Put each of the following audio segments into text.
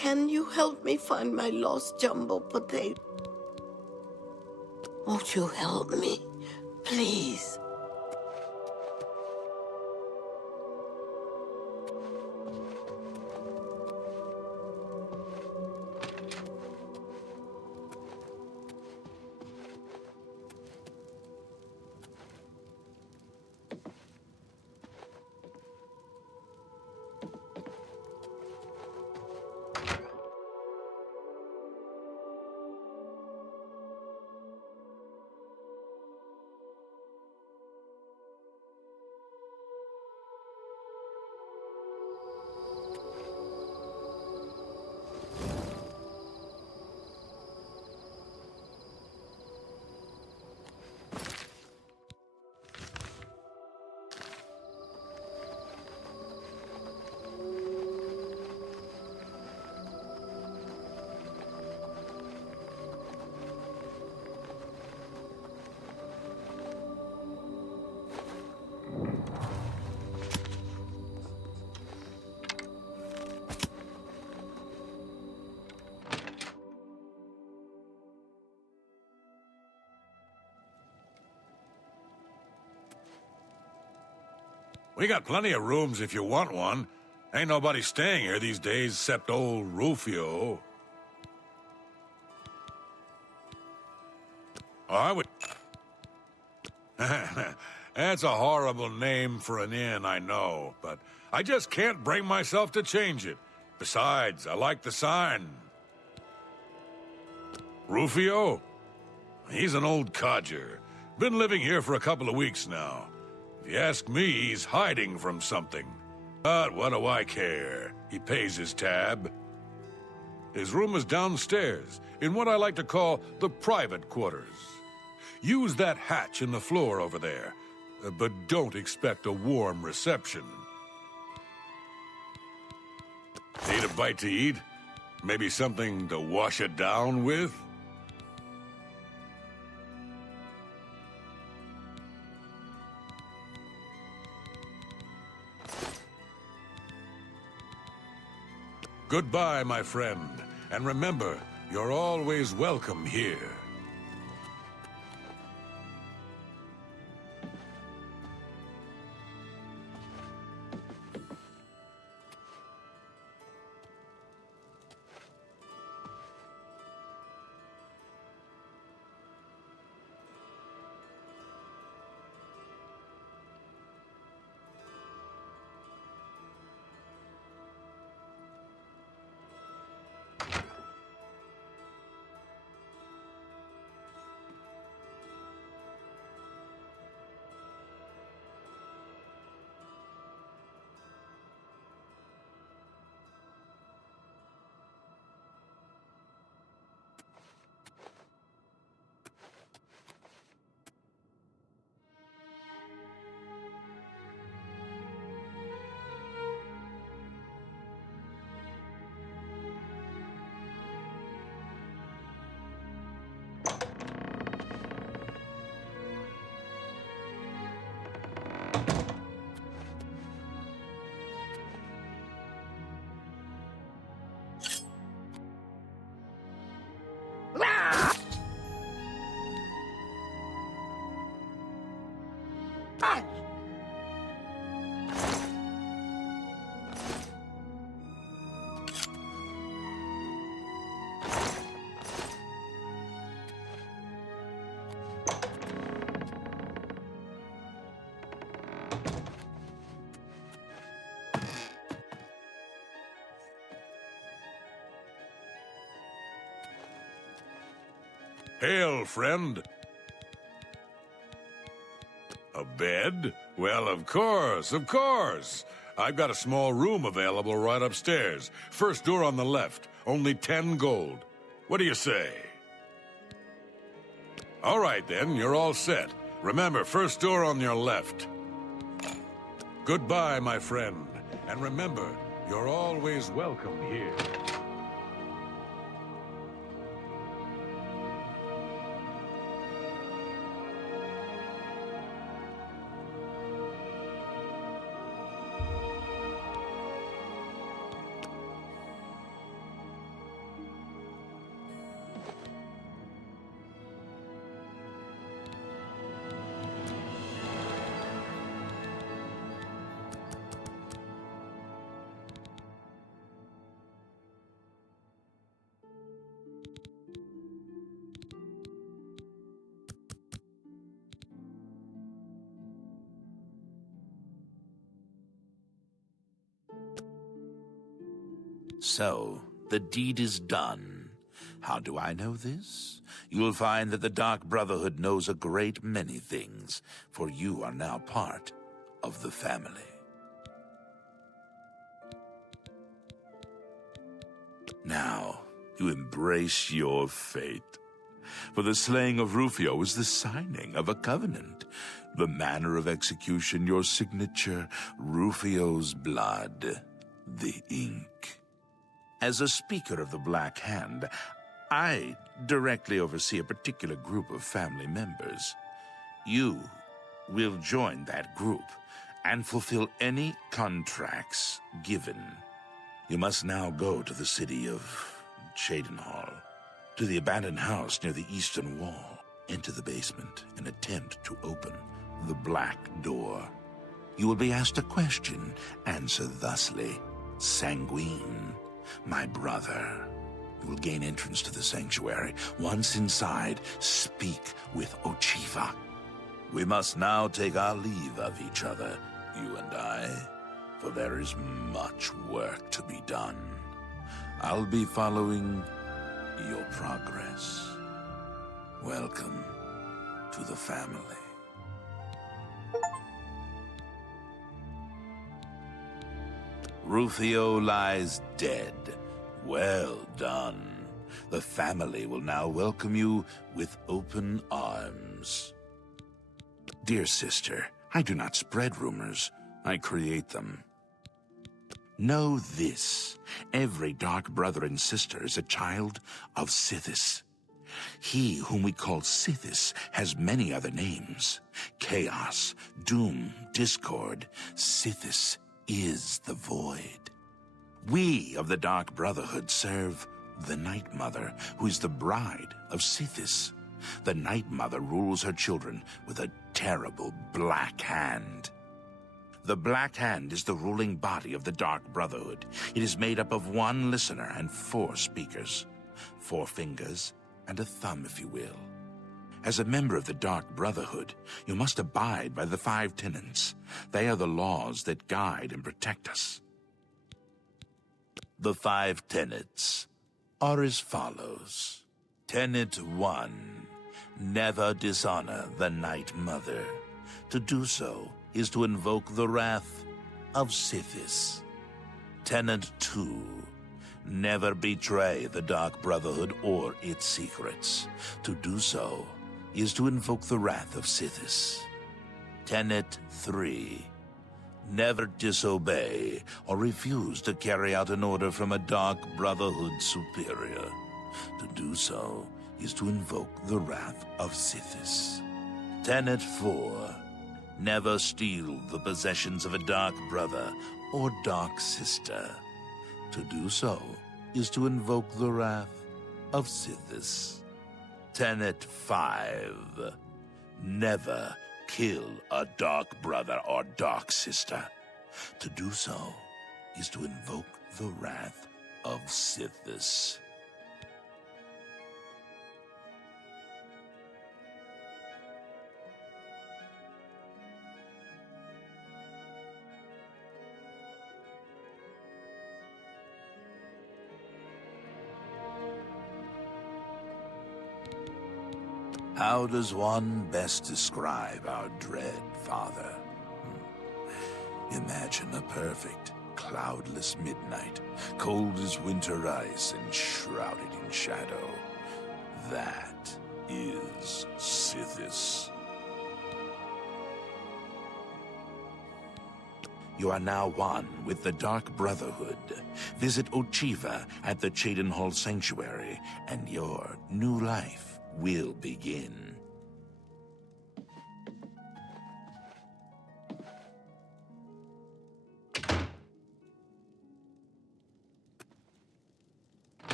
can you help me find my lost jumbo potato? Won't you help me? Please. We got plenty of rooms if you want one. Ain't nobody staying here these days except old Rufio. I would... That's a horrible name for an inn, I know, but I just can't bring myself to change it. Besides, I like the sign. Rufio? He's an old codger. Been living here for a couple of weeks now. If you ask me, he's hiding from something. But what do I care? He pays his tab. His room is downstairs, in what I like to call the private quarters. Use that hatch in the floor over there, but don't expect a warm reception. Need a bite to eat? Maybe something to wash it down with? Goodbye, my friend. And remember, you're always welcome here. Hail, friend. A bed? Well, of course, of course. I've got a small room available right upstairs. First door on the left. Only 10 gold. What do you say? All right, then. You're all set. Remember, first door on your left. Goodbye, my friend. And remember, you're always welcome here. So, the deed is done. How do I know this? You'll find that the Dark Brotherhood knows a great many things, for you are now part of the family. Now, you embrace your fate. For the slaying of Rufio is the signing of a covenant. The manner of execution, your signature, Rufio's blood, the ink. As a speaker of the Black Hand, I directly oversee a particular group of family members. You will join that group and fulfill any contracts given. You must now go to the city of Cheydinhal, to the abandoned house near the eastern wall, into the basement and attempt to open the black door. You will be asked a question. Answer thusly. Sanguine, my brother. You will gain entrance to the sanctuary. Once inside, speak with Ochiva. We must now take our leave of each other, you and I, for there is much work to be done. I'll be following your progress. Welcome to the family. Rufio lies dead. Well done. The family will now welcome you with open arms. Dear sister, I do not spread rumors. I create them. Know this. Every dark brother and sister is a child of Sithis. He whom we call Sithis has many other names. Chaos, Doom, Discord. Sithis is the Void. We of the Dark Brotherhood serve the Night Mother, who is the bride of Sithis. The Night Mother rules her children with a terrible black hand. The Black Hand is the ruling body of the Dark Brotherhood. It is made up of one listener and 4 speakers. 4 fingers and a thumb, if you will. As a member of the Dark Brotherhood, you must abide by the 5 tenets. They are the laws that guide and protect us. The 5 tenets are as follows. Tenet 1. Never dishonor the Night Mother. To do so is to invoke the wrath of Sithis. Tenet 2. Never betray the Dark Brotherhood or its secrets. To do so is to invoke the wrath of Sithis. Tenet 3. Never disobey or refuse to carry out an order from a Dark Brotherhood superior. To do so is to invoke the wrath of Sithis. Tenet 4. Never steal the possessions of a Dark Brother or Dark Sister. To do so is to invoke the wrath of Sithis. Tenet 5. Never kill a Dark Brother or Dark Sister. To do so is to invoke the wrath of Sithis. How does one best describe our dread father? Imagine a perfect, cloudless midnight, cold as winter ice and shrouded in shadow. That is Sithis. You are now one with the Dark Brotherhood. Visit Ochiva at the Cheydinhal Sanctuary, and your new life will begin.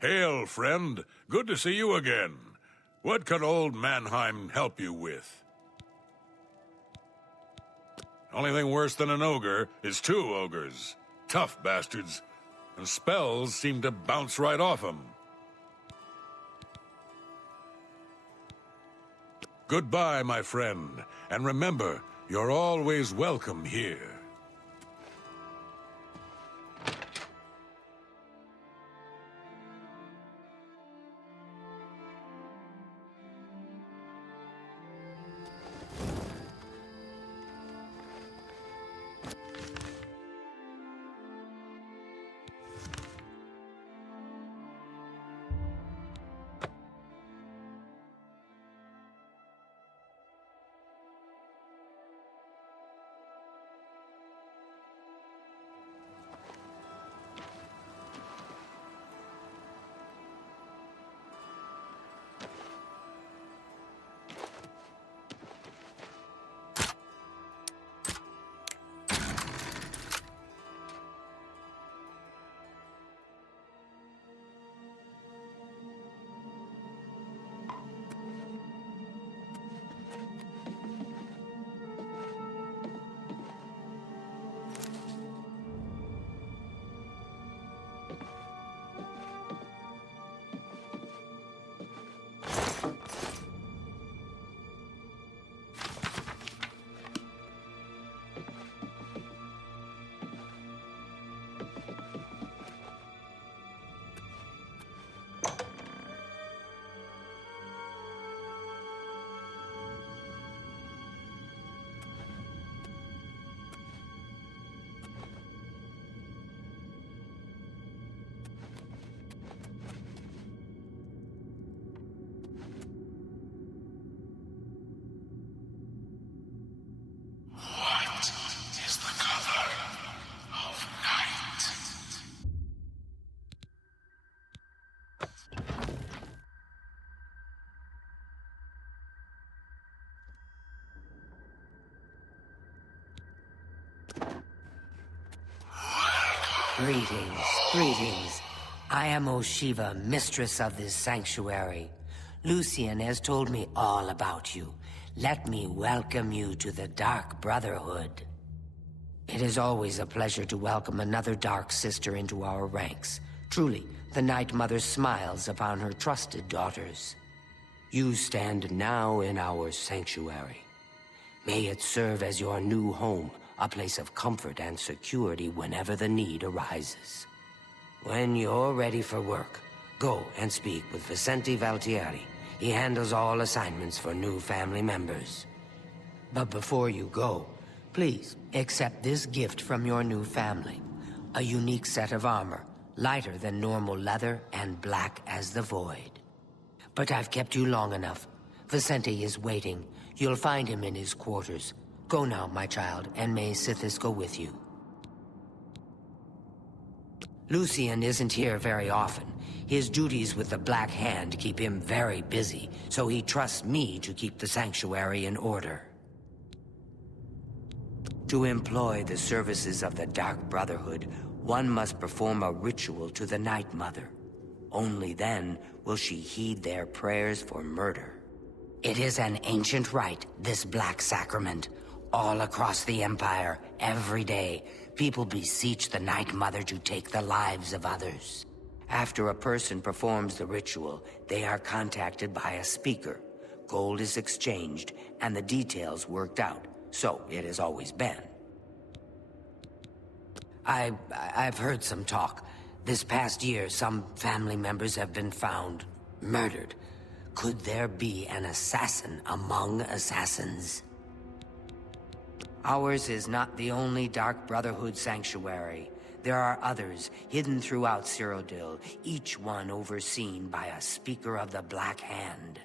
Hail, friend. Good to see you again. What can old Mannheim help you with? Only thing worse than an ogre is 2 ogres. Tough bastards. And spells seem to bounce right off them. Goodbye, my friend. And remember, you're always welcome here. Greetings, greetings. I am Oshiva, mistress of this sanctuary. Lucian has told me all about you. Let me welcome you to the Dark Brotherhood. It is always a pleasure to welcome another Dark Sister into our ranks. Truly, the Night Mother smiles upon her trusted daughters. You stand now in our sanctuary. May it serve as your new home, a place of comfort and security whenever the need arises. When you're ready for work, go and speak with Vicente Valtieri. He handles all assignments for new family members. But before you go, please accept this gift from your new family. A unique set of armor, lighter than normal leather and black as the void. But I've kept you long enough. Vicente is waiting. You'll find him in his quarters. Go now, my child, and may Sithis go with you. Lucian isn't here very often. His duties with the Black Hand keep him very busy, so he trusts me to keep the sanctuary in order. To employ the services of the Dark Brotherhood, one must perform a ritual to the Night Mother. Only then will she heed their prayers for murder. It is an ancient rite, this Black Sacrament. All across the Empire, every day, people beseech the Night Mother to take the lives of others. After a person performs the ritual, they are contacted by a speaker. Gold is exchanged, and the details worked out. So it has always been. I've heard some talk. This past year, some family members have been found murdered. Could there be an assassin among assassins? Ours is not the only Dark Brotherhood sanctuary. There are others hidden throughout Cyrodiil, each one overseen by a speaker of the Black Hand.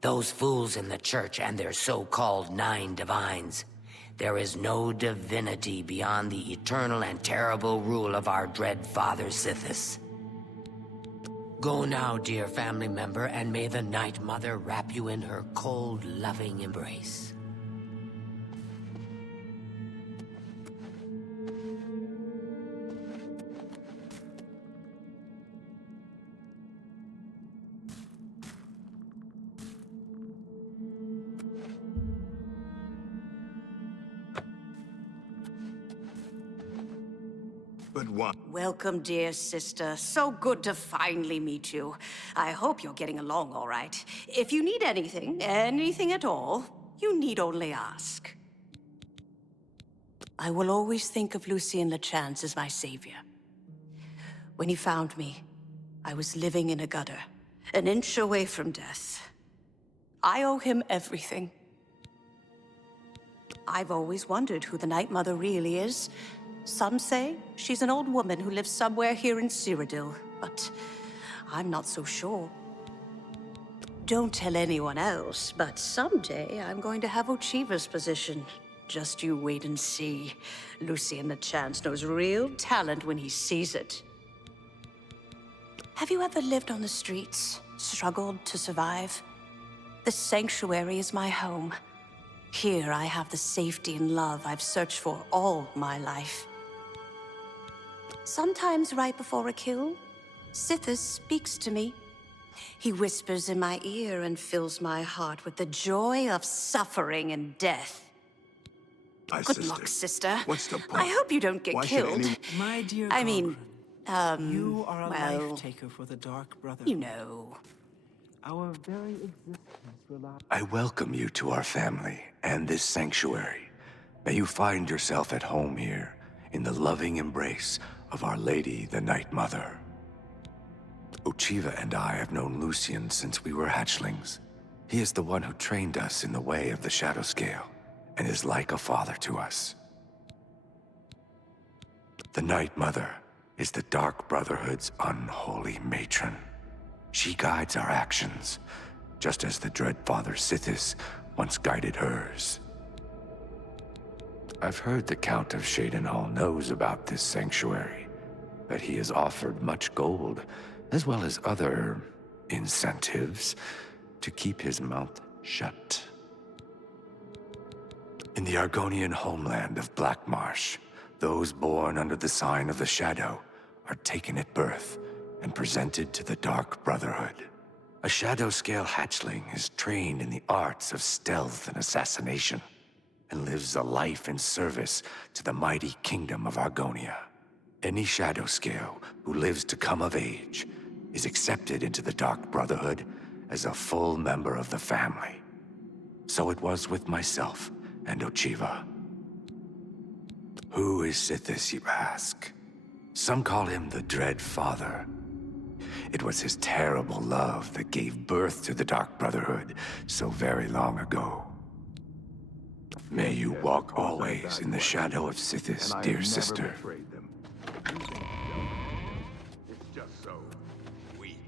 Those fools in the church and their so-called 9 divines. There is no divinity beyond the eternal and terrible rule of our dread father Sithis. Go now, dear family member, and may the Night Mother wrap you in her cold, loving embrace. But what? Welcome, dear sister. So good to finally meet you. I hope you're getting along all right. If you need anything at all, you need only ask. I will always think of Lucien Lechance as my savior. When he found me, I was living in a gutter, an inch away from death. I owe him everything. I've always wondered who the Night Mother really is. Some say she's an old woman who lives somewhere here in Cyrodiil, but I'm not so sure. Don't tell anyone else, but someday I'm going to have Ochiva's position. Just you wait and see. Lucien Lechance knows real talent when he sees it. Have you ever lived on the streets, struggled to survive? The sanctuary is my home. Here I have the safety and love I've searched for all my life. Sometimes right before a kill, Sithis speaks to me. He whispers in my ear and fills my heart with the joy of suffering and death. Good luck, sister. What's the point? I hope you don't get killed. My dear I mean, you are a well, life-taker for the Dark Brotherhood. you know. Our very existence relies... I welcome you to our family and this sanctuary. May you find yourself at home here, in the loving embrace of Our Lady, the Night Mother. Ochiva and I have known Lucien since we were hatchlings. He is the one who trained us in the way of the Shadow Scale, and is like a father to us. The Night Mother is the Dark Brotherhood's unholy matron. She guides our actions, just as the dread Father Sithis once guided hers. I've heard the Count of Shadenhall knows about this sanctuary, but he has offered much gold, as well as other incentives, to keep his mouth shut. In the Argonian homeland of Black Marsh, Those born under the sign of the Shadow are taken at birth and presented to the Dark Brotherhood. A Shadow-scale hatchling is trained in the arts of stealth and assassination, and lives a life in service to the mighty kingdom of Argonia. Any Shadow-scale who lives to come of age is accepted into the Dark Brotherhood as a full member of the family. So it was with myself and Ochiva. Who is Sithis, you ask? Some call him the Dread Father. It was his terrible love that gave birth to the Dark Brotherhood so very long ago. May you walk always in the shadow of Sithis, dear sister. It's just so weak.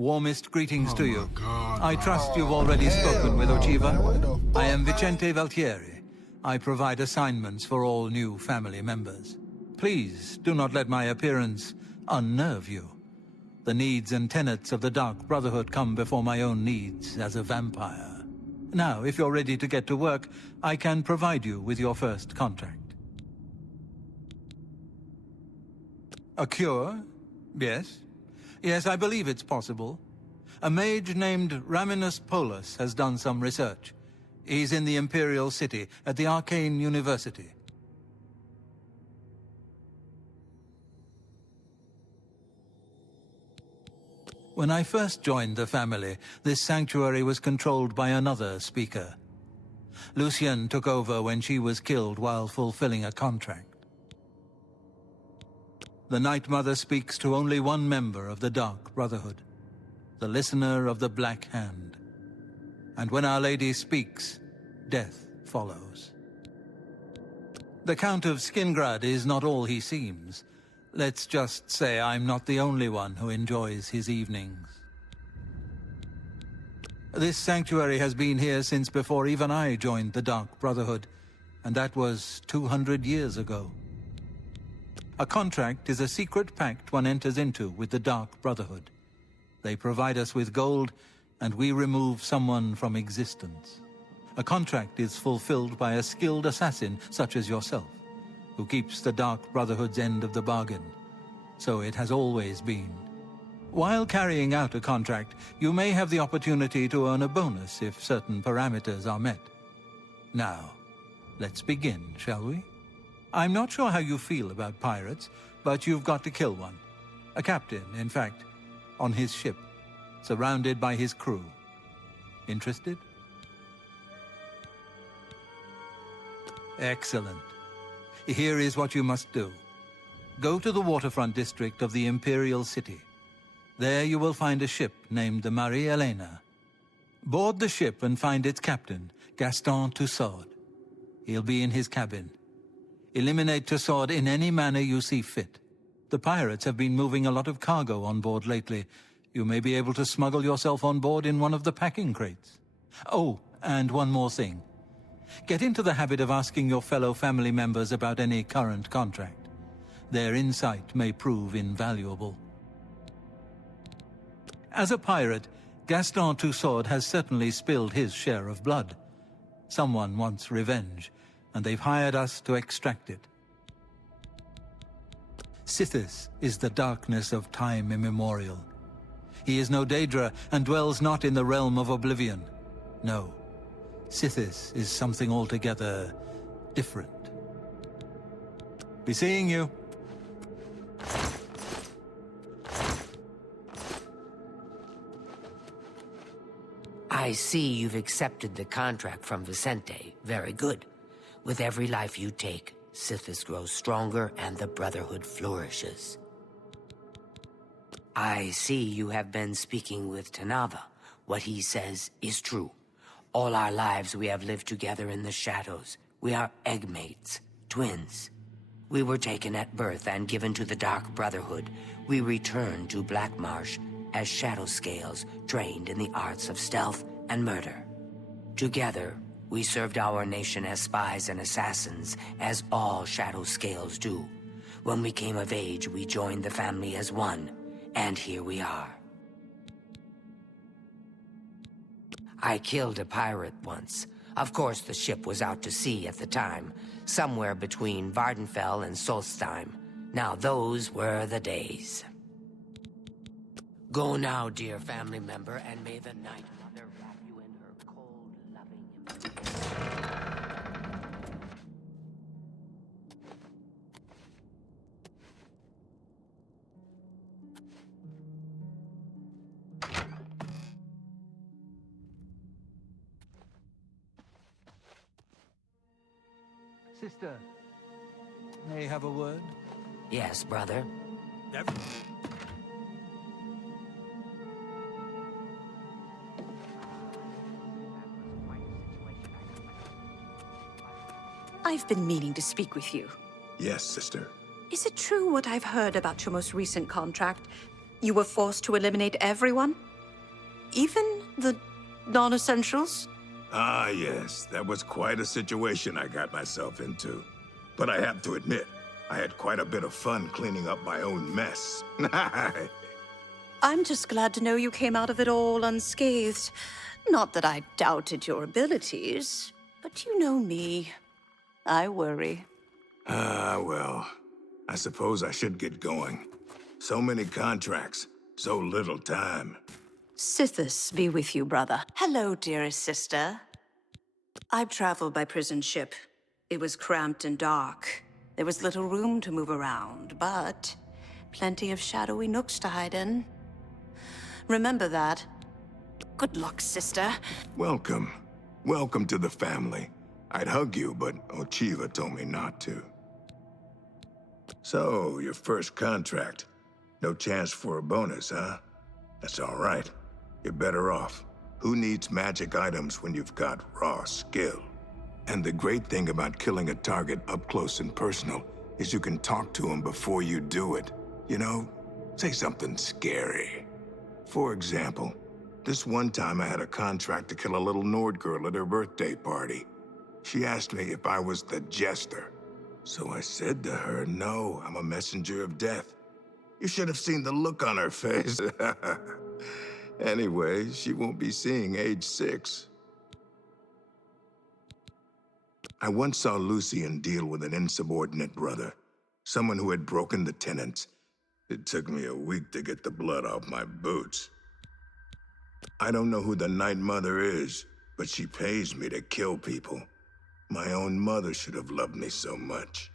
Warmest greetings to you. I trust you've already spoken with Ochiva. I am Vicente Valtieri. I provide assignments for all new family members. Please do not let my appearance unnerve you. The needs and tenets of the Dark Brotherhood come before my own needs as a vampire. Now, if you're ready to get to work, I can provide you with your first contract. A cure? Yes. Yes, I believe it's possible. A mage named Raminus Polus has done some research. He's in the Imperial City, at the Arcane University. When I first joined the family, this sanctuary was controlled by another speaker. Lucienne took over when she was killed while fulfilling a contract. The Night Mother speaks to only one member of the Dark Brotherhood, the Listener of the Black Hand. And when Our Lady speaks, death follows. The Count of Skingrad is not all he seems. Let's just say I'm not the only one who enjoys his evenings. This sanctuary has been here since before even I joined the Dark Brotherhood, and that was 200 years ago. A contract is a secret pact one enters into with the Dark Brotherhood. They provide us with gold, and we remove someone from existence. A contract is fulfilled by a skilled assassin such as yourself, who keeps the Dark Brotherhood's end of the bargain. So it has always been. While carrying out a contract, you may have the opportunity to earn a bonus if certain parameters are met. Now, let's begin, shall we? I'm not sure how you feel about pirates, but you've got to kill one. A captain, in fact, on his ship, surrounded by his crew. Interested? Excellent. Here is what you must do. Go to the waterfront district of the Imperial City. There you will find a ship named the Marie Elena. Board the ship and find its captain, Gaston Tussaud. He'll be in his cabin. Eliminate Tussaud in any manner you see fit. The pirates have been moving a lot of cargo on board lately. You may be able to smuggle yourself on board in one of the packing crates. Oh, and one more thing. Get into the habit of asking your fellow family members about any current contract. Their insight may prove invaluable. As a pirate, Gaston Tussaud has certainly spilled his share of blood. Someone wants revenge, and they've hired us to extract it. Sithis is the darkness of time immemorial. He is no Daedra and dwells not in the realm of Oblivion. No, Sithis is something altogether different. Be seeing you. I see you've accepted the contract from Vicente. Very good. With every life you take, Sithis grows stronger and the Brotherhood flourishes. I see you have been speaking with Tanava. What he says is true. All our lives we have lived together in the shadows. We are eggmates, twins. We were taken at birth and given to the Dark Brotherhood. We returned to Black Marsh as shadow scales trained in the arts of stealth and murder. Together, we served our nation as spies and assassins, as all shadow scales do. When we came of age, we joined the family as one, and here we are. I killed a pirate once. Of course, the ship was out to sea at the time, somewhere between Vardenfell and Solstheim. Now, those were the days. Go now, dear family member, and may the Night Mother wrap you in her cold, loving embrace. Sister, may I have a word? Yes, brother. I've been meaning to speak with you. Yes, sister. Is it true what I've heard about your most recent contract? You were forced to eliminate everyone? Even the non-essentials? Ah, yes. That was quite a situation I got myself into. But I have to admit, I had quite a bit of fun cleaning up my own mess. I'm just glad to know you came out of it all unscathed. Not that I doubted your abilities, but you know me. I worry. Ah, well, I suppose I should get going. So many contracts, so little time. Sithis be with you, brother. Hello, dearest sister. I've traveled by prison ship. It was cramped and dark. There was little room to move around, but plenty of shadowy nooks to hide in. Remember that. Good luck, sister. Welcome. Welcome to the family. I'd hug you, but Ochiva told me not to. So, your first contract. No chance for a bonus, huh? That's all right. You're better off. Who needs magic items when you've got raw skill? And the great thing about killing a target up close and personal is you can talk to him before you do it. You know, say something scary. For example, this one time I had a contract to kill a little Nord girl at her birthday party. She asked me if I was the jester. So I said to her, no, I'm a messenger of death. You should have seen the look on her face. Anyway, she won't be seeing age 6. I once saw Lucian deal with an insubordinate brother, someone who had broken the tenets. It took me a week to get the blood off my boots. I don't know who the Night Mother is, but she pays me to kill people. My own mother should have loved me so much.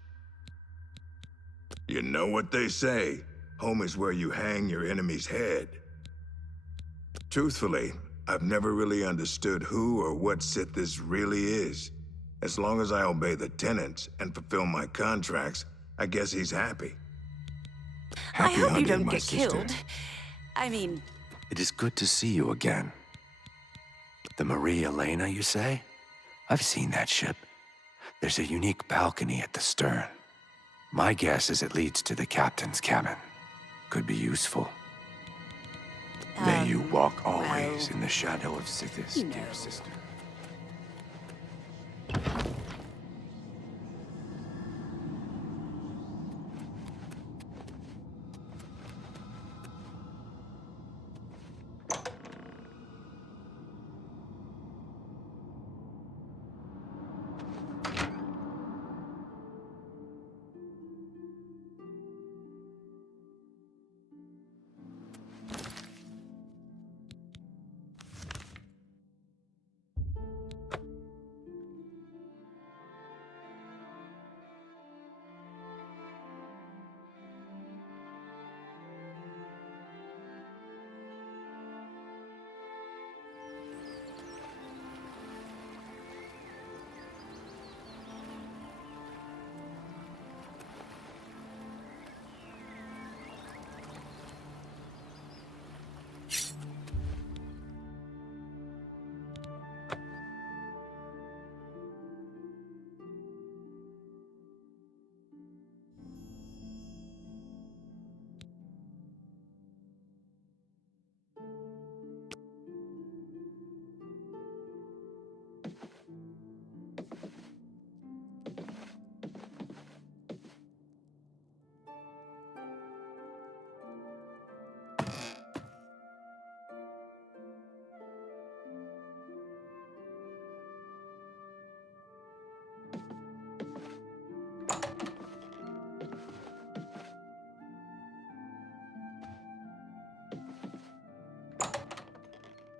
You know what they say, home is where you hang your enemy's head. Truthfully, I've never really understood who or what Sith this really is. As long as I obey the tenets and fulfill my contracts, I guess he's happy. I hope you hunting, don't my get sister. killed. I mean, It is good to see you again. The Marie Elena, you say? I've seen that ship. There's a unique balcony at the stern. My guess is it leads to the captain's cabin. Could be useful. May you walk always in the shadow of Sithis, you know. dear sister.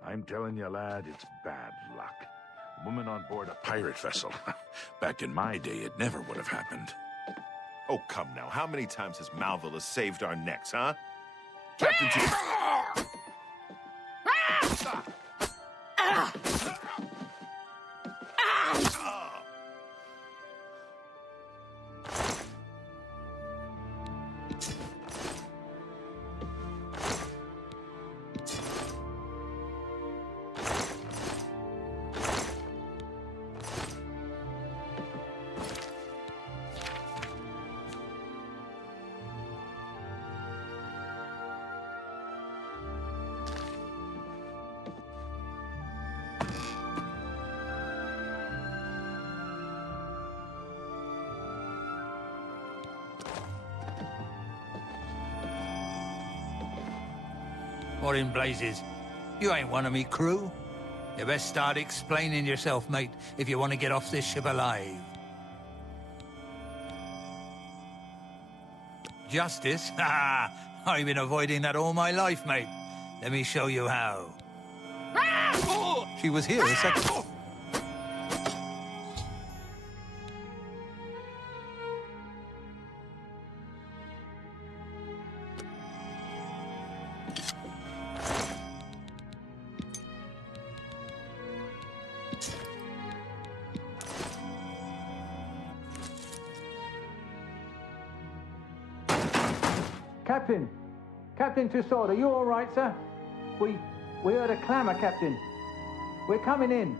I'm telling you, lad, it's bad luck. A woman on board a pirate vessel. Back in my day, it never would have happened. Oh, come now. How many times has Malvilla saved our necks, huh? Captain Jim... What in blazes? You ain't one of me crew. You best start explaining yourself, mate, if you want to get off this ship alive. Justice? Ha! I've been avoiding that all my life, mate. Let me show you how. She was here a second... Captain! Captain Tussaud, are you all right, sir? We heard a clamor, Captain. We're coming in.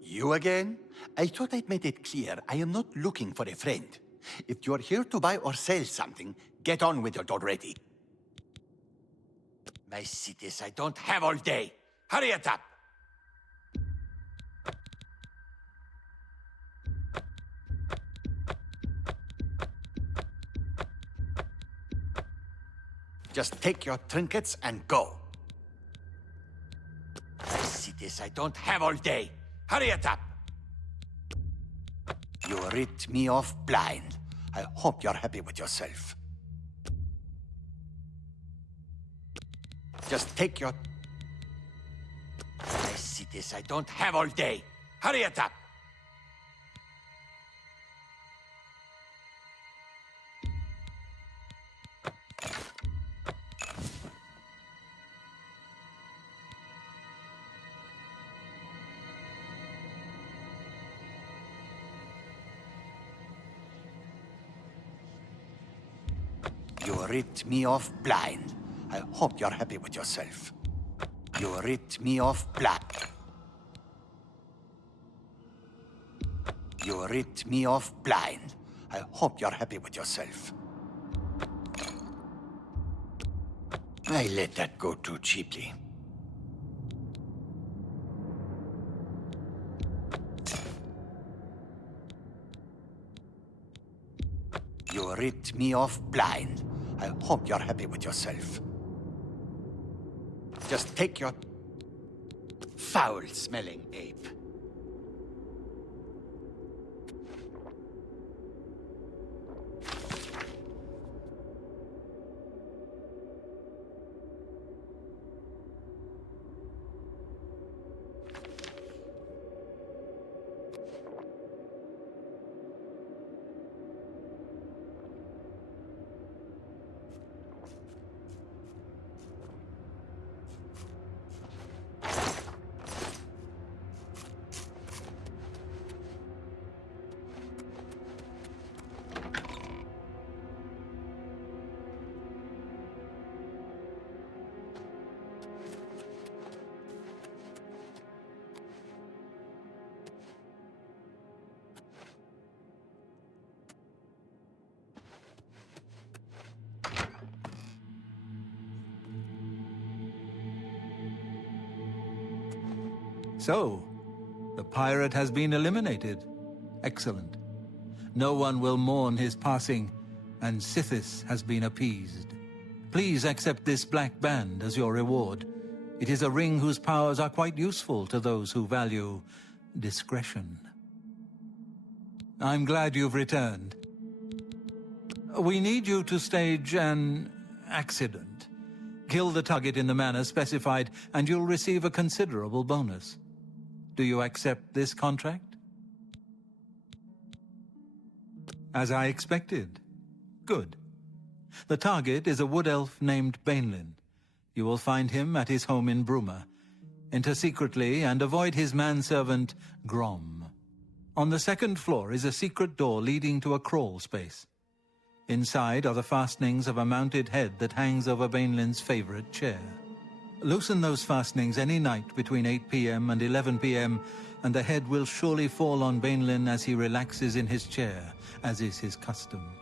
You again? I thought I'd made it clear I am not looking for a friend. If you're here to buy or sell something, get on with it already. My cities, I don't have all day. Hurry it up! Just take your trinkets and go. My cities, I don't have all day. Hurry it up! You ripped me off blind. I hope you're happy with yourself. Just take your... My cities, I don't have all day. Hurry it up! You ripped me off blind. I hope you're happy with yourself. You ripped me off blind. You ripped me off blind. I hope you're happy with yourself. I let that go too cheaply. You ripped me off blind. I hope you're happy with yourself. Just take your foul-smelling ape. So, the pirate has been eliminated. Excellent. No one will mourn his passing, and Sithis has been appeased. Please accept this black band as your reward. It is a ring whose powers are quite useful to those who value discretion. I'm glad you've returned. We need you to stage an accident. Kill the target in the manner specified, and you'll receive a considerable bonus. Do you accept this contract? As I expected. Good. The target is a wood elf named Bainlin. You will find him at his home in Bruma. Enter secretly and avoid his manservant, Grom. On the second floor is a secret door leading to a crawl space. Inside are the fastenings of a mounted head that hangs over Bainlin's favorite chair. Loosen those fastenings any night between 8 p.m. and 11 p.m., and the head will surely fall on Bainlin as he relaxes in his chair, as is his custom.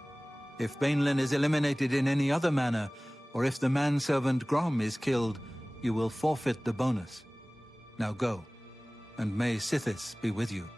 If Bainlin is eliminated in any other manner, or if the manservant Grom is killed, you will forfeit the bonus. Now go, and may Sithis be with you.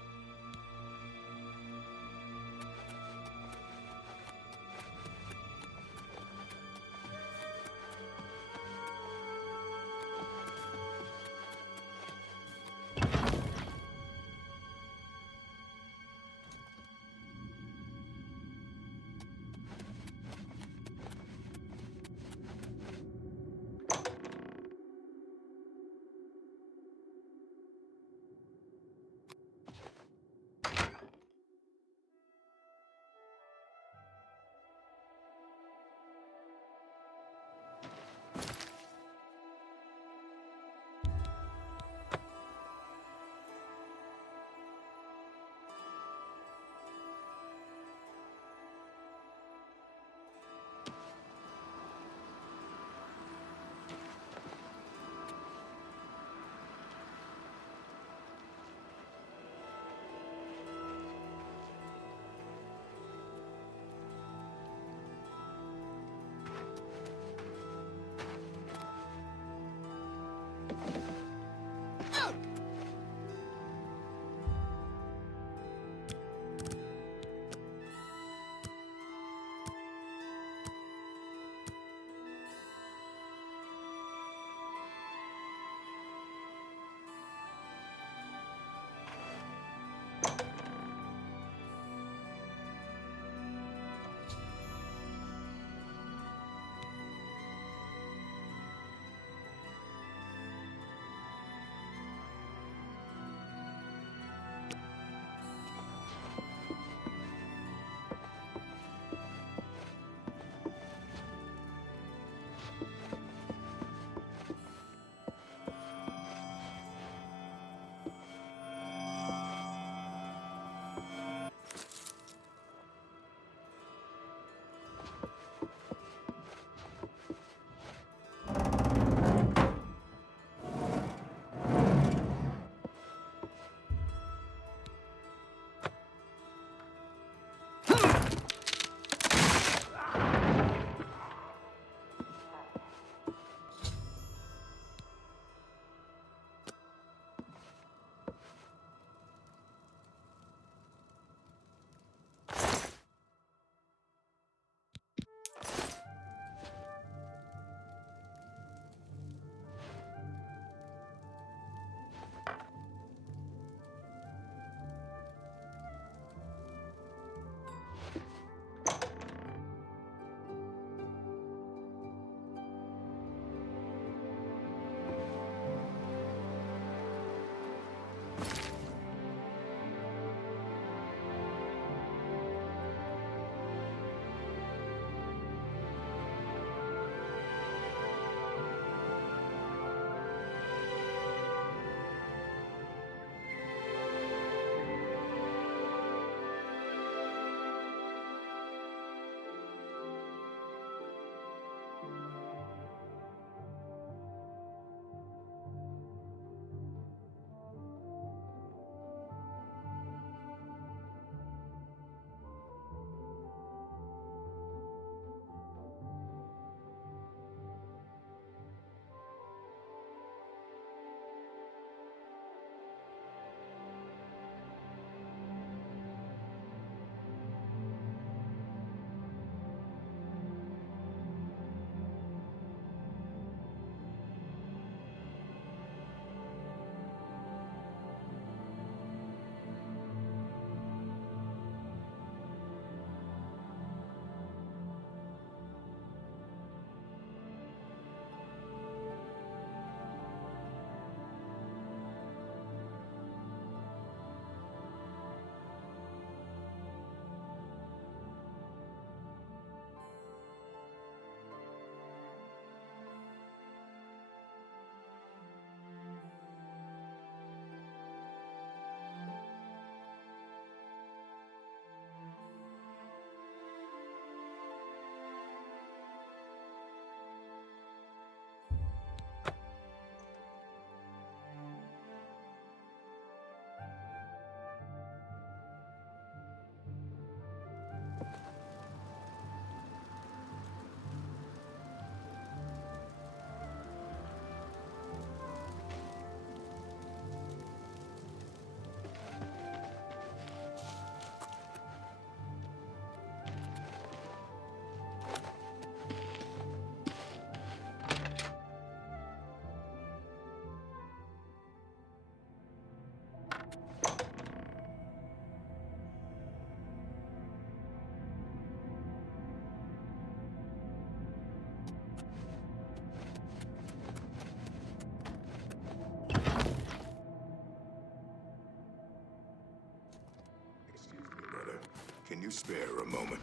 you spare a moment?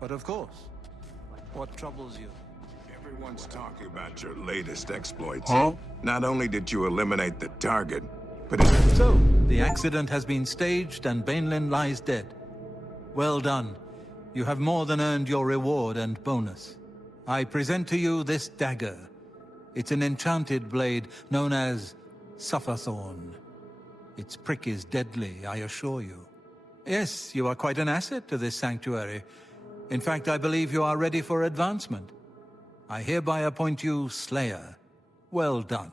But of course. What troubles you? Everyone's talking about your latest exploits. Not only did you eliminate the target, but So, the accident has been staged and Bainlin lies dead. Well done. You have more than earned your reward and bonus. I present to you this dagger. It's an enchanted blade known as Sufferthorn. Its prick is deadly, I assure you. Yes, you are quite an asset to this sanctuary. In fact, I believe you are ready for advancement. I hereby appoint you Slayer. Well done.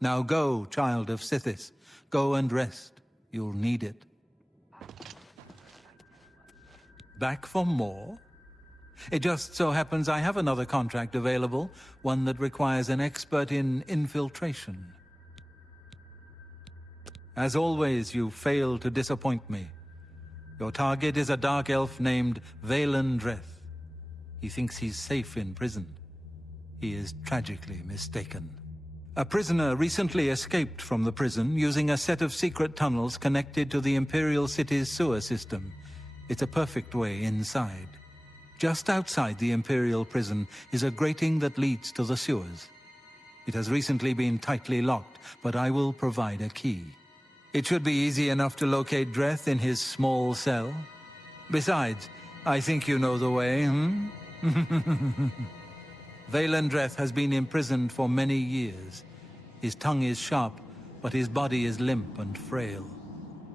Now go, child of Sithis. Go and rest. You'll need it. Back for more? It just so happens I have another contract available, one that requires an expert in infiltration. As always, you fail to disappoint me. Your target is a dark elf named Valen Dreth. He thinks he's safe in prison. He is tragically mistaken. A prisoner recently escaped from the prison using a set of secret tunnels connected to the Imperial City's sewer system. It's a perfect way inside. Just outside the Imperial prison is a grating that leads to the sewers. It has recently been tightly locked, but I will provide a key. It should be easy enough to locate Dreth in his small cell. Besides, I think you know the way, Valen Dreth has been imprisoned for many years. His tongue is sharp, but his body is limp and frail.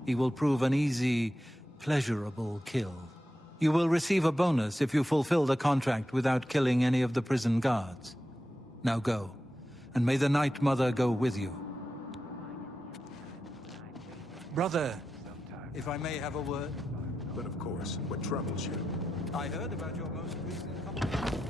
He will prove an easy, pleasurable kill. You will receive a bonus if you fulfill the contract without killing any of the prison guards. Now go, and may the Night Mother go with you. Brother, if I may have a word? But of course, what troubles you? I heard about your most recent company.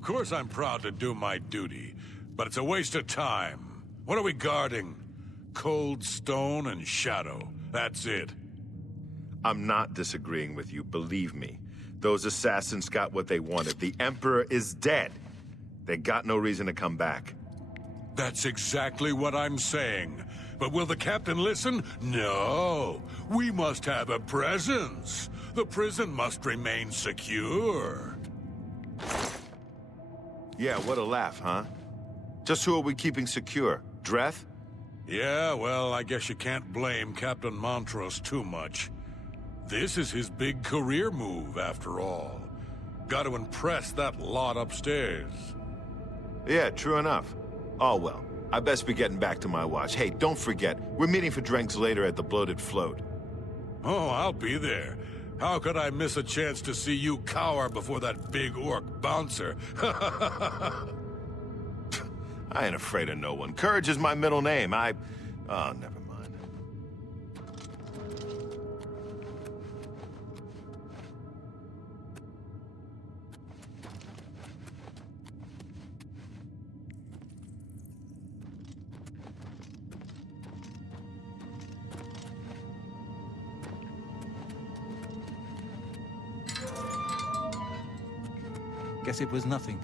Of course I'm proud to do my duty, but it's a waste of time. What are we guarding? Cold stone and shadow. That's it. I'm not disagreeing with you, believe me. Those assassins got what they wanted. The Emperor is dead. They got no reason to come back. That's exactly what I'm saying. But will the captain listen? No. We must have a presence. The prison must remain secure. Yeah, what a laugh, huh? Just who are we keeping secure? Dreth? Yeah, well, I guess you can't blame Captain Montrose too much. This is his big career move, after all. Got to impress that lot upstairs. Yeah, true enough. Oh, well, I best be getting back to my watch. Hey, don't forget, we're meeting for drinks later at the Bloated Float. Oh, I'll be there. How could I miss a chance to see you cower before that big orc bouncer? I ain't afraid of no one. Courage is my middle name. Oh, never mind. Guess it was nothing.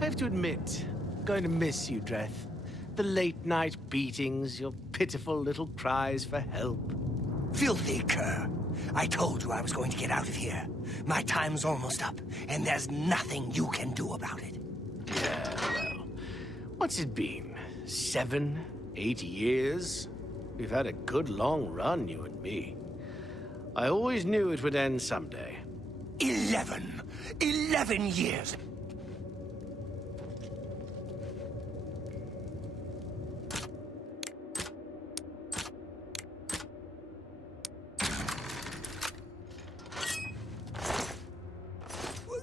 I have to admit, I'm going to miss you, Dreth. The late-night beatings, your pitiful little cries for help. Filthy cur. I told you I was going to get out of here. My time's almost up, and there's nothing you can do about it. Yeah, well, what's it been? 7, 8 years? We've had a good long run, you and me. I always knew it would end someday. 11 years!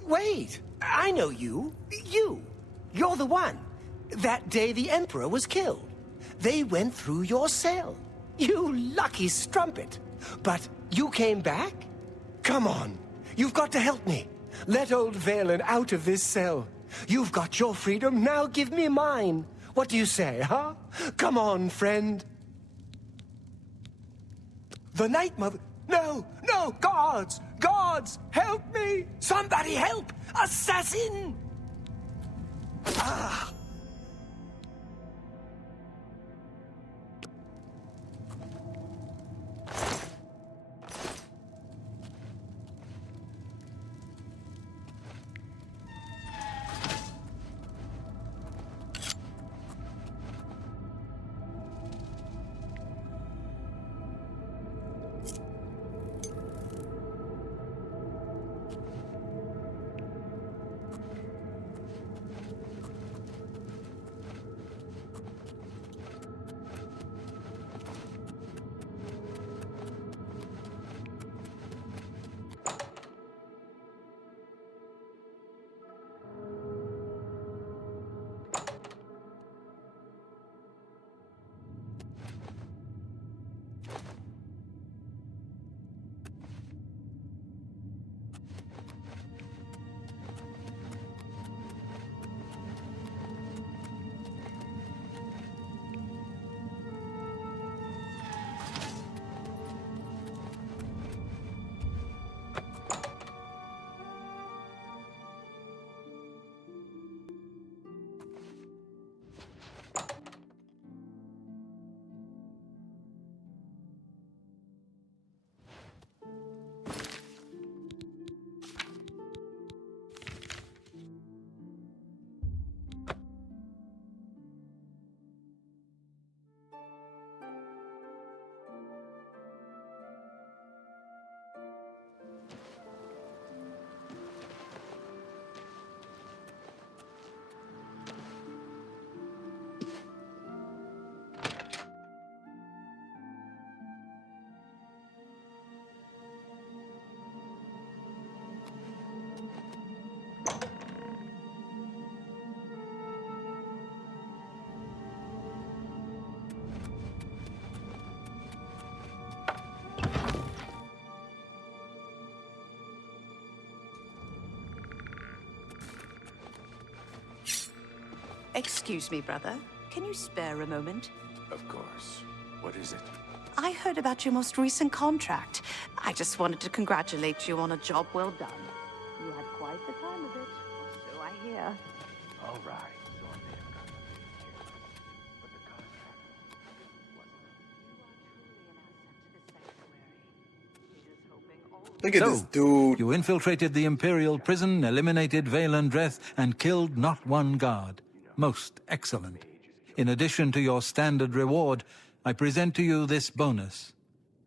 Wait! I know you. You're the one. That day the Emperor was killed. They went through your cell. You lucky strumpet. But you came back? Come on. You've got to help me. Let old Valen out of this cell. You've got your freedom, now give me mine. What do you say, huh? Come on, friend. The Night Mother... No! Guards! Guards! Help me! Somebody help! Assassin! Ah! Excuse me, brother. Can you spare a moment? Of course. What is it? I heard about your most recent contract. I just wanted to congratulate you on a job well done. You had quite the time of it, or so I hear. All right. So I may have gotten a bit careless, but the contract wasn't. Look at this dude. You infiltrated the Imperial prison, eliminated Valen Dreth, and killed not one guard. Most excellent. In addition to your standard reward, I present to you this bonus.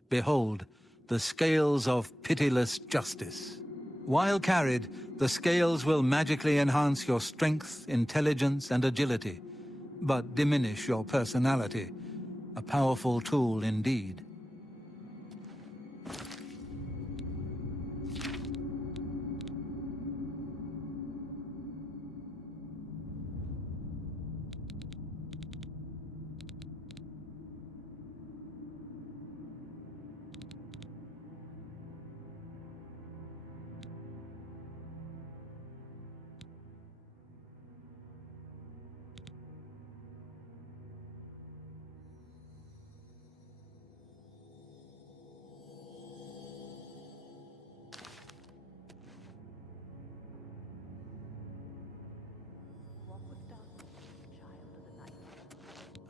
Behold, the scales of pitiless justice. While carried, the scales will magically enhance your strength, intelligence, and agility, but diminish your personality. A powerful tool indeed.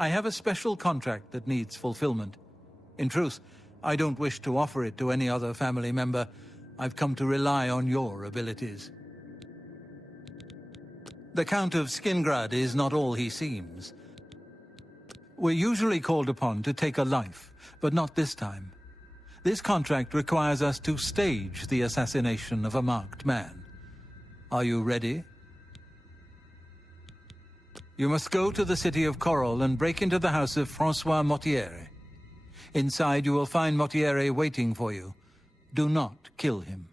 I have a special contract that needs fulfillment. In truth, I don't wish to offer it to any other family member. I've come to rely on your abilities. The Count of Skingrad is not all he seems. We're usually called upon to take a life, but not this time. This contract requires us to stage the assassination of a marked man. Are you ready? You must go to the city of Coral and break into the house of Francois Mortiere. Inside you will find Mortiere waiting for you. Do not kill him.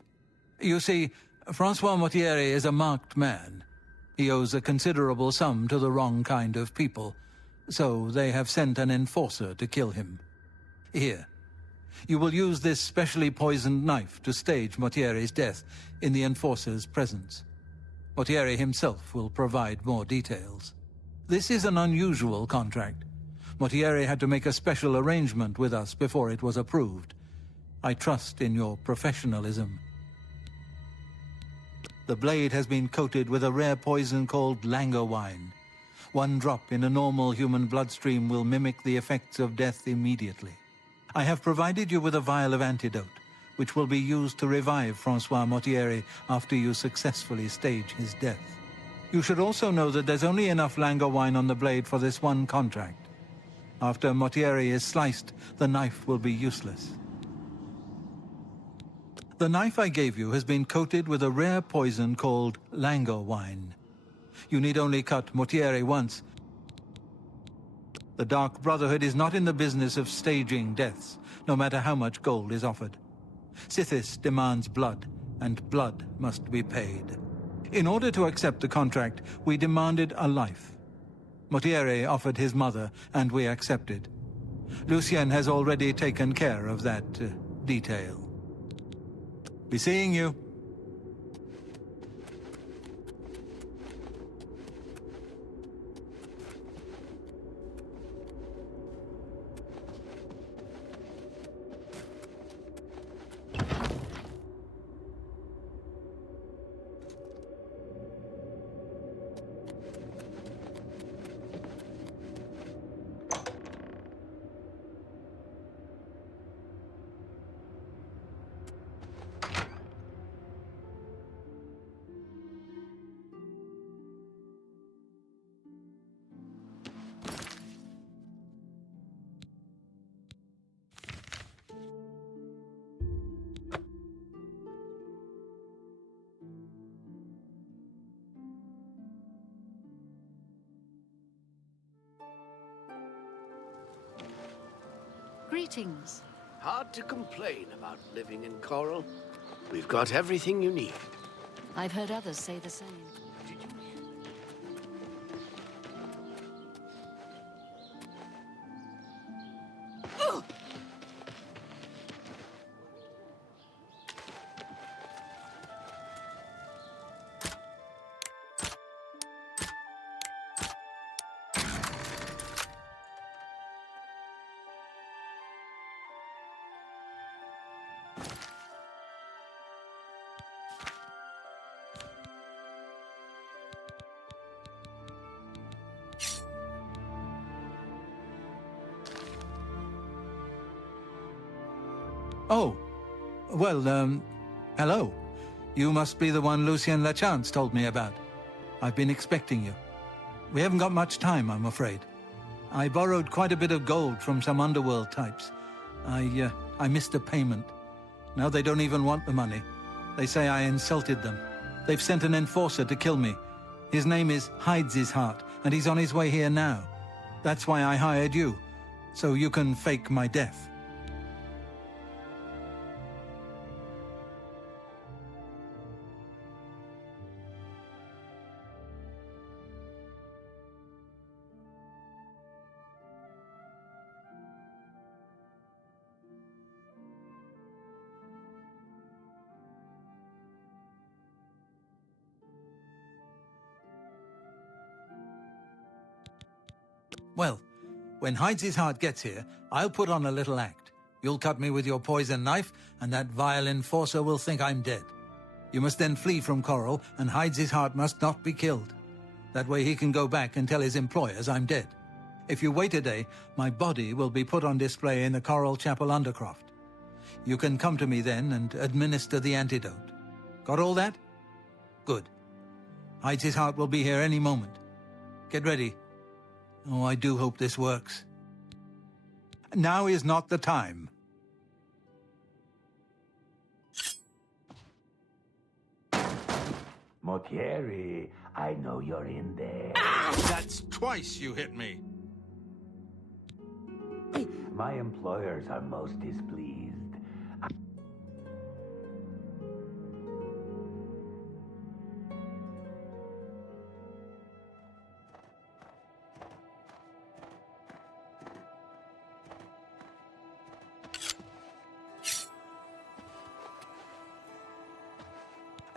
You see, Francois Mortiere is a marked man. He owes a considerable sum to the wrong kind of people, so they have sent an enforcer to kill him. Here. You will use this specially poisoned knife to stage Mortiere's death in the enforcer's presence. Mortiere himself will provide more details. This is an unusual contract. Mortiere had to make a special arrangement with us before it was approved. I trust in your professionalism. The blade has been coated with a rare poison called Langowine. One drop in a normal human bloodstream will mimic the effects of death immediately. I have provided you with a vial of antidote, which will be used to revive Francois Mortiere after you successfully stage his death. You should also know that there's only enough Langowine on the blade for this one contract. After Mortiere is sliced, the knife will be useless. The knife I gave you has been coated with a rare poison called Langowine. You need only cut Mortiere once. The Dark Brotherhood is not in the business of staging deaths, no matter how much gold is offered. Sithis demands blood, and blood must be paid. In order to accept the contract, we demanded a life. Mortiere offered his mother, and we accepted. Lucien has already taken care of that detail. Be seeing you. Greetings. Hard to complain about living in Coral. We've got everything you need. I've heard others say the same. Oh, well, hello. You must be the one Lucien Lachance told me about. I've been expecting you. We haven't got much time, I'm afraid. I borrowed quite a bit of gold from some underworld types. I missed a payment. Now they don't even want the money. They say I insulted them. They've sent an enforcer to kill me. His name is Hides His Heart, and he's on his way here now. That's why I hired you, so you can fake my death. Well, when Hides His Heart gets here, I'll put on a little act. You'll cut me with your poison knife, and that vile enforcer will think I'm dead. You must then flee from Coral, and Hides His Heart must not be killed. That way he can go back and tell his employers I'm dead. If you wait a day, my body will be put on display in the Coral Chapel Undercroft. You can come to me then and administer the antidote. Got all that? Good. Hides His Heart will be here any moment. Get ready. Oh, I do hope this works. Now is not the time. Mortieri, I know you're in there. That's twice you hit me. My employers are most displeased.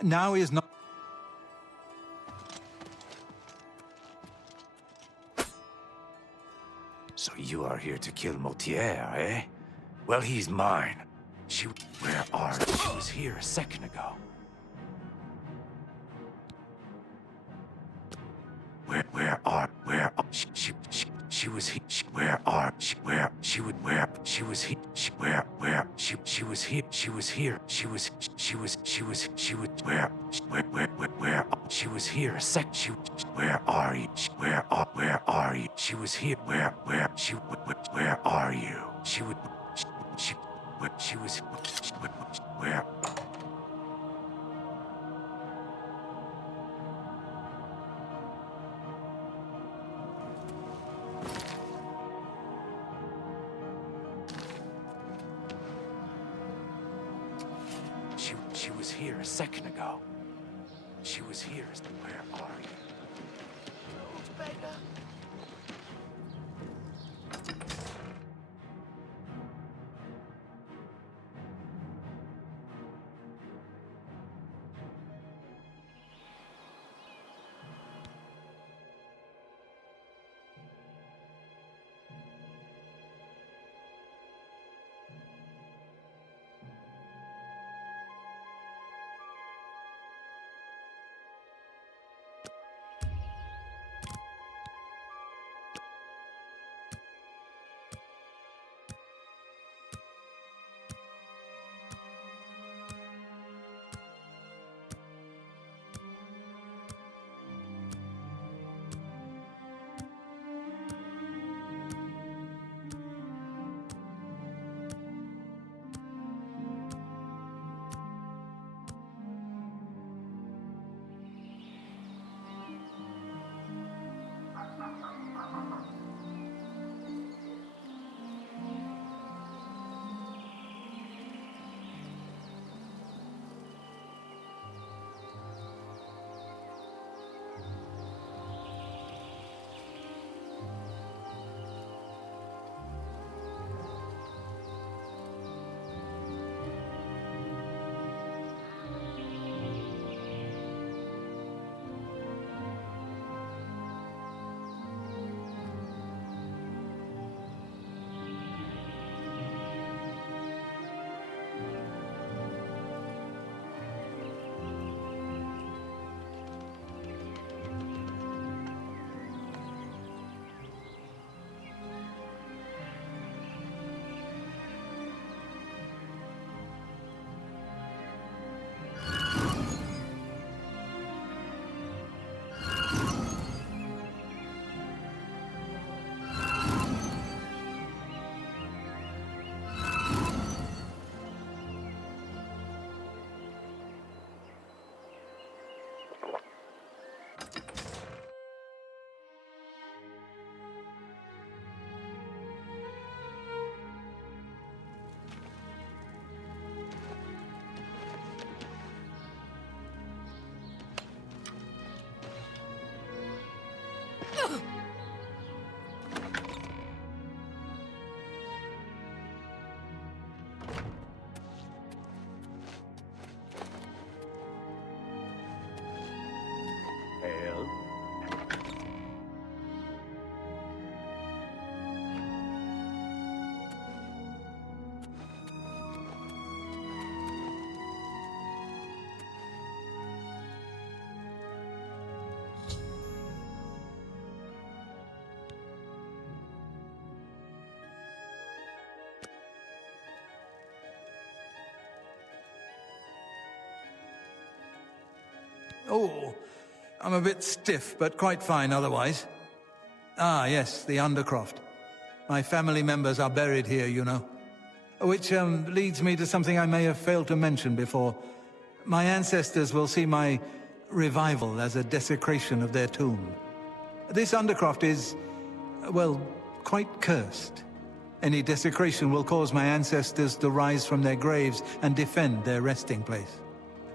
Now is not... So you are here to kill Motier, eh? Well, he's mine. Where are you? She was here a second ago. She was here. She was here. Where are you? Where are you? She was here. Where are you? She was. Where? She was here a second ago. She was here. Where are you? Oh, I'm a bit stiff, but quite fine otherwise. Ah, yes, the Undercroft. My family members are buried here, you know. Which leads me to something I may have failed to mention before. My ancestors will see my revival as a desecration of their tomb. This Undercroft is, well, quite cursed. Any desecration will cause my ancestors to rise from their graves and defend their resting place.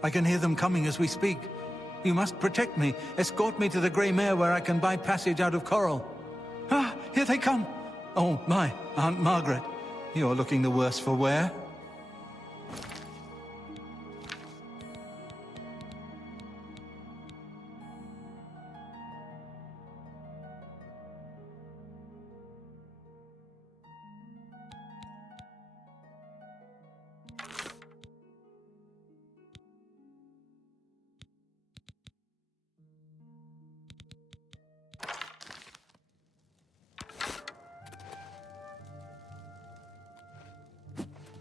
I can hear them coming as we speak. You must protect me. Escort me to the Grey Mare where I can buy passage out of Coral. Ah, here they come! Oh, my, Aunt Margaret. You're looking the worse for wear.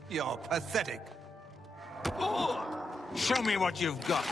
You're pathetic. Oh, show me what you've got.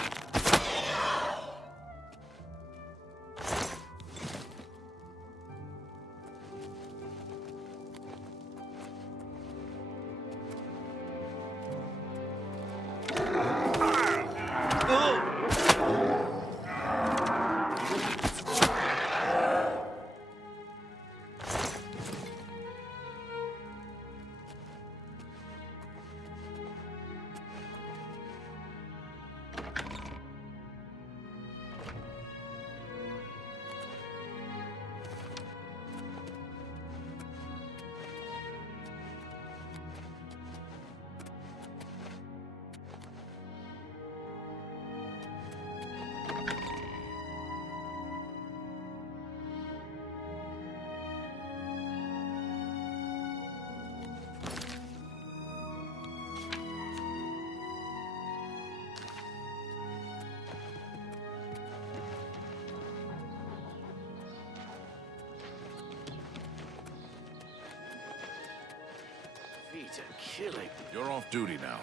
Feet are killing. You're off duty now.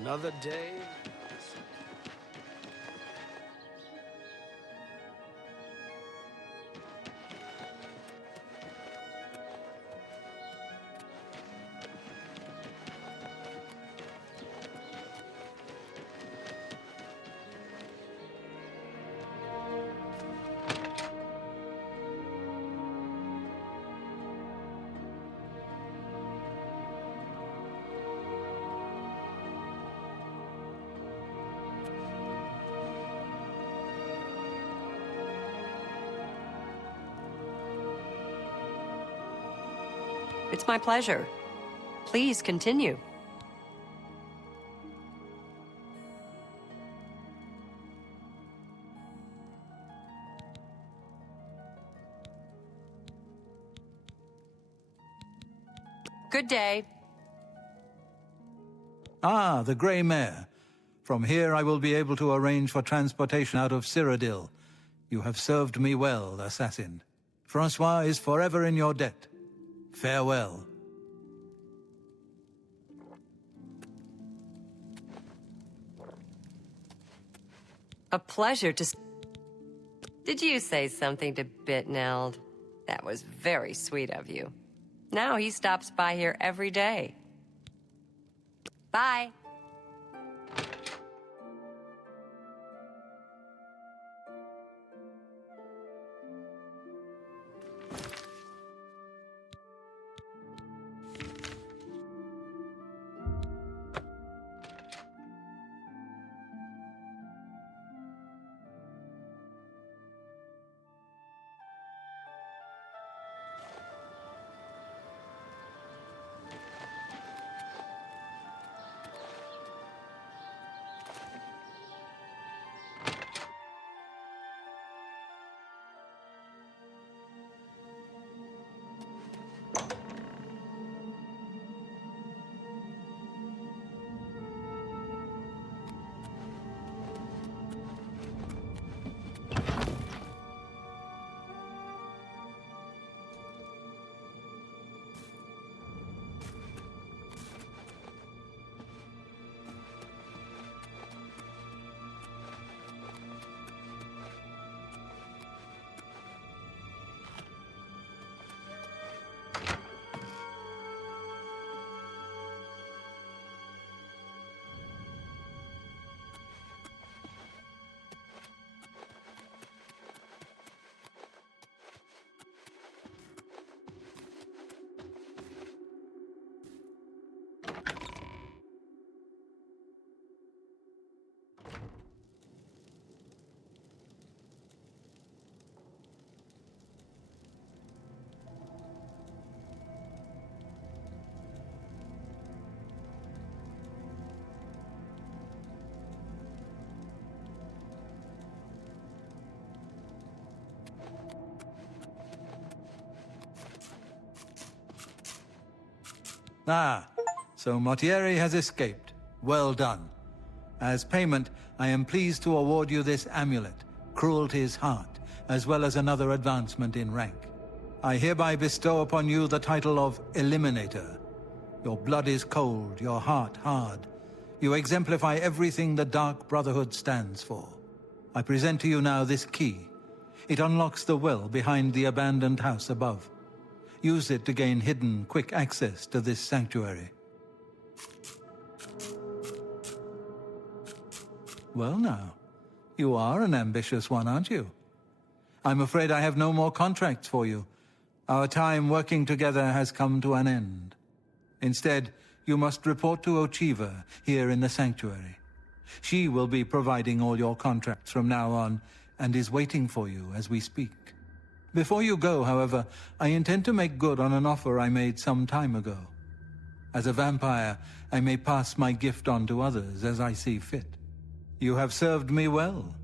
Another day? It's my pleasure. Please continue. Good day. Ah, the Grey Mare. From here I will be able to arrange for transportation out of Cyrodiil. You have served me well, assassin. Francois is forever in your debt. Farewell. A pleasure to... Did you say something to Bitneld? That was very sweet of you. Now he stops by here every day. Bye. Ah, so Mortieri has escaped. Well done. As payment, I am pleased to award you this amulet, Cruelty's Heart, as well as another advancement in rank. I hereby bestow upon you the title of Eliminator. Your blood is cold, your heart hard. You exemplify everything the Dark Brotherhood stands for. I present to you now this key. It unlocks the well behind the abandoned house above. Use it to gain hidden, quick access to this sanctuary. Well now, you are an ambitious one, aren't you? I'm afraid I have no more contracts for you. Our time working together has come to an end. Instead, you must report to Ochiva here in the sanctuary. She will be providing all your contracts from now on, and is waiting for you as we speak. Before you go, however, I intend to make good on an offer I made some time ago. As a vampire, I may pass my gift on to others as I see fit. You have served me well,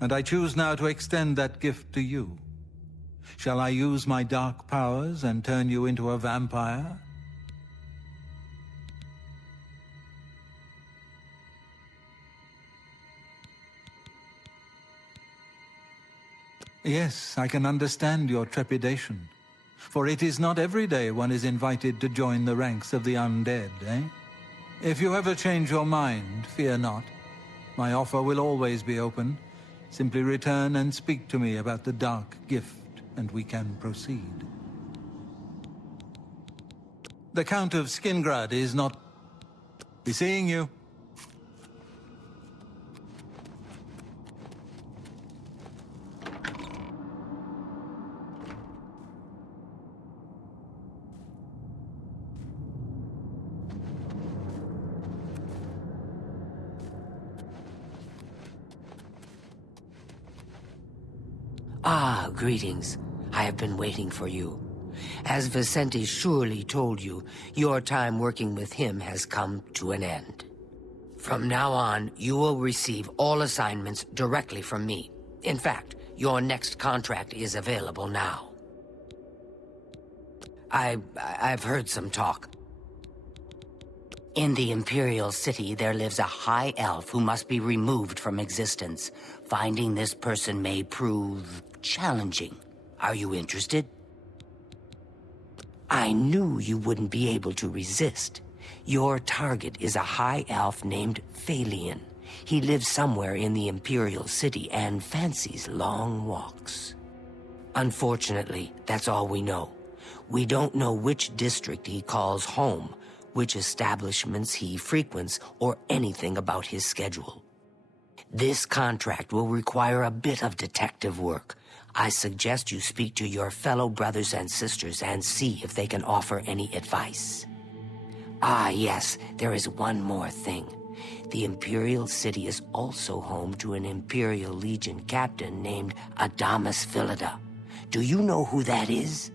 and I choose now to extend that gift to you. Shall I use my dark powers and turn you into a vampire? Yes, I can understand your trepidation. For it is not every day one is invited to join the ranks of the undead, eh? If you ever change your mind, fear not. My offer will always be open. Simply return and speak to me about the dark gift, and we can proceed. The Count of Skingrad is not... Be seeing you. Ah, greetings. I have been waiting for you. As Vicente surely told you, your time working with him has come to an end. From now on, you will receive all assignments directly from me. In fact, your next contract is available now. I've heard some talk. In the Imperial City, there lives a high elf who must be removed from existence. Finding this person may prove challenging. Are you interested? I knew you wouldn't be able to resist. Your target is a high elf named Phalion. He lives somewhere in the Imperial City and fancies long walks. Unfortunately, that's all we know. We don't know which district he calls home, which establishments he frequents, or anything about his schedule. This contract will require a bit of detective work. I suggest you speak to your fellow brothers and sisters and see if they can offer any advice. Ah, yes, there is one more thing. The Imperial City is also home to an Imperial Legion captain named Adamus Philida. Do you know who that is?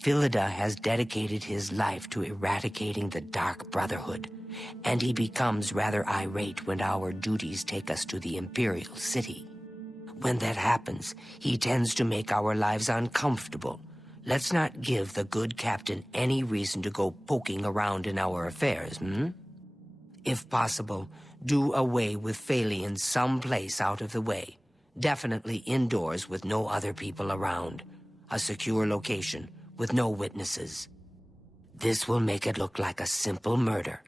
Philida has dedicated his life to eradicating the Dark Brotherhood, and he becomes rather irate when our duties take us to the Imperial City. When that happens, he tends to make our lives uncomfortable. Let's not give the good captain any reason to go poking around in our affairs, If possible, do away with Phalion someplace out of the way. Definitely indoors with no other people around. A secure location with no witnesses. This will make it look like a simple murder.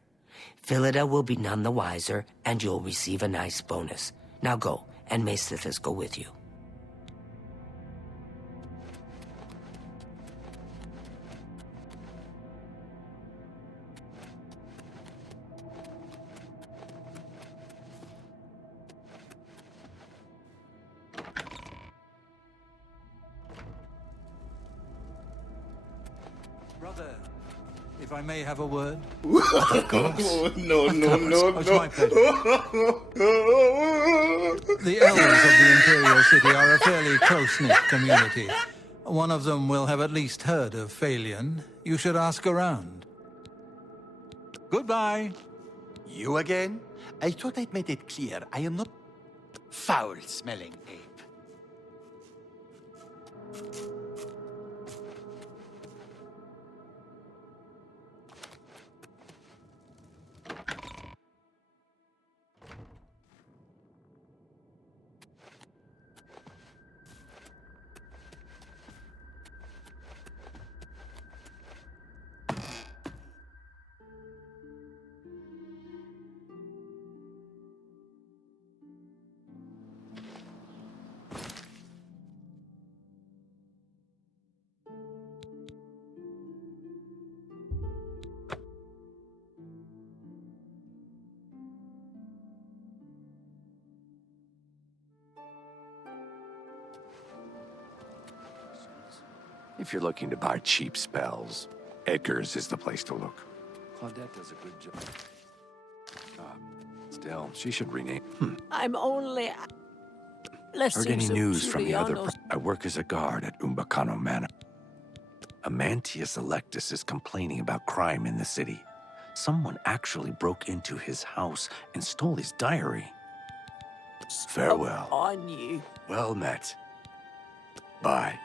Philida will be none the wiser, and you'll receive a nice bonus. Now go, and may Sithis go with you. Brother, if I may have a word? Of course. No. It's my pleasure. The elders of the Imperial City are a fairly close-knit community. One of them will have at least heard of Phalion. You should ask around. Goodbye. You again? I thought I'd made it clear I am not foul-smelling ape. If you're looking to buy cheap spells, Edgar's is the place to look. Claudette does a good job. Still, she should rename. I'm only... Heard any news from the other... I work as a guard at Umbacano Manor. Amantius Electus is complaining about crime in the city. Someone actually broke into his house and stole his diary. Farewell. On you. Well met. Bye.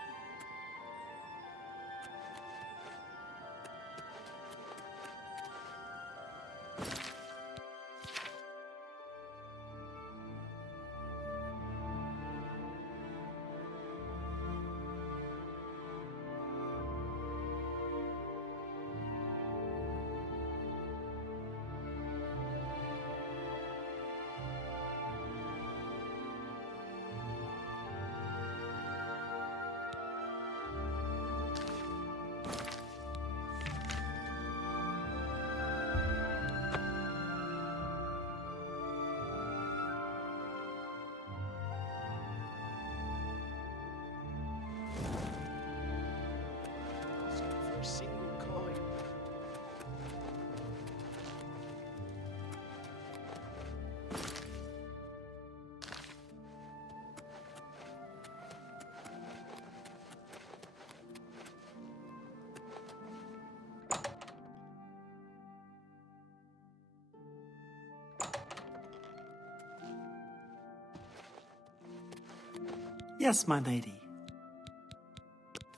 Yes, my lady.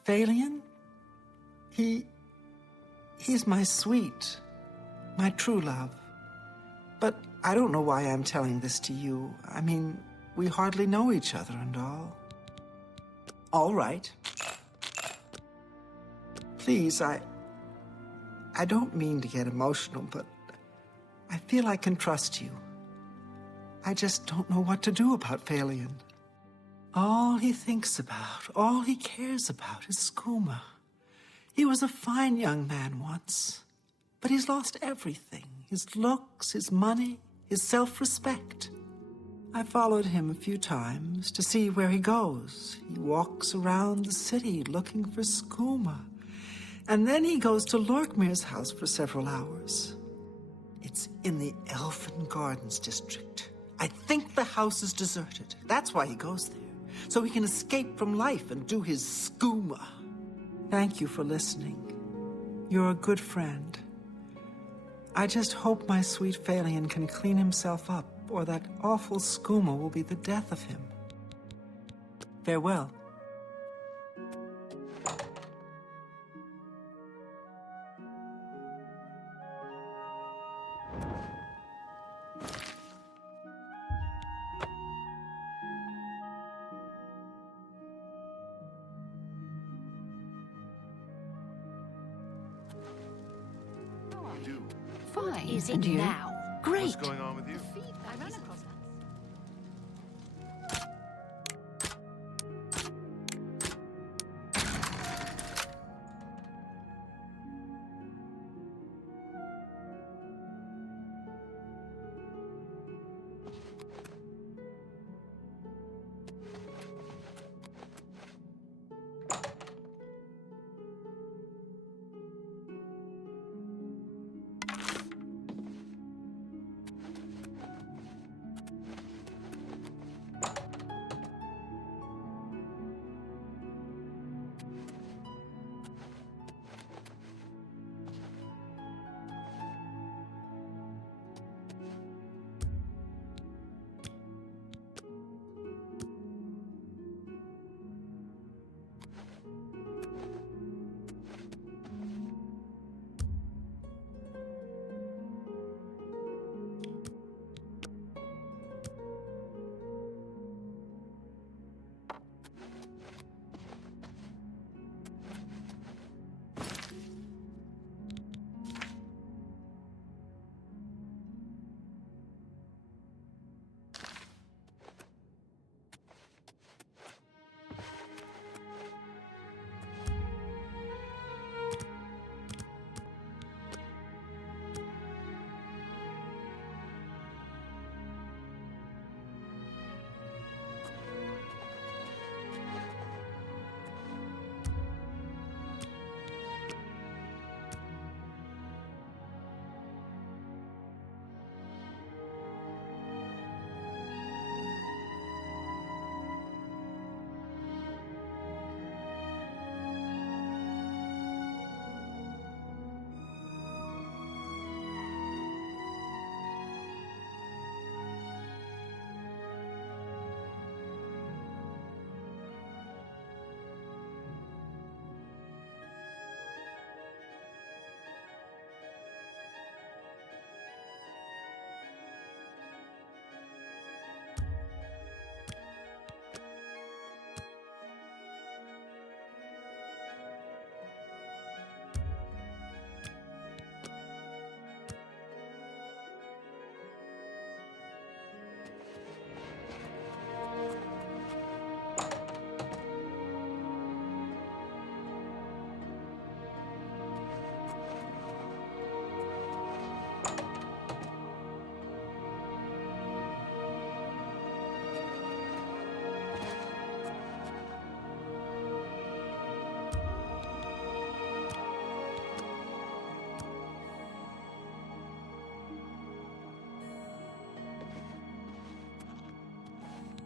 Phalion? He's my sweet, my true love. But I don't know why I'm telling this to you. I mean, we hardly know each other and all. All right. Please, I don't mean to get emotional, but I feel I can trust you. I just don't know what to do about Phalion. All he thinks about, all he cares about is skooma. He was a fine young man once, but he's lost everything. His looks, his money, his self-respect. I followed him a few times to see where he goes. He walks around the city looking for skooma. And then he goes to Lorkmir's house for several hours. It's in the Elfin Gardens district. I think the house is deserted. That's why he goes there. So he can escape from life and do his skooma. Thank you for listening. You're a good friend. I just hope my sweet Phalion can clean himself up, or that awful skooma will be the death of him. Farewell. Fine. Is it And you? now? Great. What's going on with you? I ran across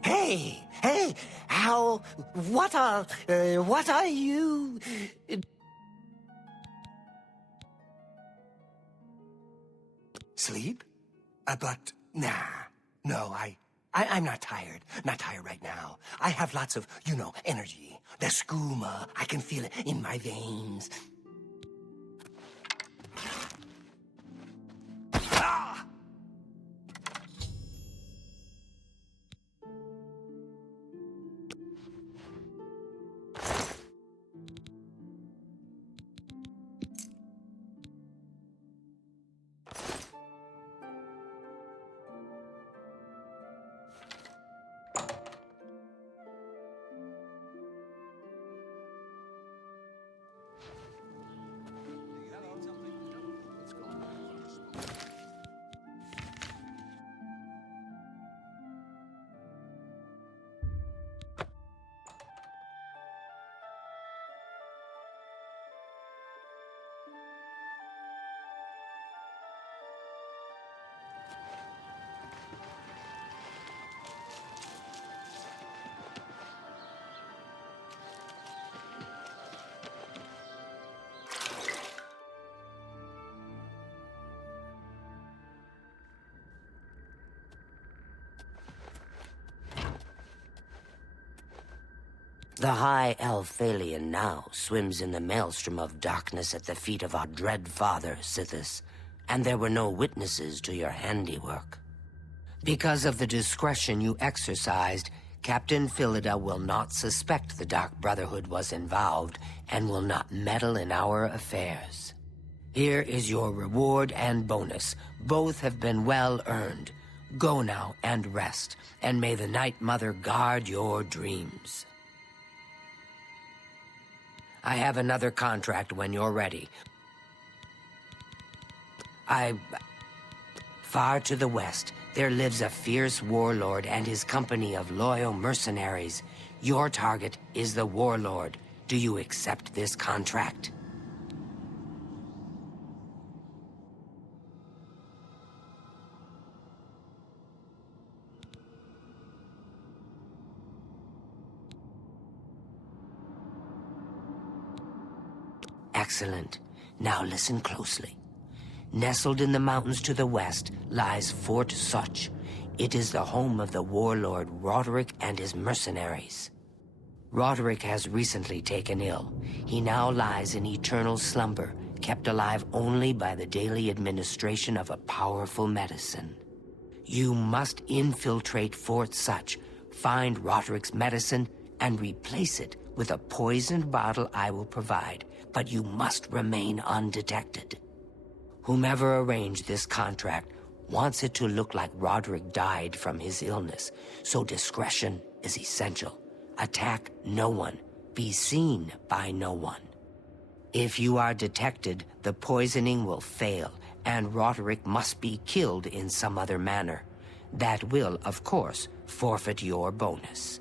Hey, what are you? Sleep? But, nah. No, I'm not tired. Not tired right now. I have lots of, energy. The skooma. I can feel it in my veins. The high elf Thalion now swims in the maelstrom of darkness at the feet of our dread father, Sithis, and there were no witnesses to your handiwork. Because of the discretion you exercised, Captain Philida will not suspect the Dark Brotherhood was involved and will not meddle in our affairs. Here is your reward and bonus. Both have been well earned. Go now and rest, and may the Night Mother guard your dreams. I have another contract when you're ready. Far to the west, there lives a fierce warlord and his company of loyal mercenaries. Your target is the warlord. Do you accept this contract? Excellent. Now listen closely. Nestled in the mountains to the west lies Fort Such. It is the home of the warlord Roderick and his mercenaries. Roderick has recently taken ill. He now lies in eternal slumber, kept alive only by the daily administration of a powerful medicine. You must infiltrate Fort Such, find Roderick's medicine, and replace it with a poisoned bottle I will provide, but you must remain undetected. Whomever arranged this contract wants it to look like Roderick died from his illness, so discretion is essential. Attack no one. Be seen by no one. If you are detected, the poisoning will fail, and Roderick must be killed in some other manner. That will, of course, forfeit your bonus.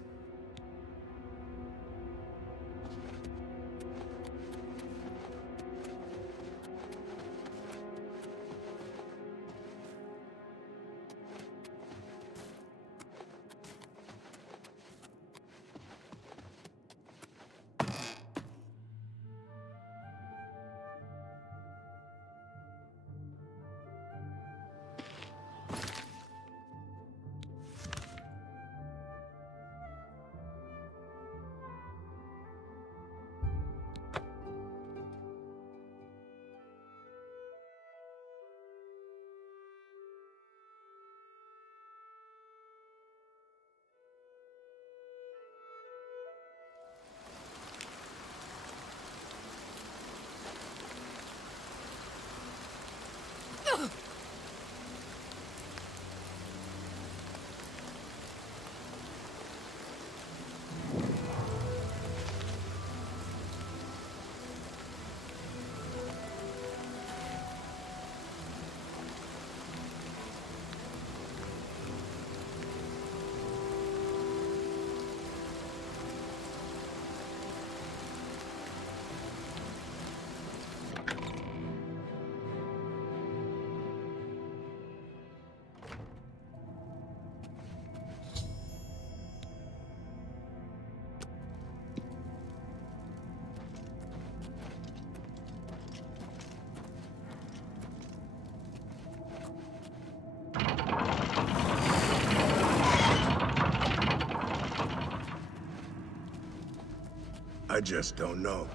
I just don't know.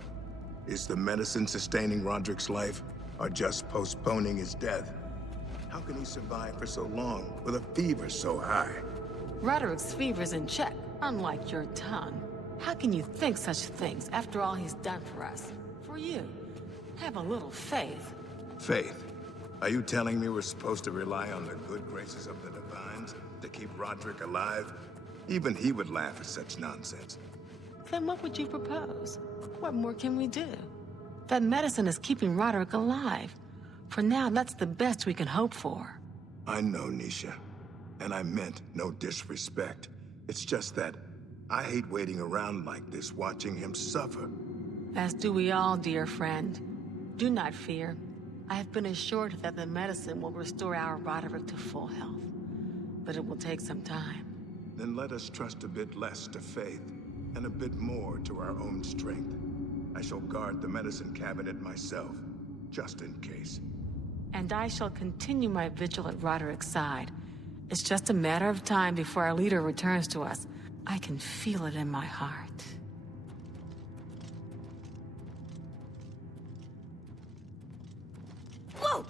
Is the medicine sustaining Roderick's life, or just postponing his death? How can he survive for so long with a fever so high? Roderick's fever's in check, unlike your tongue. How can you think such things after all he's done for us? For you. Have a little faith. Faith? Are you telling me we're supposed to rely on the good graces of the Divines to keep Roderick alive? Even he would laugh at such nonsense. Then what would you propose? What more can we do? That medicine is keeping Roderick alive. For now, that's the best we can hope for. I know, Nisha. And I meant no disrespect. It's just that I hate waiting around like this, watching him suffer. As do we all, dear friend. Do not fear. I have been assured that the medicine will restore our Roderick to full health. But it will take some time. Then let us trust a bit less to faith, and a bit more to our own strength. I shall guard the medicine cabinet myself, just in case. And I shall continue my vigil at Roderick's side. It's just a matter of time before our leader returns to us. I can feel it in my heart. Whoa!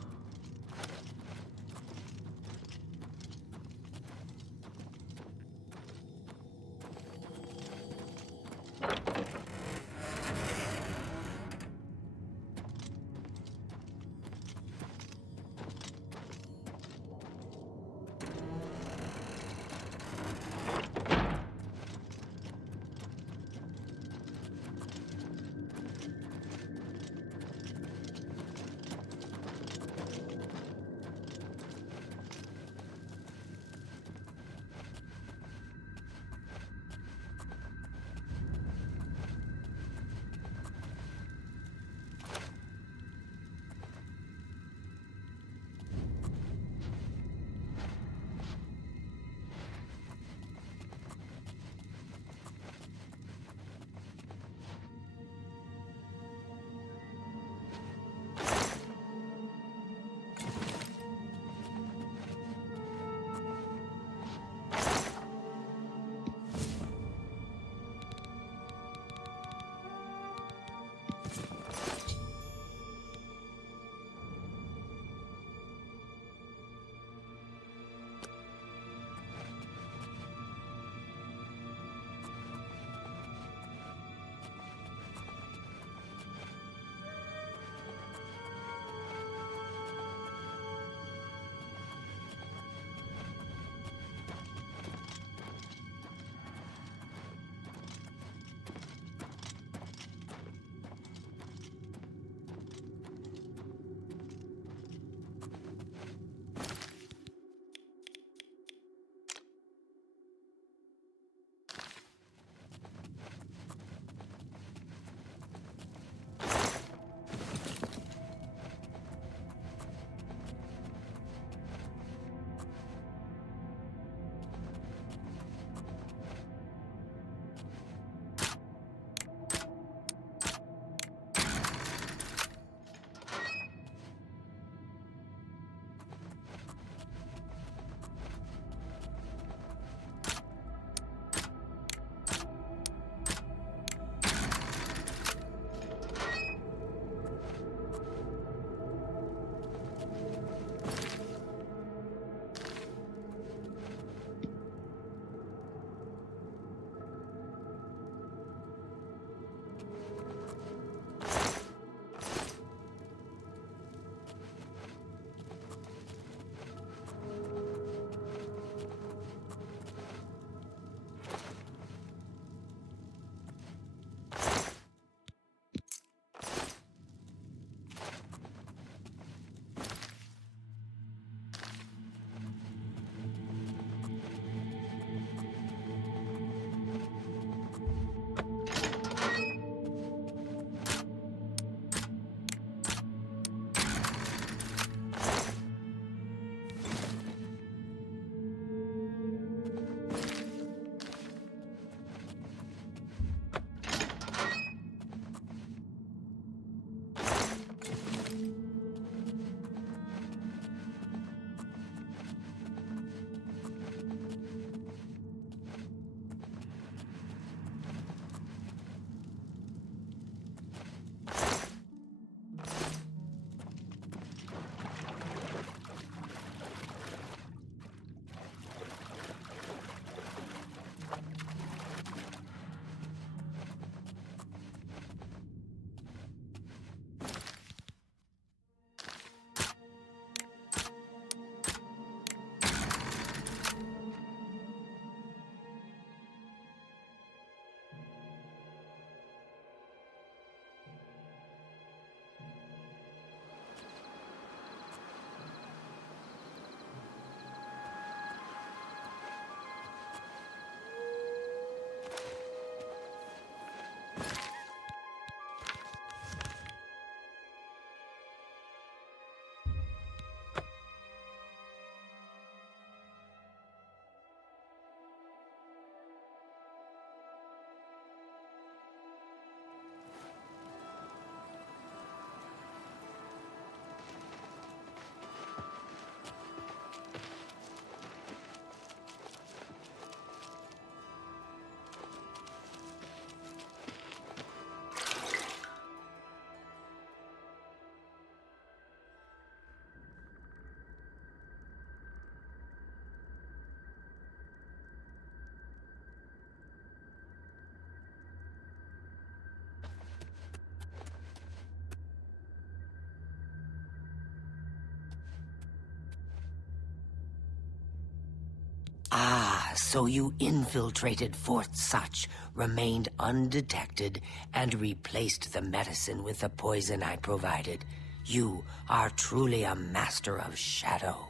So you infiltrated Fort Such, remained undetected, and replaced the medicine with the poison I provided. You are truly a master of shadow.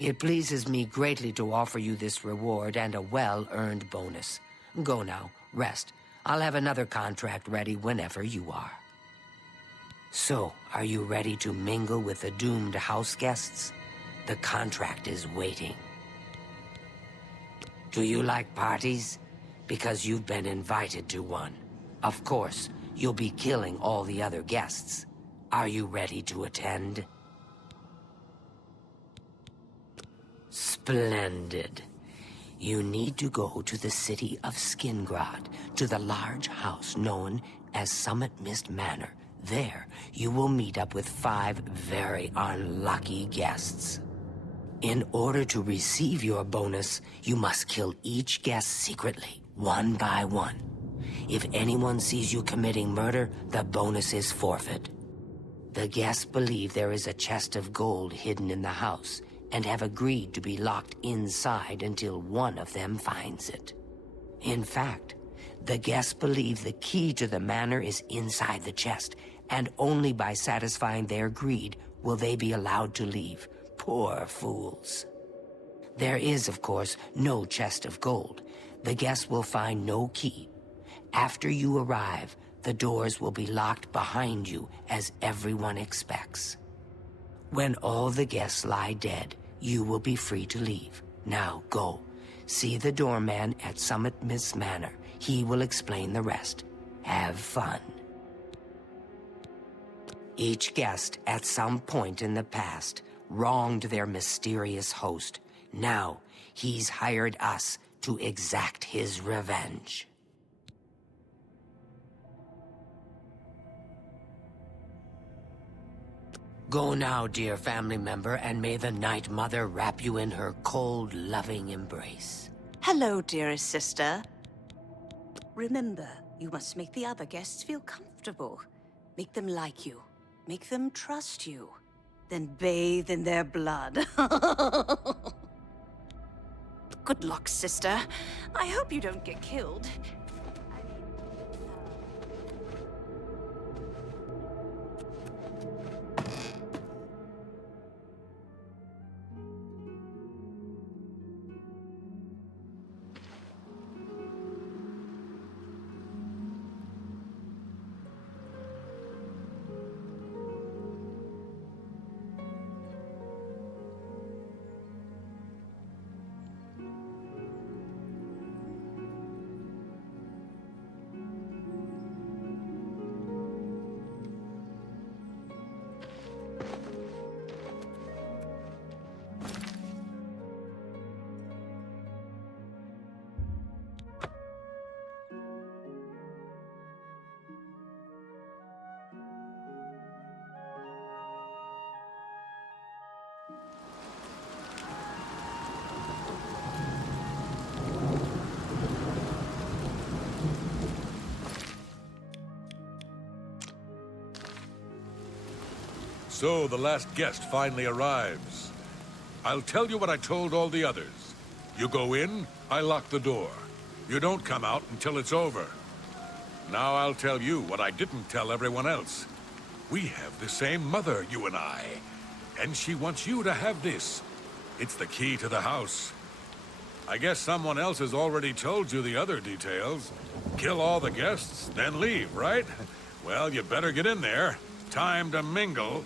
It pleases me greatly to offer you this reward and a well-earned bonus. Go now, rest. I'll have another contract ready whenever you are. So, are you ready to mingle with the doomed house guests? The contract is waiting. Do you like parties? Because you've been invited to one. Of course, you'll be killing all the other guests. Are you ready to attend? Splendid. You need to go to the city of Skingrad, to the large house known as Summit Mist Manor. There, you will meet up with 5 very unlucky guests. In order to receive your bonus, you must kill each guest secretly, one by one. If anyone sees you committing murder, the bonus is forfeit. The guests believe there is a chest of gold hidden in the house, and have agreed to be locked inside until one of them finds it. In fact, the guests believe the key to the manor is inside the chest, and only by satisfying their greed will they be allowed to leave. Poor fools. There is, of course, no chest of gold. The guests will find no key. After you arrive, the doors will be locked behind you, as everyone expects. When all the guests lie dead, you will be free to leave. Now go. See the doorman at Summit Mist Manor. He will explain the rest. Have fun. Each guest, at some point in the past, wronged their mysterious host. Now, he's hired us to exact his revenge. Go now, dear family member, and may the Night Mother wrap you in her cold, loving embrace. Hello, dearest sister. Remember, you must make the other guests feel comfortable. Make them like you. Make them trust you. Then bathe in their blood. Good luck, sister. I hope you don't get killed. So, the last guest finally arrives. I'll tell you what I told all the others. You go in, I lock the door. You don't come out until it's over. Now I'll tell you what I didn't tell everyone else. We have the same mother, you and I. And she wants you to have this. It's the key to the house. I guess someone else has already told you the other details. Kill all the guests, then leave, right? Well, you better get in there. Time to mingle.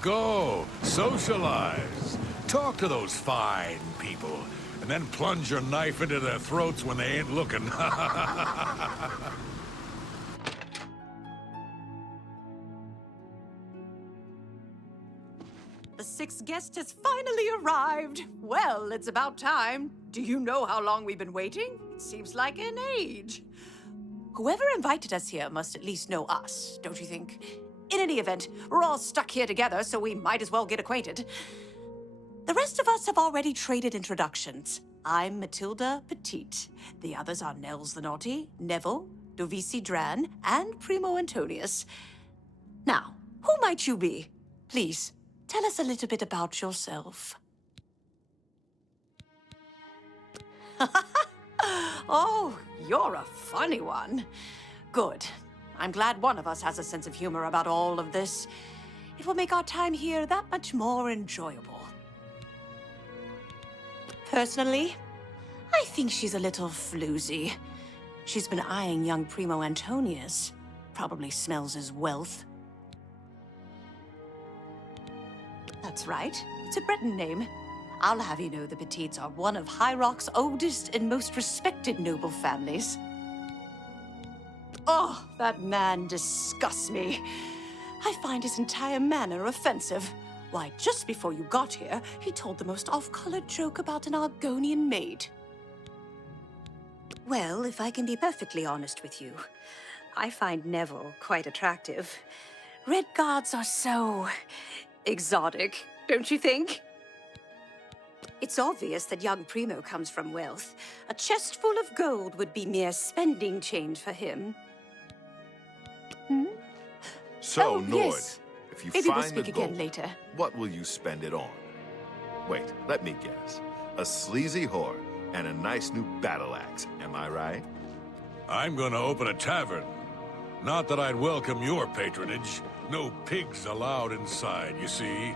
Go, socialize. Talk to those fine people, and then plunge your knife into their throats when they ain't looking. The 6th guest has finally arrived. Well, it's about time. Do you know how long we've been waiting? It seems like an age. Whoever invited us here must at least know us, don't you think? In any event, we're all stuck here together, so we might as well get acquainted. The rest of us have already traded introductions. I'm Matilda Petite. The others are Nels the Naughty, Neville, Dovisi Dran, and Primo Antonius. Now, who might you be? Please, tell us a little bit about yourself. Oh, you're a funny one. Good. I'm glad one of us has a sense of humor about all of this. It will make our time here that much more enjoyable. Personally, I think she's a little floozy. She's been eyeing young Primo Antonius. Probably smells his wealth. That's right. It's a Breton name. I'll have you know the Petites are one of High Rock's oldest and most respected noble families. Oh, that man disgusts me. I find his entire manner offensive. Why, just before you got here, he told the most off-color joke about an Argonian maid. Well, if I can be perfectly honest with you, I find Neville quite attractive. Red Guards are so exotic, don't you think? It's obvious that young Primo comes from wealth. A chest full of gold would be mere spending change for him. So, Oh, Nord, yes. if you Maybe we'll find the speak again gold, later. what will you spend it on? Wait, let me guess. A sleazy whore and a nice new battle axe, am I right? I'm gonna open a tavern. Not that I'd welcome your patronage. No pigs allowed inside, you see.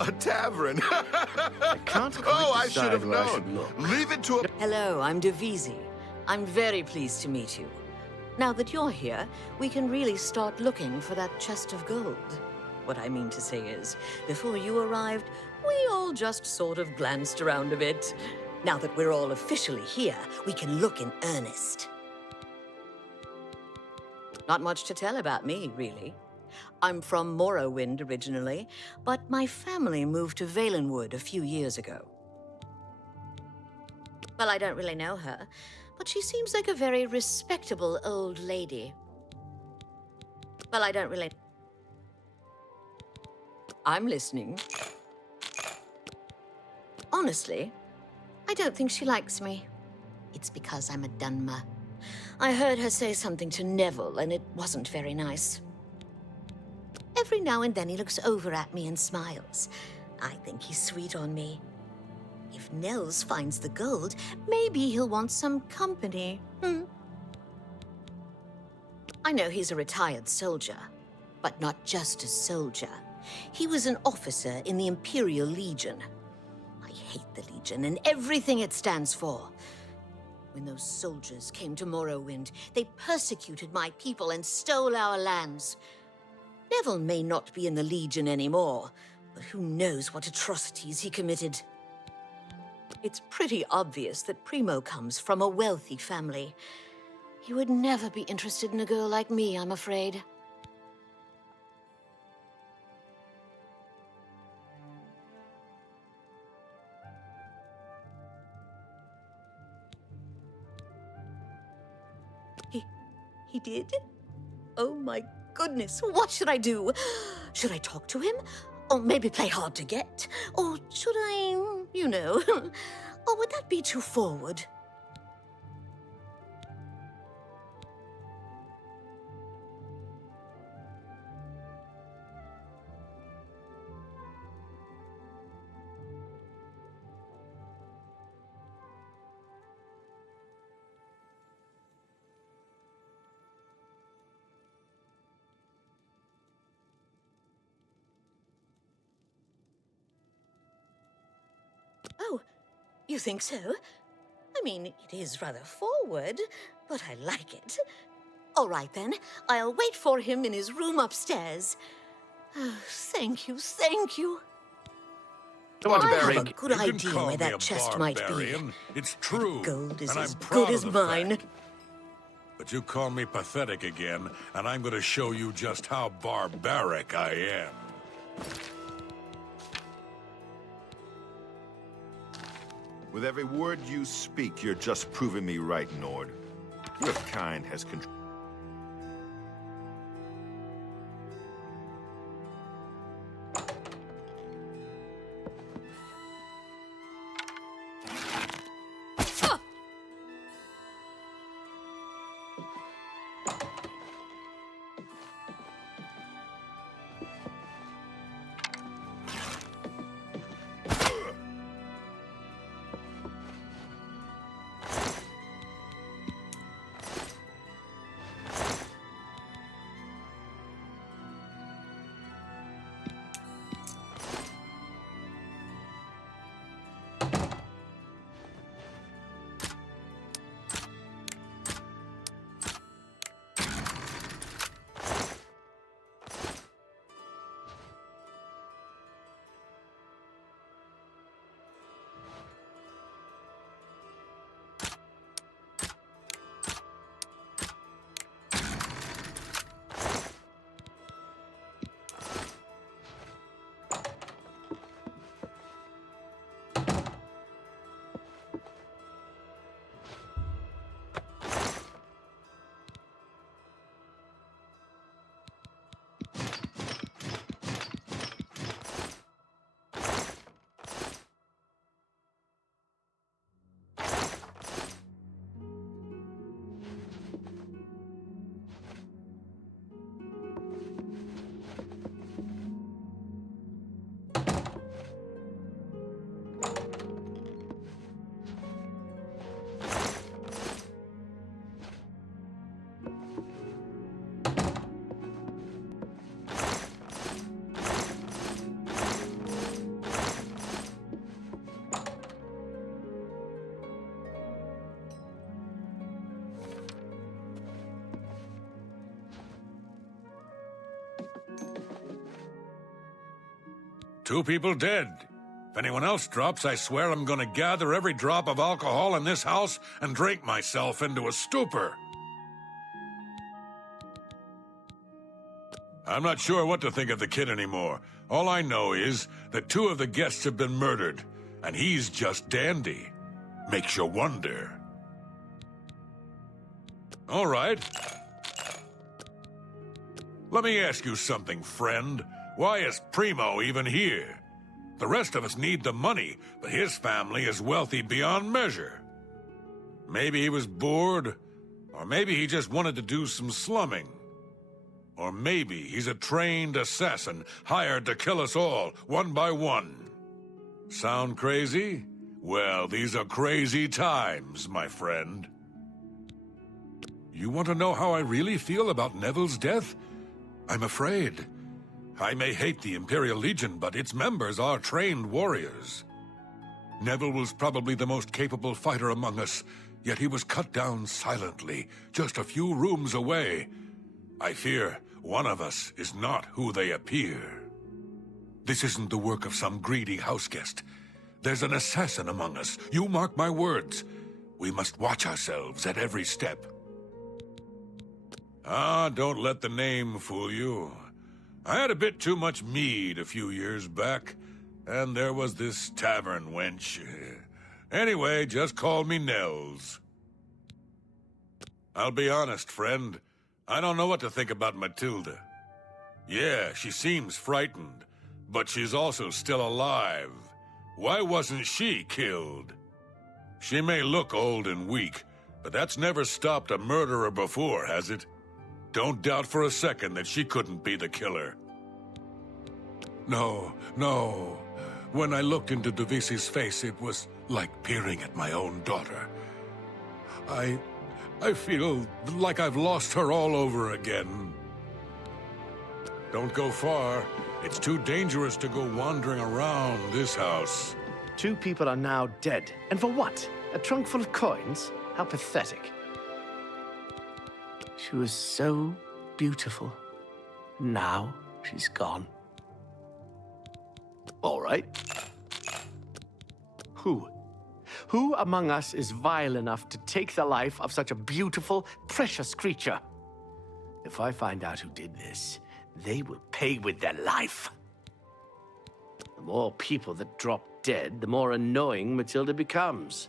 A tavern! I can't quite Oh, I should decide have where I known. should look. Leave it to a... Hello, I'm Devisi. I'm very pleased to meet you. Now that you're here, we can really start looking for that chest of gold. What I mean to say is, before you arrived, we all just sort of glanced around a bit. Now that we're all officially here, we can look in earnest. Not much to tell about me, really. I'm from Morrowind originally, but my family moved to Valenwood a few years ago. Well, I don't really know her, but she seems like a very respectable old lady. Well, I don't really... I'm listening. Honestly, I don't think she likes me. It's because I'm a Dunmer. I heard her say something to Neville, and it wasn't very nice. Every now and then he looks over at me and smiles. I think he's sweet on me. If Nels finds the gold, maybe he'll want some company. I know he's a retired soldier, but not just a soldier. He was an officer in the Imperial Legion. I hate the Legion and everything it stands for. When those soldiers came to Morrowind, they persecuted my people and stole our lands. Neville may not be in the Legion anymore, but who knows what atrocities he committed. It's pretty obvious that Primo comes from a wealthy family. He would never be interested in a girl like me, I'm afraid. He did? Oh my goodness, what should I do? Should I talk to him? Or maybe play hard to get? Or should I, you know? Or would that be too forward? Oh, you think so? I mean, it is rather forward, but I like it. All right, then. I'll wait for him in his room upstairs. Thank you, thank you. I have a good idea where that chest might be. It's true, Gold is and as I'm good proud as of the mine. fact. But you call me pathetic again, and I'm going to show you just how barbaric I am. With every word you speak, you're just proving me right, Nord. Your kind has control. Two people dead. If anyone else drops, I swear I'm gonna gather every drop of alcohol in this house and drink myself into a stupor. I'm not sure what to think of the kid anymore. All I know is that two of the guests have been murdered, and he's just dandy. Makes you wonder. All right. Let me ask you something, friend. Why is Primo even here? The rest of us need the money, but his family is wealthy beyond measure. Maybe he was bored, or maybe he just wanted to do some slumming. Or maybe he's a trained assassin hired to kill us all, one by one. Sound crazy? Well, these are crazy times, my friend. You want to know how I really feel about Neville's death? I'm afraid. I may hate the Imperial Legion, but its members are trained warriors. Neville was probably the most capable fighter among us, yet he was cut down silently, just a few rooms away. I fear one of us is not who they appear. This isn't the work of some greedy houseguest. There's an assassin among us. You mark my words. We must watch ourselves at every step. Ah, don't let the name fool you. I had a bit too much mead a few years back, and there was this tavern wench. Anyway, just call me Nels. I'll be honest, friend. I don't know what to think about Matilda. Yeah, she seems frightened, but she's also still alive. Why wasn't she killed? She may look old and weak, but that's never stopped a murderer before, has it? Don't doubt for a second that she couldn't be the killer. No. When I looked into Devisi's face, it was like peering at my own daughter. I feel like I've lost her all over again. Don't go far. It's too dangerous to go wandering around this house. 2 people are now dead. And for what? A trunk full of coins? How pathetic. She was so beautiful. Now she's gone. All right. Who among us is vile enough to take the life of such a beautiful, precious creature? If I find out who did this, they will pay with their life. The more people that drop dead, the more annoying Matilda becomes.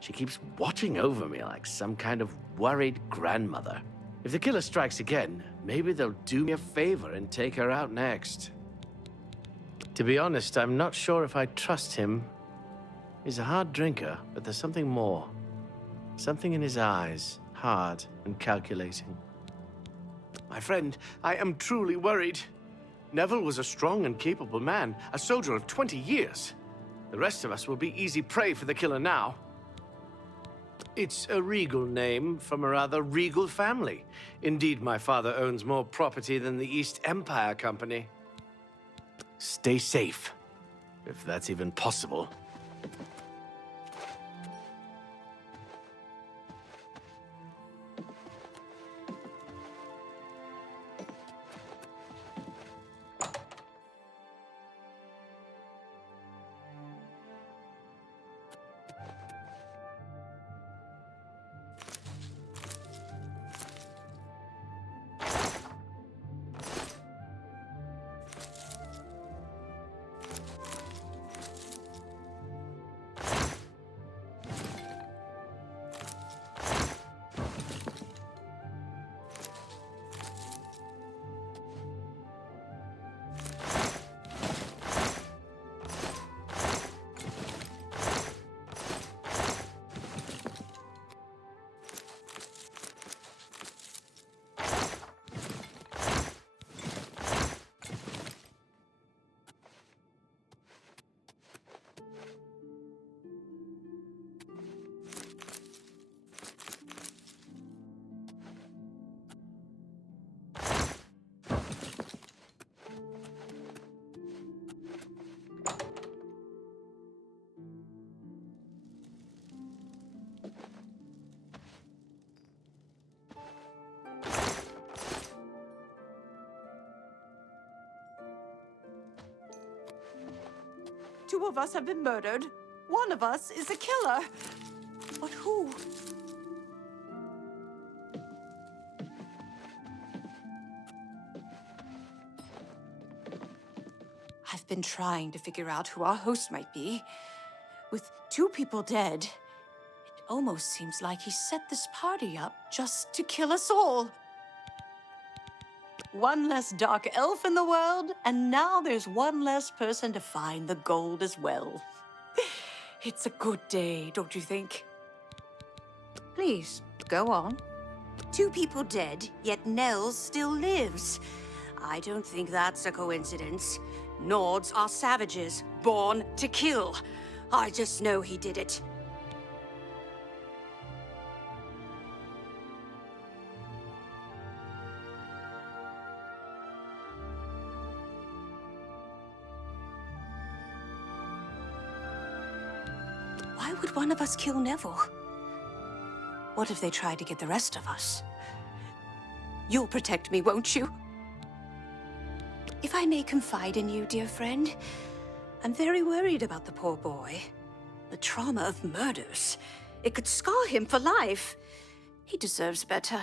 She keeps watching over me like some kind of worried grandmother. If the killer strikes again, maybe they'll do me a favor and take her out next. To be honest, I'm not sure if I trust him. He's a hard drinker, but there's something more. Something in his eyes, hard and calculating. My friend, I am truly worried. Neville was a strong and capable man, a soldier of 20 years. The rest of us will be easy prey for the killer now. It's a regal name from a rather regal family. Indeed, my father owns more property than the East Empire Company. Stay safe, if that's even possible. Two of us have been murdered. One of us is a killer. But who? I've been trying to figure out who our host might be. With two people dead, it almost seems like he set this party up just to kill us all. One less dark elf in the world, and now there's one less person to find the gold as well. It's a good day, don't you think? Please, go on. Two people dead, yet Nels still lives. I don't think that's a coincidence. Nords are savages, born to kill. I just know he did it. Why would one of us kill Neville? What if they try to get the rest of us? You'll protect me, won't you? If I may confide in you, dear friend, I'm very worried about the poor boy. The trauma of murders. It could scar him for life. He deserves better.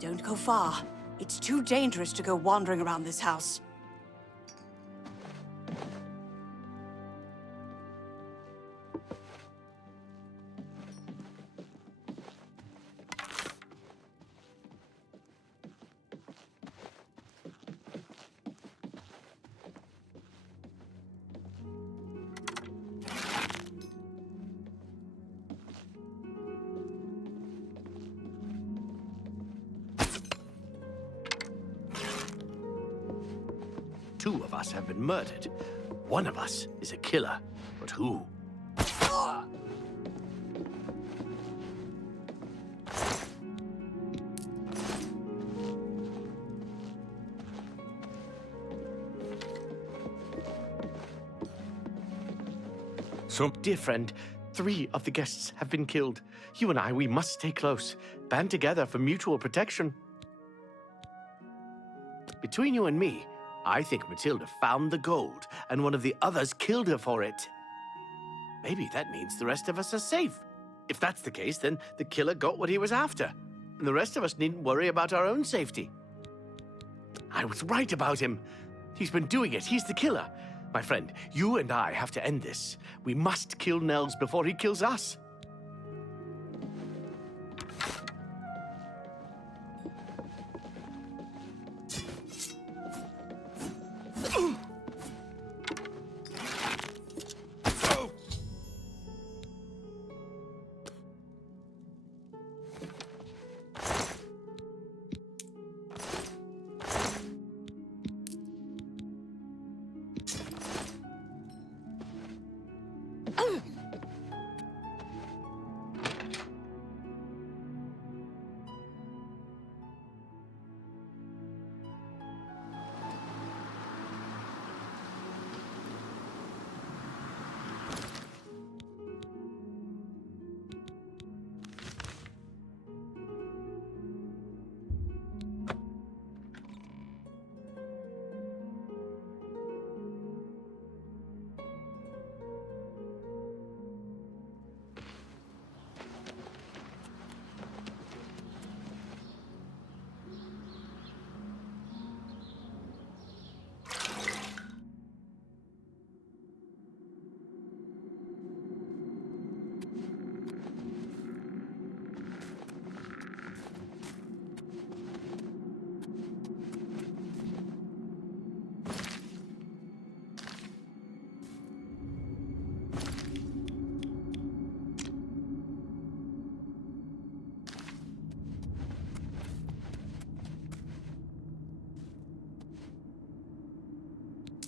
Don't go far. It's too dangerous to go wandering around this house. 2 of us have been murdered. One of us is a killer, but who? So, dear friend, 3 of the guests have been killed. You and I, we must stay close, band together for mutual protection. Between you and me, I think Matilda found the gold, and one of the others killed her for it. Maybe that means the rest of us are safe. If that's the case, then the killer got what he was after, and the rest of us needn't worry about our own safety. I was right about him. He's been doing it. He's the killer. My friend, you and I have to end this. We must kill Nels before he kills us.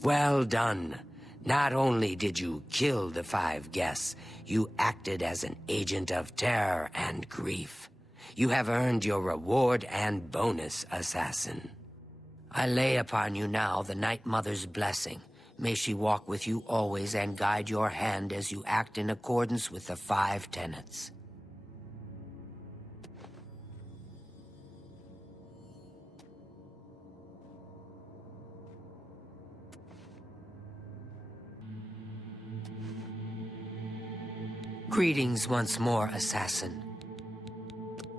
Well done. Not only did you kill the 5 guests, you acted as an agent of terror and grief. You have earned your reward and bonus, assassin. I lay upon you now the Night Mother's blessing. May she walk with you always and guide your hand as you act in accordance with the 5 tenets. Greetings once more, assassin.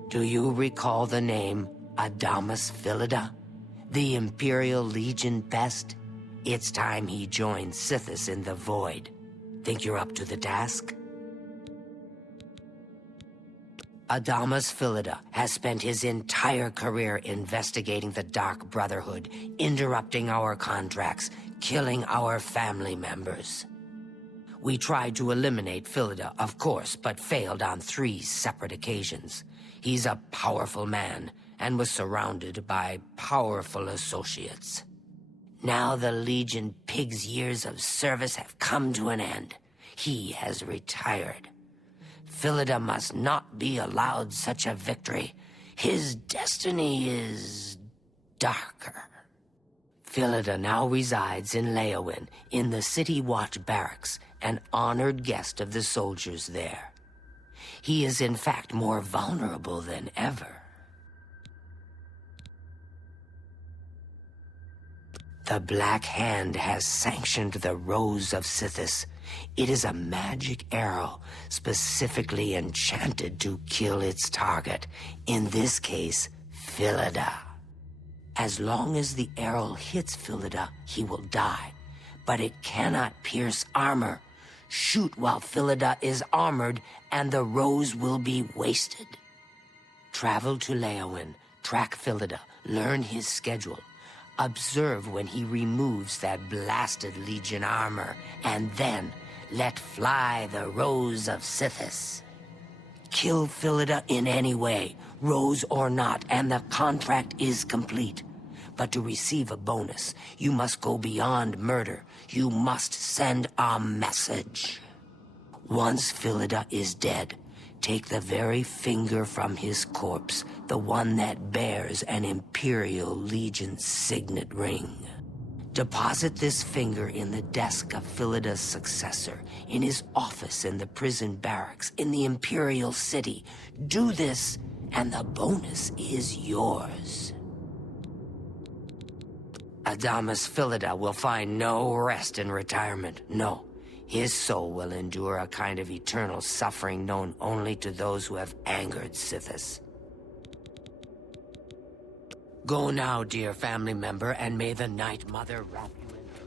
Do you recall the name Adamus Philida? The Imperial Legion pest? It's time he joined Sithis in the Void. Think you're up to the task? Adamus Philida has spent his entire career investigating the Dark Brotherhood, interrupting our contracts, killing our family members. We tried to eliminate Philida, of course, but failed on 3 separate occasions. He's a powerful man, and was surrounded by powerful associates. Now the Legion Pig's years of service have come to an end. He has retired. Philida must not be allowed such a victory. His destiny is darker. Philida now resides in Leowin, in the City Watch Barracks, an honored guest of the soldiers there. He is in fact more vulnerable than ever. The Black Hand has sanctioned the Rose of Sithis. It is a magic arrow, specifically enchanted to kill its target, in this case, Philida. As long as the arrow hits Philida, he will die, but it cannot pierce armor. Shoot while Philida is armored, and the rose will be wasted. Travel to Leowin, track Philida, learn his schedule. Observe when he removes that blasted Legion armor, and then let fly the Rose of Sithis. Kill Philida in any way, Rose or not, and the contract is complete. But to receive a bonus, you must go beyond murder. You must send a message. Once Philida is dead, take the very finger from his corpse, the one that bears an Imperial Legion signet ring. Deposit this finger in the desk of Philida's successor, in his office in the prison barracks, in the Imperial City. Do this, and the bonus is yours. Adamus Philida will find no rest in retirement. No, his soul will endure a kind of eternal suffering known only to those who have angered Sithis. Go now, dear family member, and may the Night Mother wrap you in her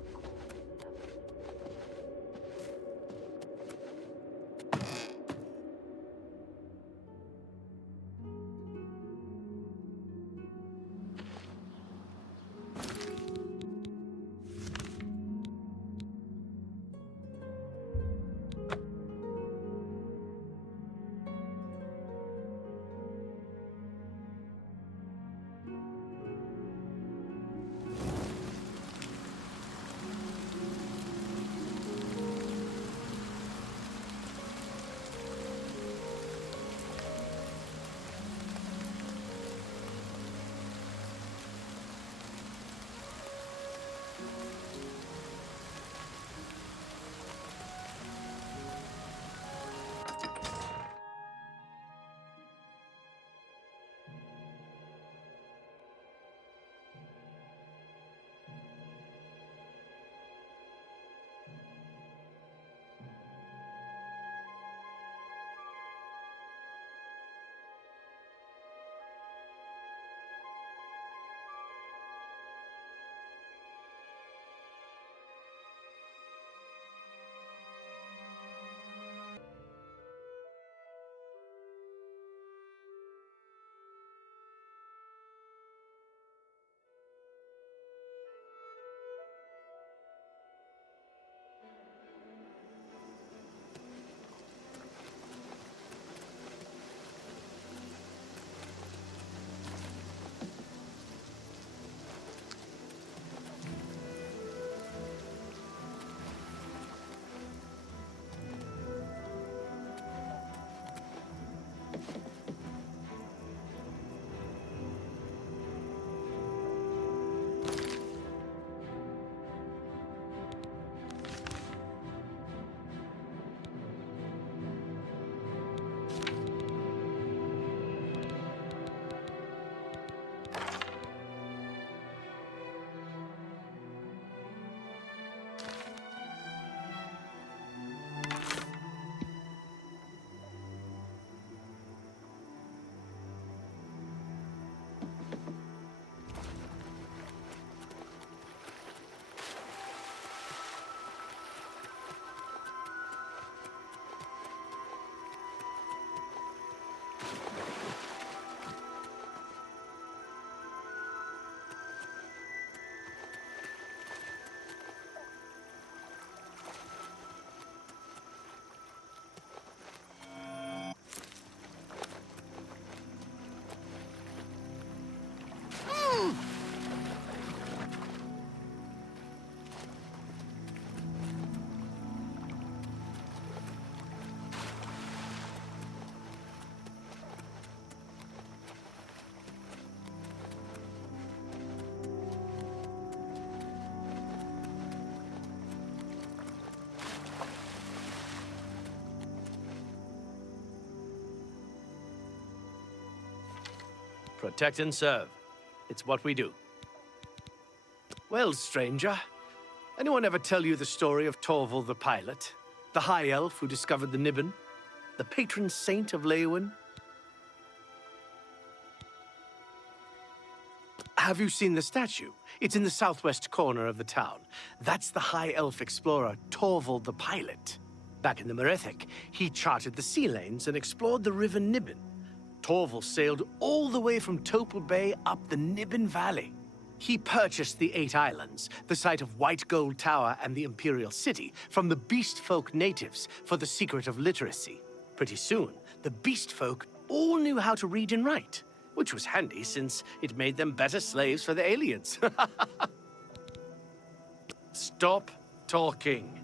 Protect and serve. It's what we do. Well, stranger, anyone ever tell you the story of Torval the pilot? The high elf who discovered the Niben? The patron saint of Leeuwin? Have you seen the statue? It's in the southwest corner of the town. That's the high elf explorer, Torval the pilot. Back in the Merethic, he charted the sea lanes and explored the river Niben. Torval sailed all the way from Topal Bay up the Niben Valley. He purchased the 8 islands, the site of White Gold Tower and the Imperial City, from the Beast Folk natives for the secret of literacy. Pretty soon, the Beast Folk all knew how to read and write. which was handy since it made them better slaves for the aliens. Stop talking.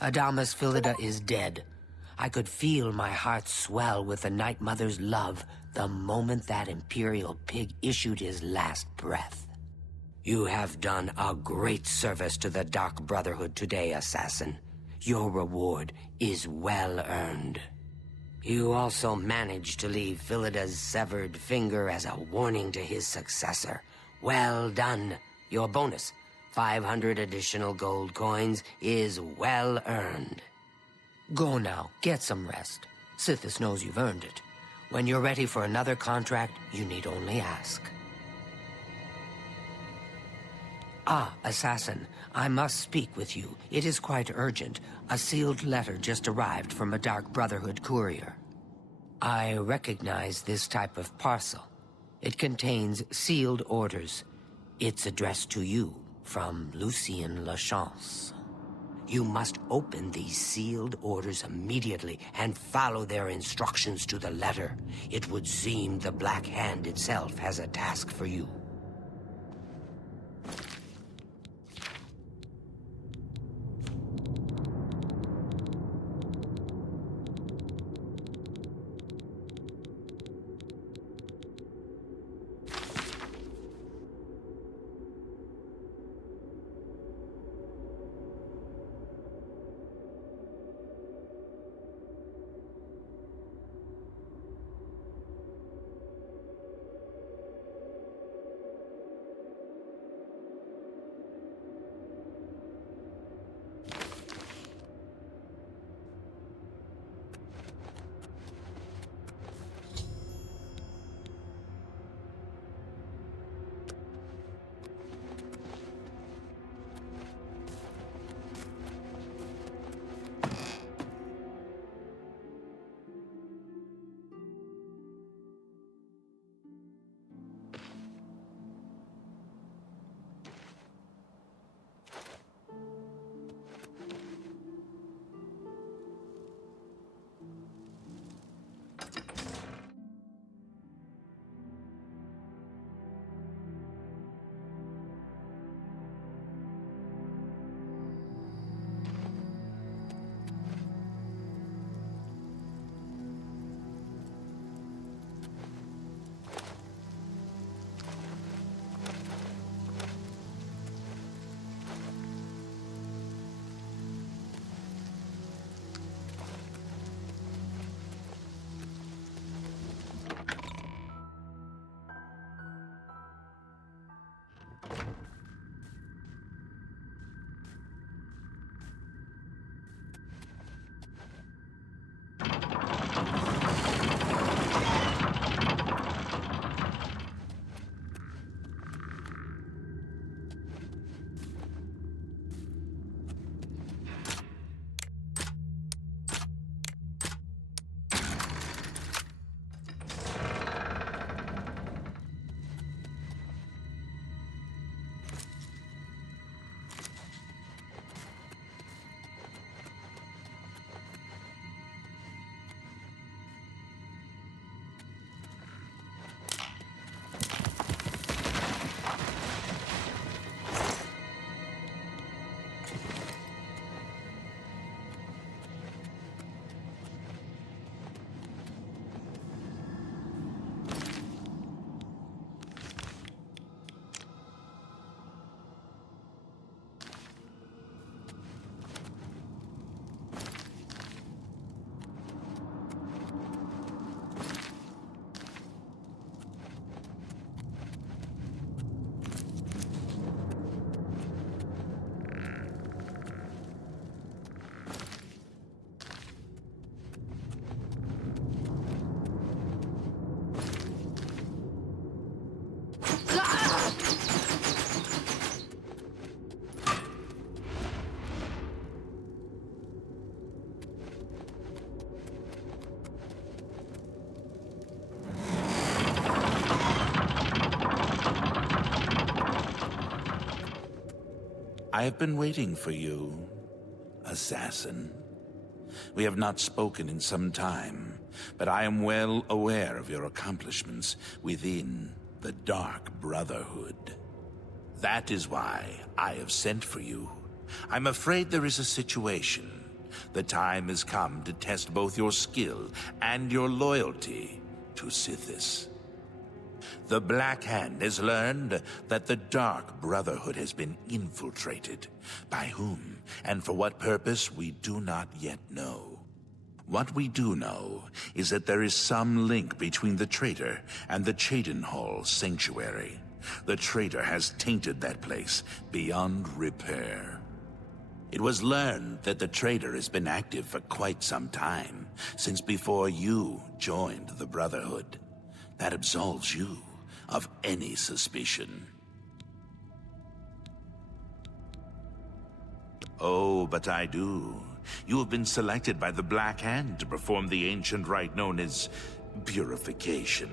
Adamus Philida is dead. I could feel my heart swell with the Night Mother's love the moment that Imperial pig issued his last breath. You have done a great service to the Dark Brotherhood today, Assassin. Your reward is well earned. You also managed to leave Philida's severed finger as a warning to his successor. Well done. Your bonus, 500 additional gold coins, is well earned. Go now, get some rest. Sithis knows you've earned it. When you're ready for another contract, you need only ask. Ah, Assassin, I must speak with you. It is quite urgent. A sealed letter just arrived from a Dark Brotherhood courier. I recognize this type of parcel. It contains sealed orders. It's addressed to you from Lucien Lachance. You must open these sealed orders immediately and follow their instructions to the letter. It would seem the Black Hand itself has a task for you. I have been waiting for you, Assassin. We have not spoken in some time, but I am well aware of your accomplishments within the Dark Brotherhood. That is why I have sent for you. I'm afraid there is a situation. the time has come to test both your skill and your loyalty to Sithis. The Black Hand has learned that the Dark Brotherhood has been infiltrated. By whom and for what purpose, we do not yet know. What we do know is that there is some link between the traitor and the Cheydinhal Sanctuary. The traitor has tainted that place beyond repair. It was learned that the traitor has been active for quite some time, since before you joined the Brotherhood. That absolves you of any suspicion. Oh, but I do. You have been selected by the Black Hand to perform the ancient rite known as purification.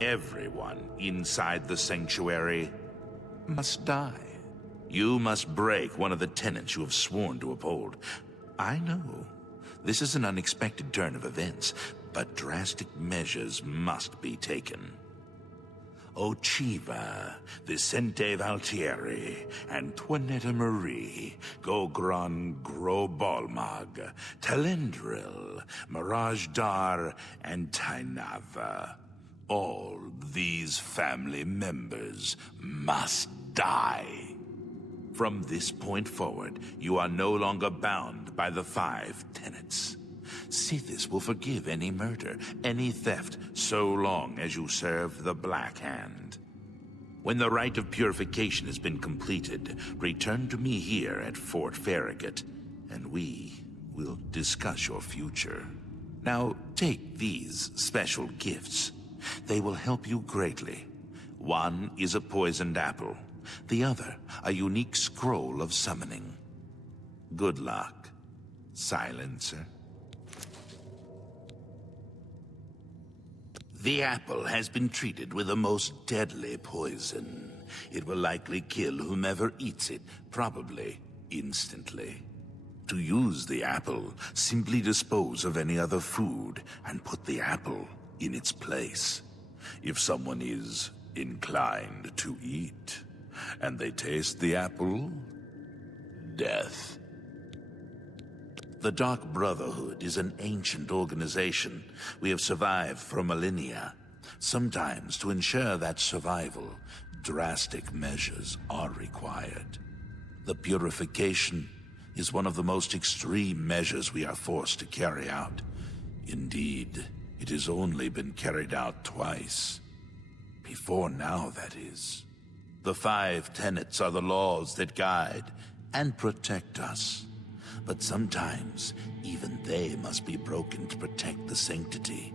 Everyone inside the sanctuary must die. You must break one of the tenets you have sworn to uphold. I know. This is an unexpected turn of events, but drastic measures must be taken. Ochiva, Vicente Valtieri, Antoinetta Marie, Gogron Grobalmag, Talendril, Mirage Dar, and Tainava. All these family members must die. From this point forward, you are no longer bound by the 5 tenets. Sithis will forgive any murder, any theft, so long as you serve the Black Hand. When the rite of purification has been completed, return to me here at Fort Farragut, and we will discuss your future. Now, take these special gifts. They will help you greatly. One is a poisoned apple, the other a unique scroll of summoning. Good luck, Silencer. The apple has been treated with a most deadly poison. It will likely kill whomever eats it, probably instantly. To use the apple, simply dispose of any other food and put the apple in its place. If someone is inclined to eat, and they taste the apple, death. The Dark Brotherhood is an ancient organization. We have survived for millennia. Sometimes, to ensure that survival, drastic measures are required. The purification is one of the most extreme measures we are forced to carry out. Indeed, it has only been carried out twice. Before now, that is. The 5 tenets are the laws that guide and protect us. But sometimes, even they must be broken to protect the sanctity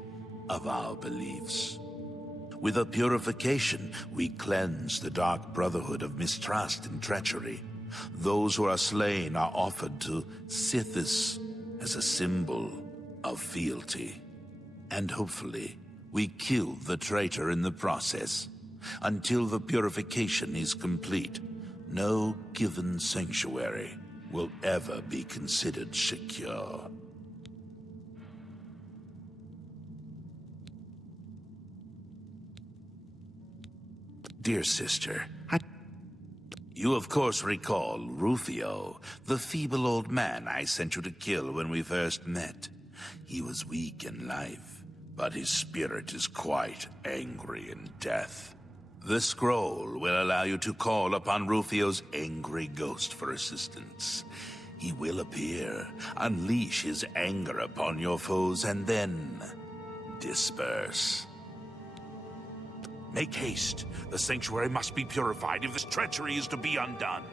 of our beliefs. With a purification, we cleanse the Dark Brotherhood of mistrust and treachery. Those who are slain are offered to Sithis as a symbol of fealty. And hopefully, we kill the traitor in the process. Until the purification is complete, no given sanctuary will ever be considered secure. Dear sister, you of course recall Rufio, the feeble old man I sent you to kill when we first met. He was weak in life, but his spirit is quite angry in death. The scroll will allow you to call upon Rufio's angry ghost for assistance. He will appear, unleash his anger upon your foes, and then disperse. Make haste. The sanctuary must be purified if this treachery is to be undone.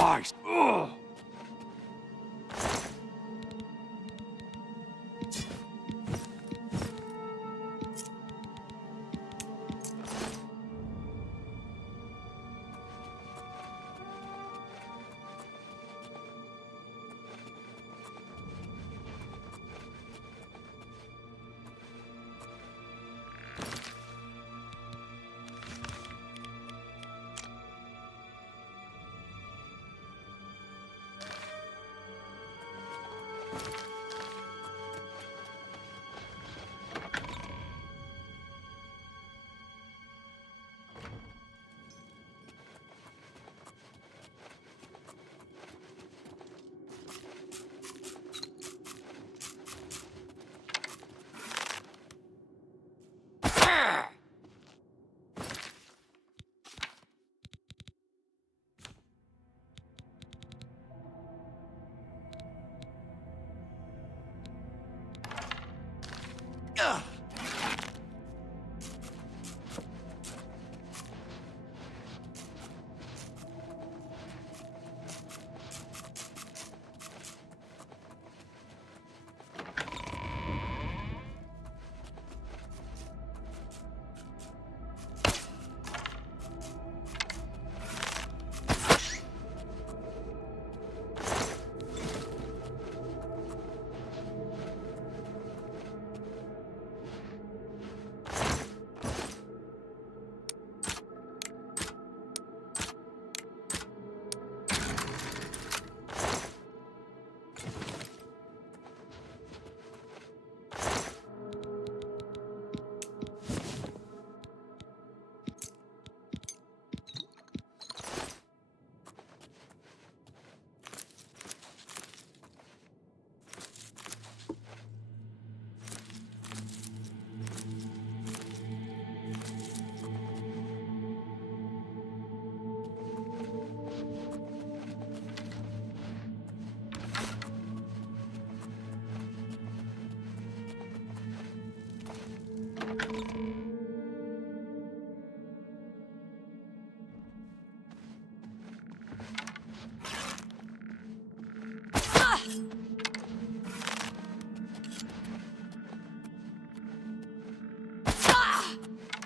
face! Ugh.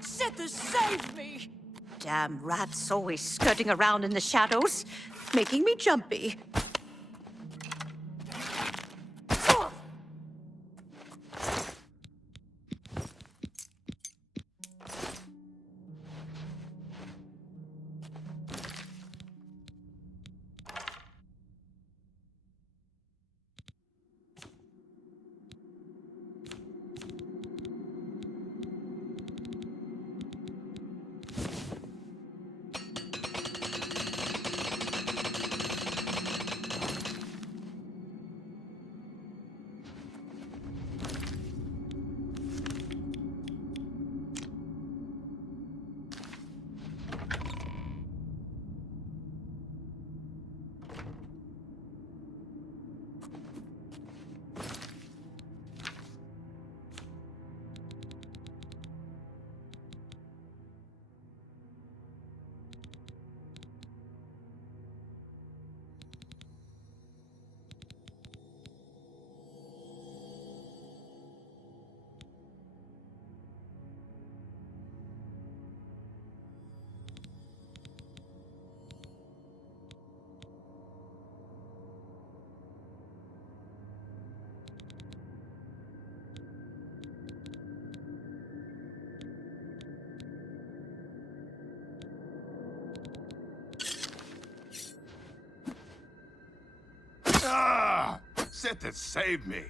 Sithers, save me! Damn rats always skirting around in the shadows, making me jumpy. Ah! Sithers, save me!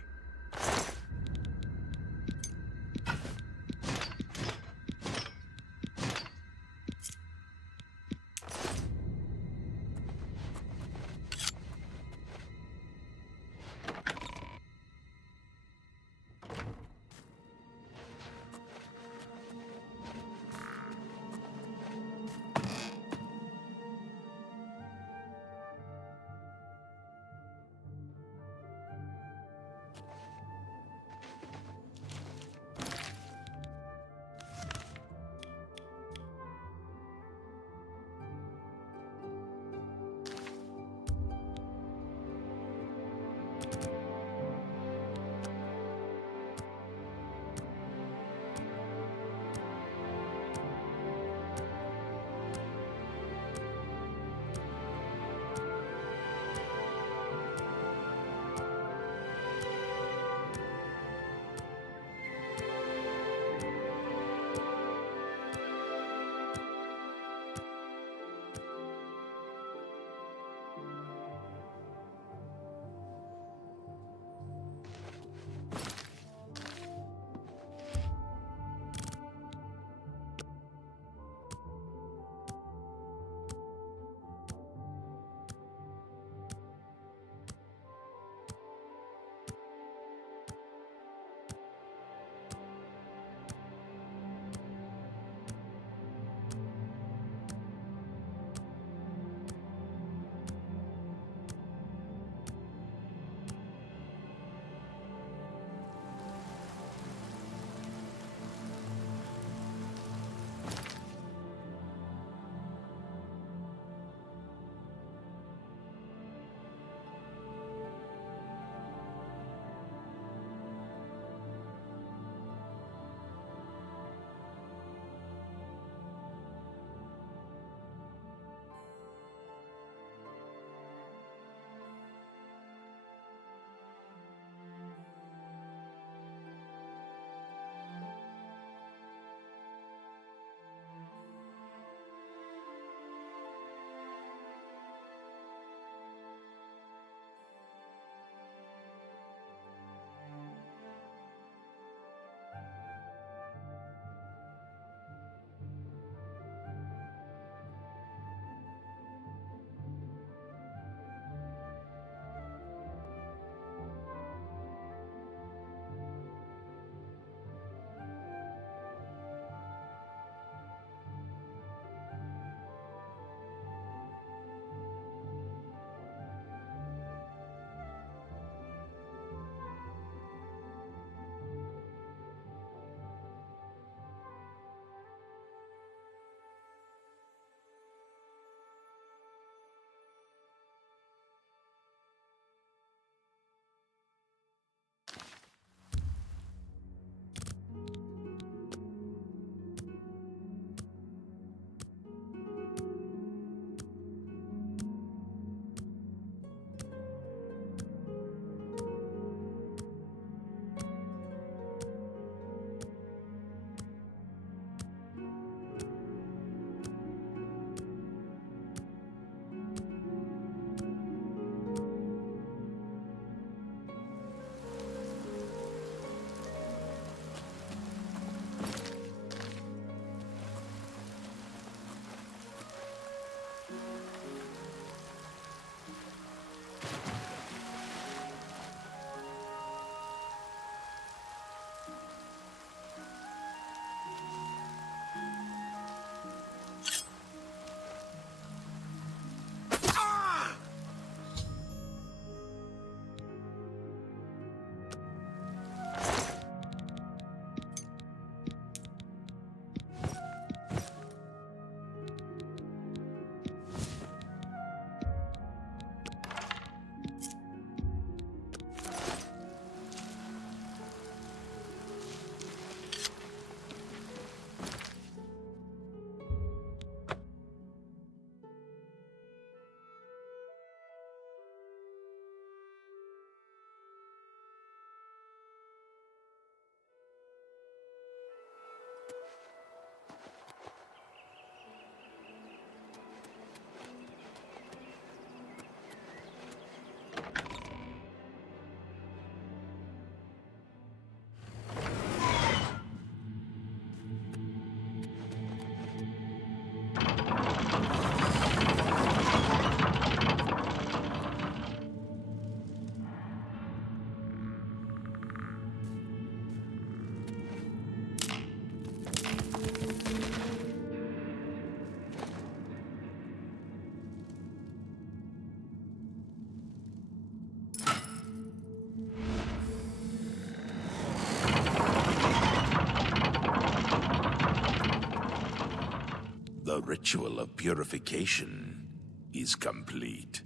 The ritual of purification is complete.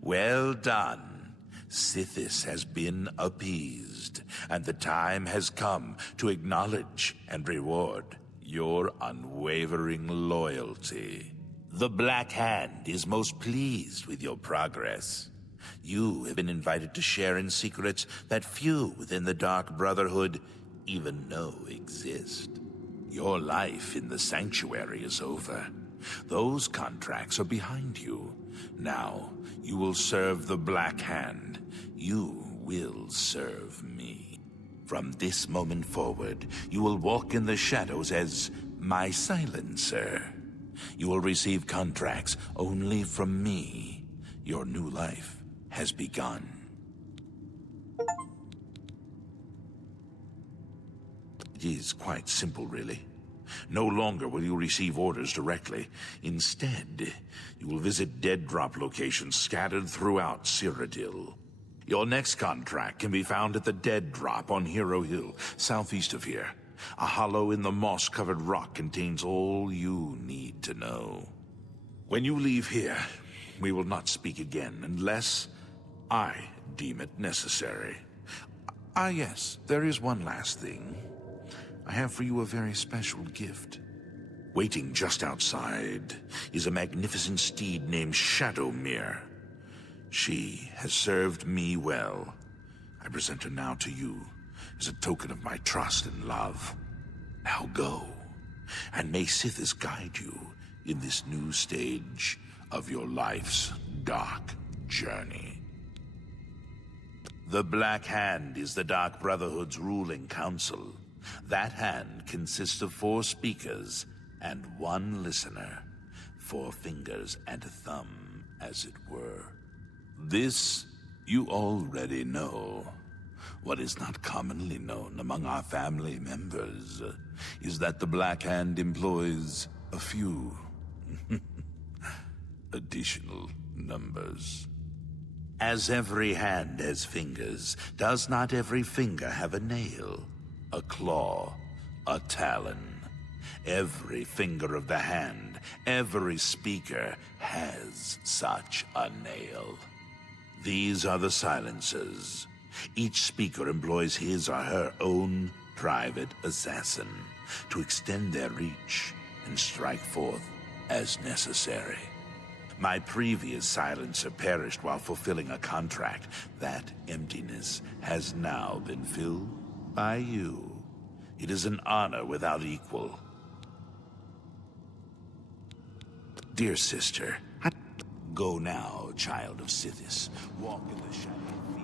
Well done. Sithis has been appeased, and the time has come to acknowledge and reward your unwavering loyalty. The Black Hand is most pleased with your progress. You have been invited to share in secrets that few within the Dark Brotherhood even know exist. Your life in the Sanctuary is over. Those contracts are behind you. Now, you will serve the Black Hand. You will serve me. From this moment forward, you will walk in the shadows as my silencer. You will receive contracts only from me. Your new life has begun. It is quite simple, really. No longer will you receive orders directly. Instead, you will visit dead drop locations scattered throughout Cyrodiil. Your next contract can be found at the Dead Drop on Hero Hill, southeast of here. A hollow in the moss-covered rock contains all you need to know. When you leave here, we will not speak again unless I deem it necessary. Ah, yes, there is one last thing. I have for you a very special gift. Waiting just outside is a magnificent steed named Shadowmere. She has served me well. I present her now to you as a token of my trust and love. Now go, and may Sithis guide you in this new stage of your life's dark journey. The Black Hand is the Dark Brotherhood's ruling council. That hand consists of 4 speakers and 1 listener. 4 fingers and a thumb, as it were. This you already know. What is not commonly known among our family members is that the Black Hand employs a few additional numbers. As every hand has fingers, does not every finger have a nail, a claw, a talon? Every finger of the hand, every speaker has such a nail. These are the silencers. Each speaker employs his or her own private assassin to extend their reach and strike forth as necessary. My previous silencer perished while fulfilling a contract. That emptiness has now been filled by you. It is an honor without equal. Dear sister, go now, child of Sithis. Walk in the shadow of fear.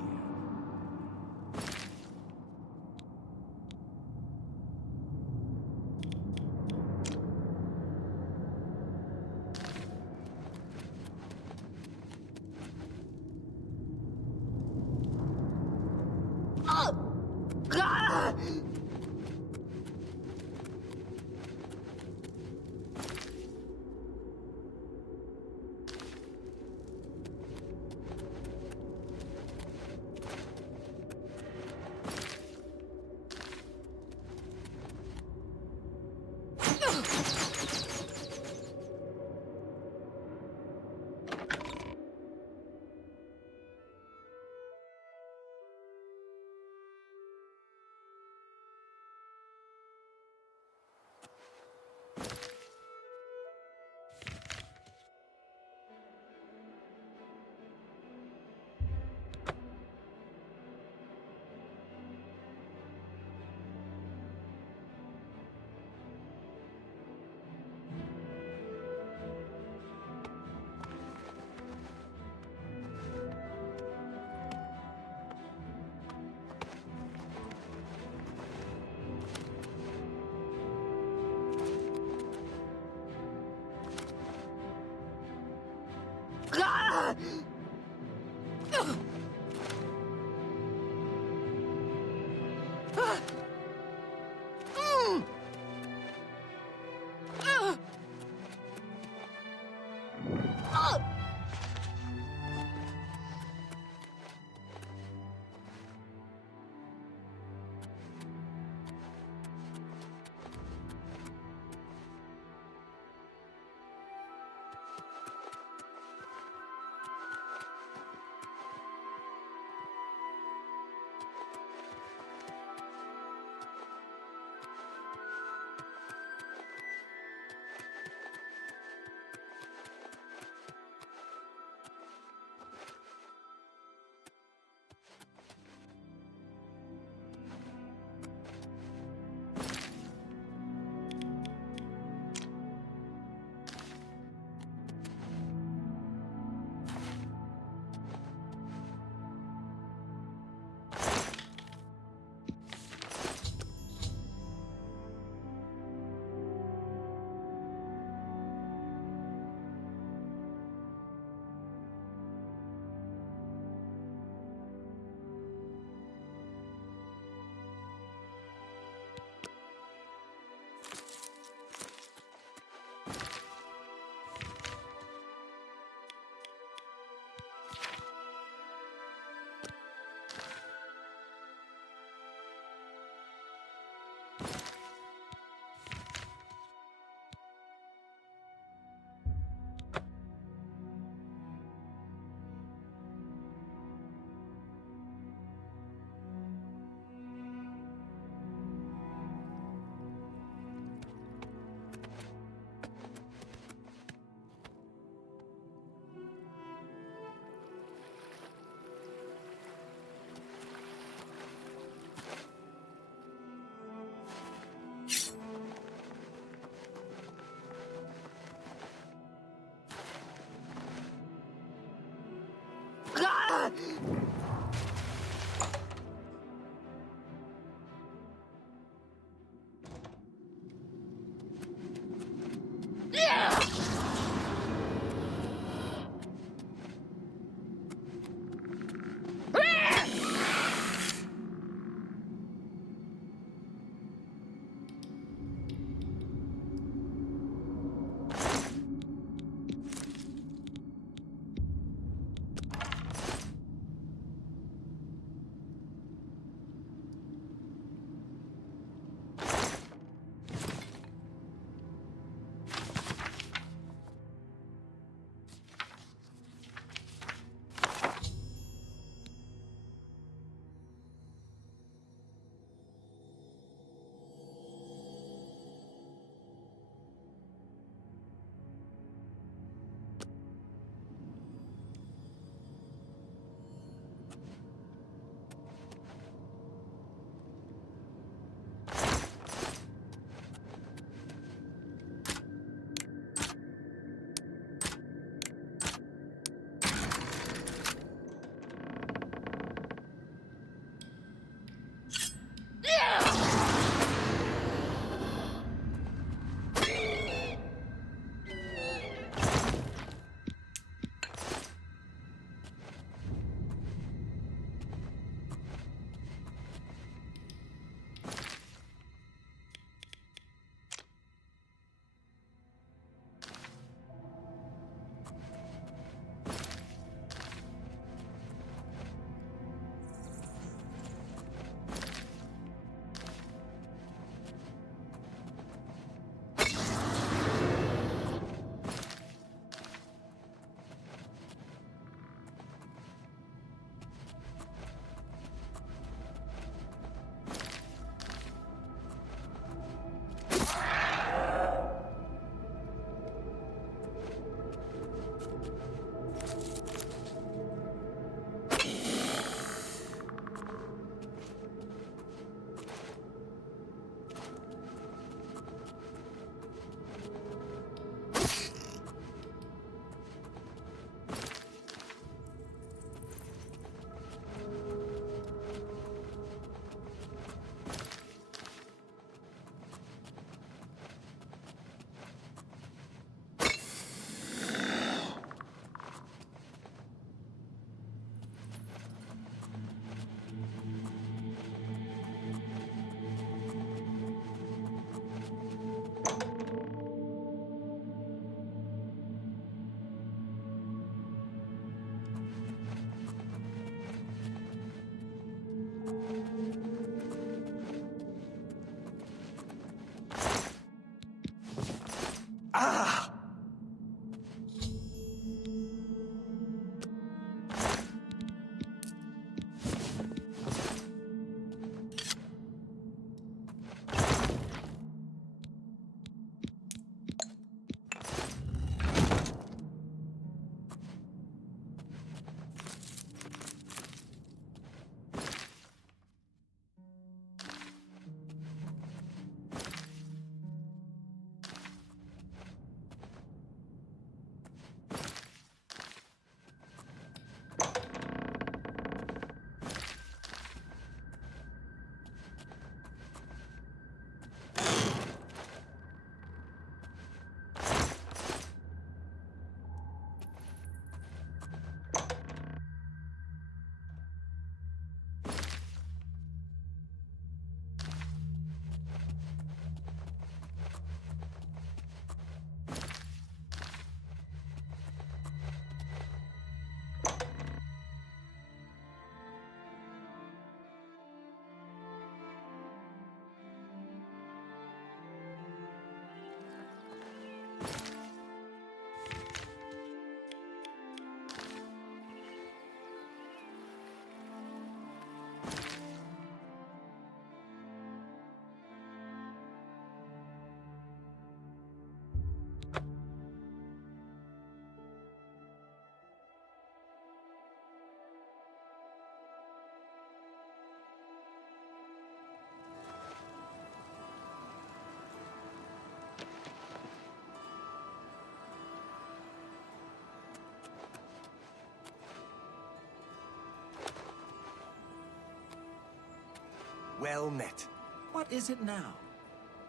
Well met. What is it now?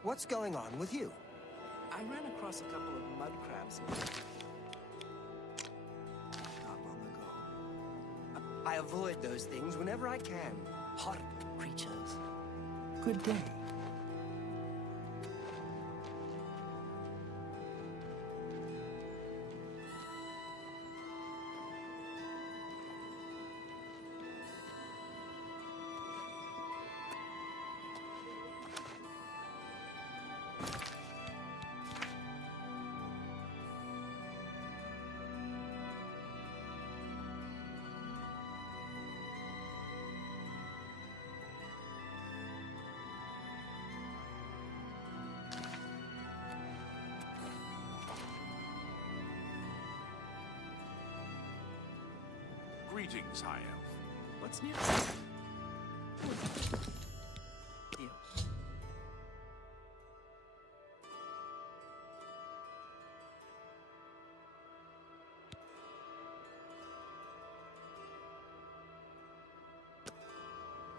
What's going on with you? I ran across a couple of mud crabs not long ago. I avoid those things whenever I can. Horrid creatures. Good day. Greetings, High Elf. What's new? Here.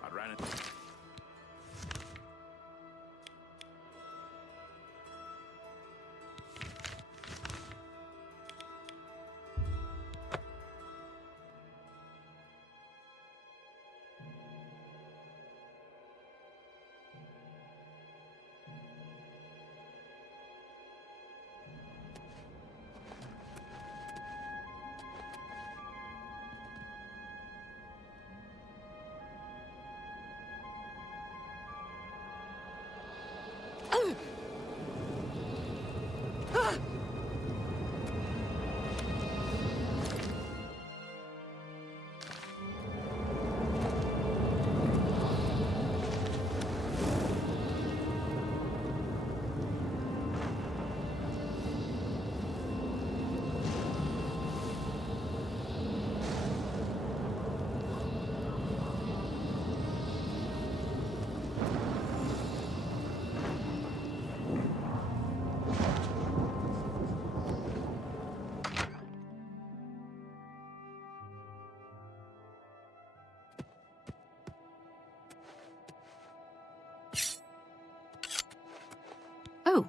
I ran it. Oh,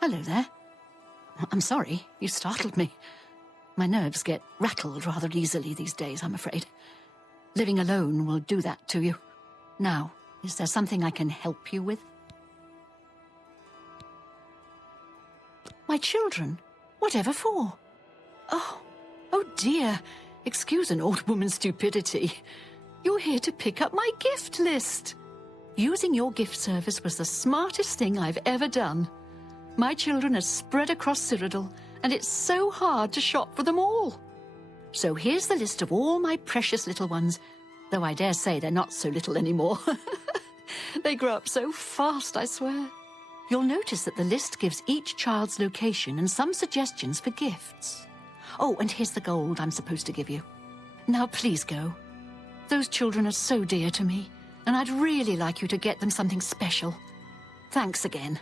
hello there. I'm sorry, you startled me. My nerves get rattled rather easily these days, I'm afraid. Living alone will do that to you. Now, is there something I can help you with? My children? Whatever for? Oh dear. Excuse an old woman's stupidity. You're here to pick up my gift list. Using your gift service was the smartest thing I've ever done. My children are spread across Cyrodiil, and it's so hard to shop for them all. So here's the list of all my precious little ones, though I dare say they're not so little anymore. They grow up so fast, I swear. You'll notice that the list gives each child's location and some suggestions for gifts. Oh, and here's the gold I'm supposed to give you. Now please go. Those children are so dear to me, and I'd really like you to get them something special. Thanks again.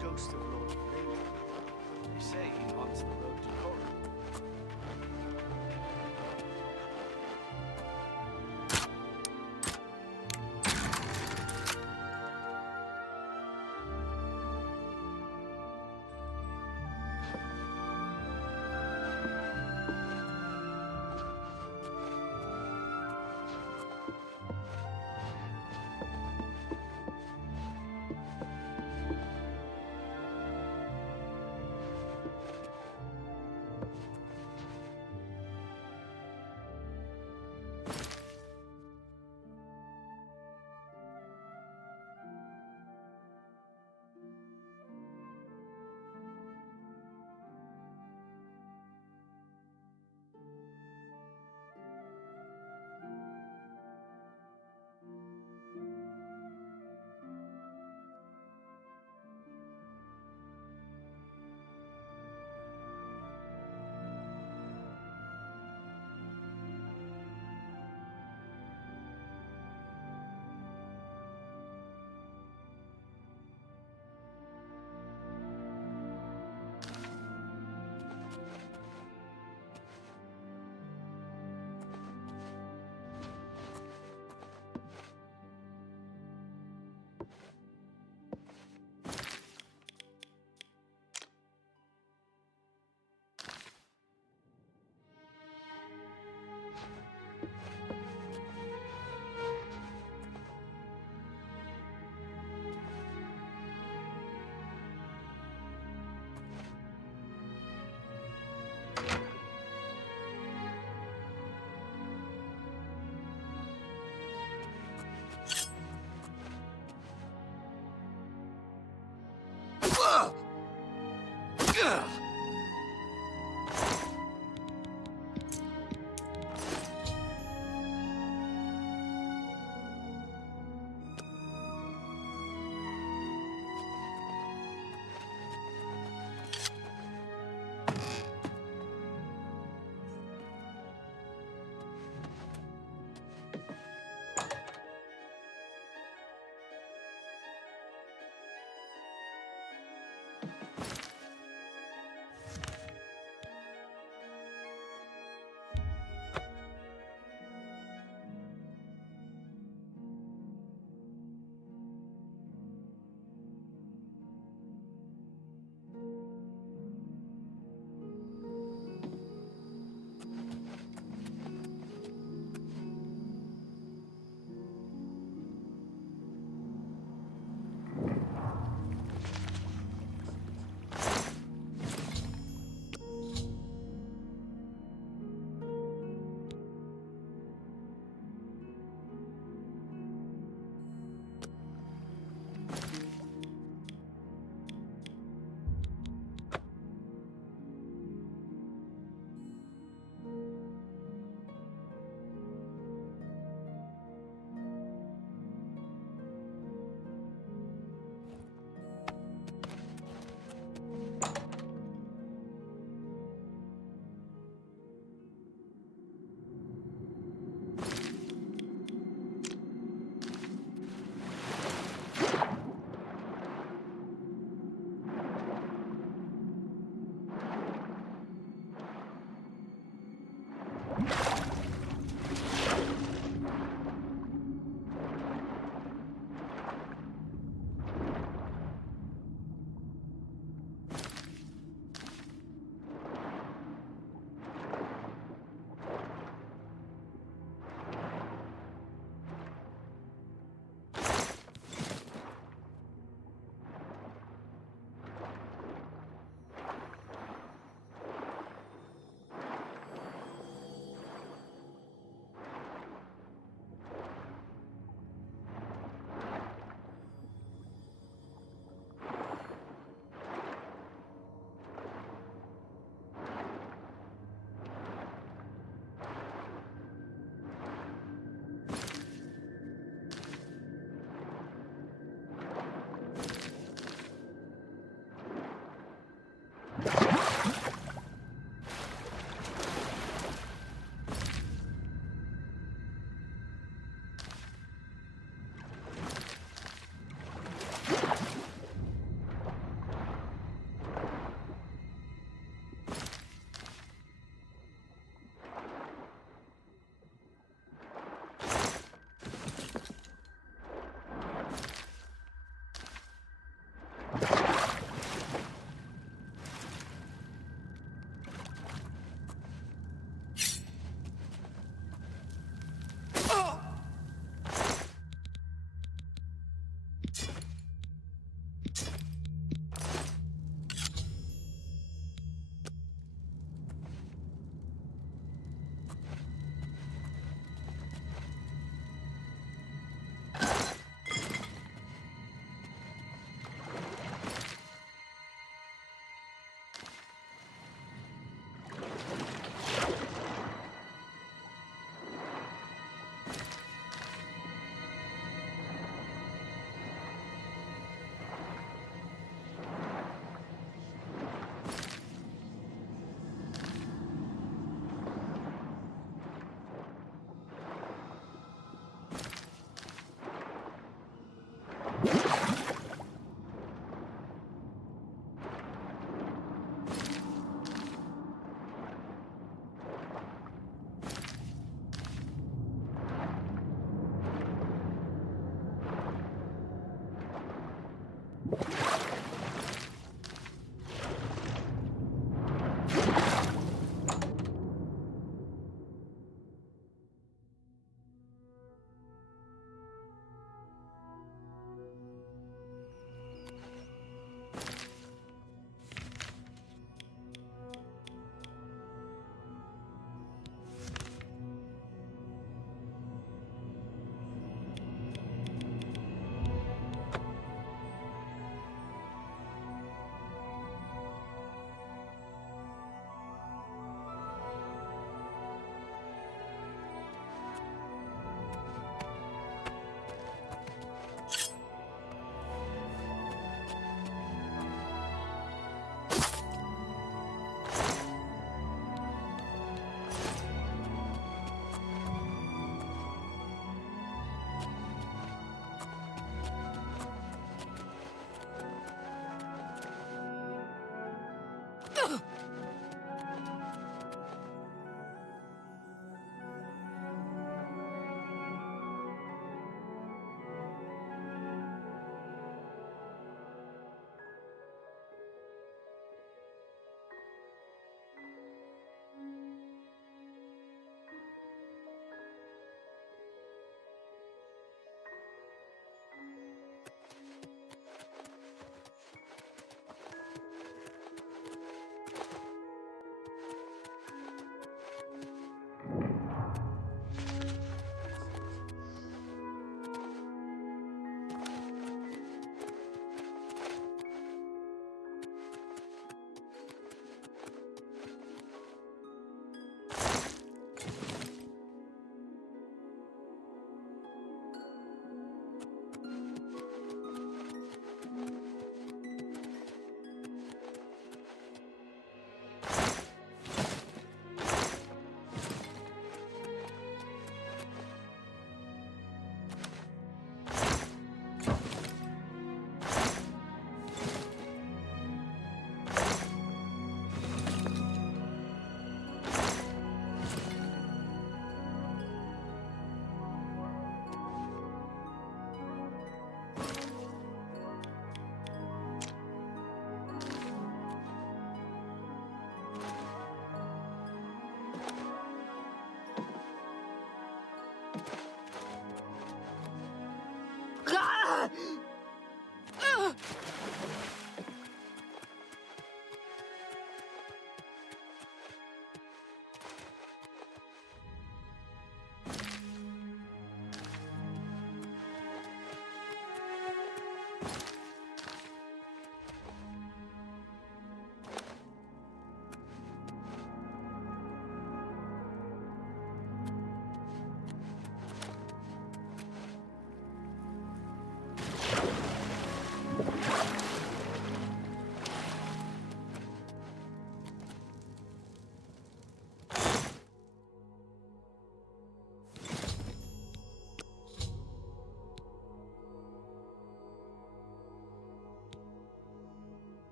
Ghost of Lord Oblivion. They say he haunts the road to glory.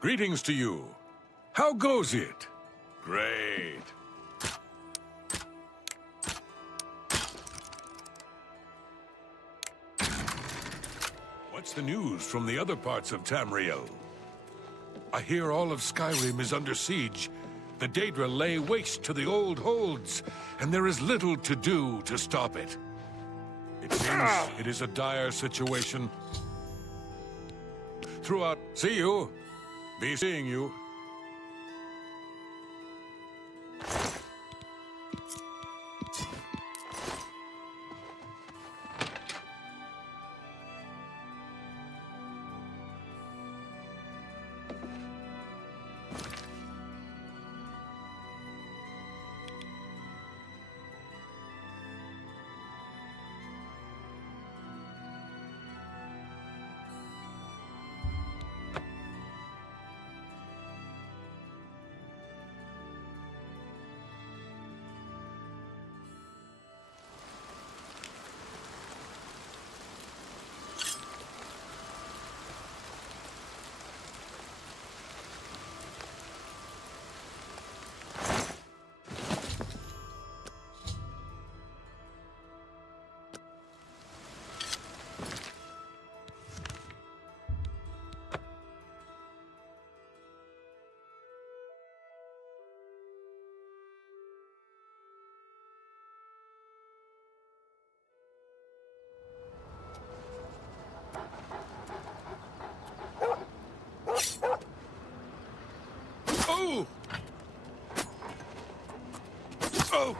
Greetings to you. How goes it? Great. What's the news from the other parts of Tamriel? I hear all of Skyrim is under siege. The Daedra lay waste to the old holds, and there is little to do to stop it. It seems it is a dire situation. Throughout... See you. Be seeing you. Oh! Oh!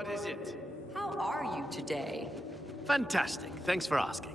What is it? How are you today? Fantastic. Thanks for asking.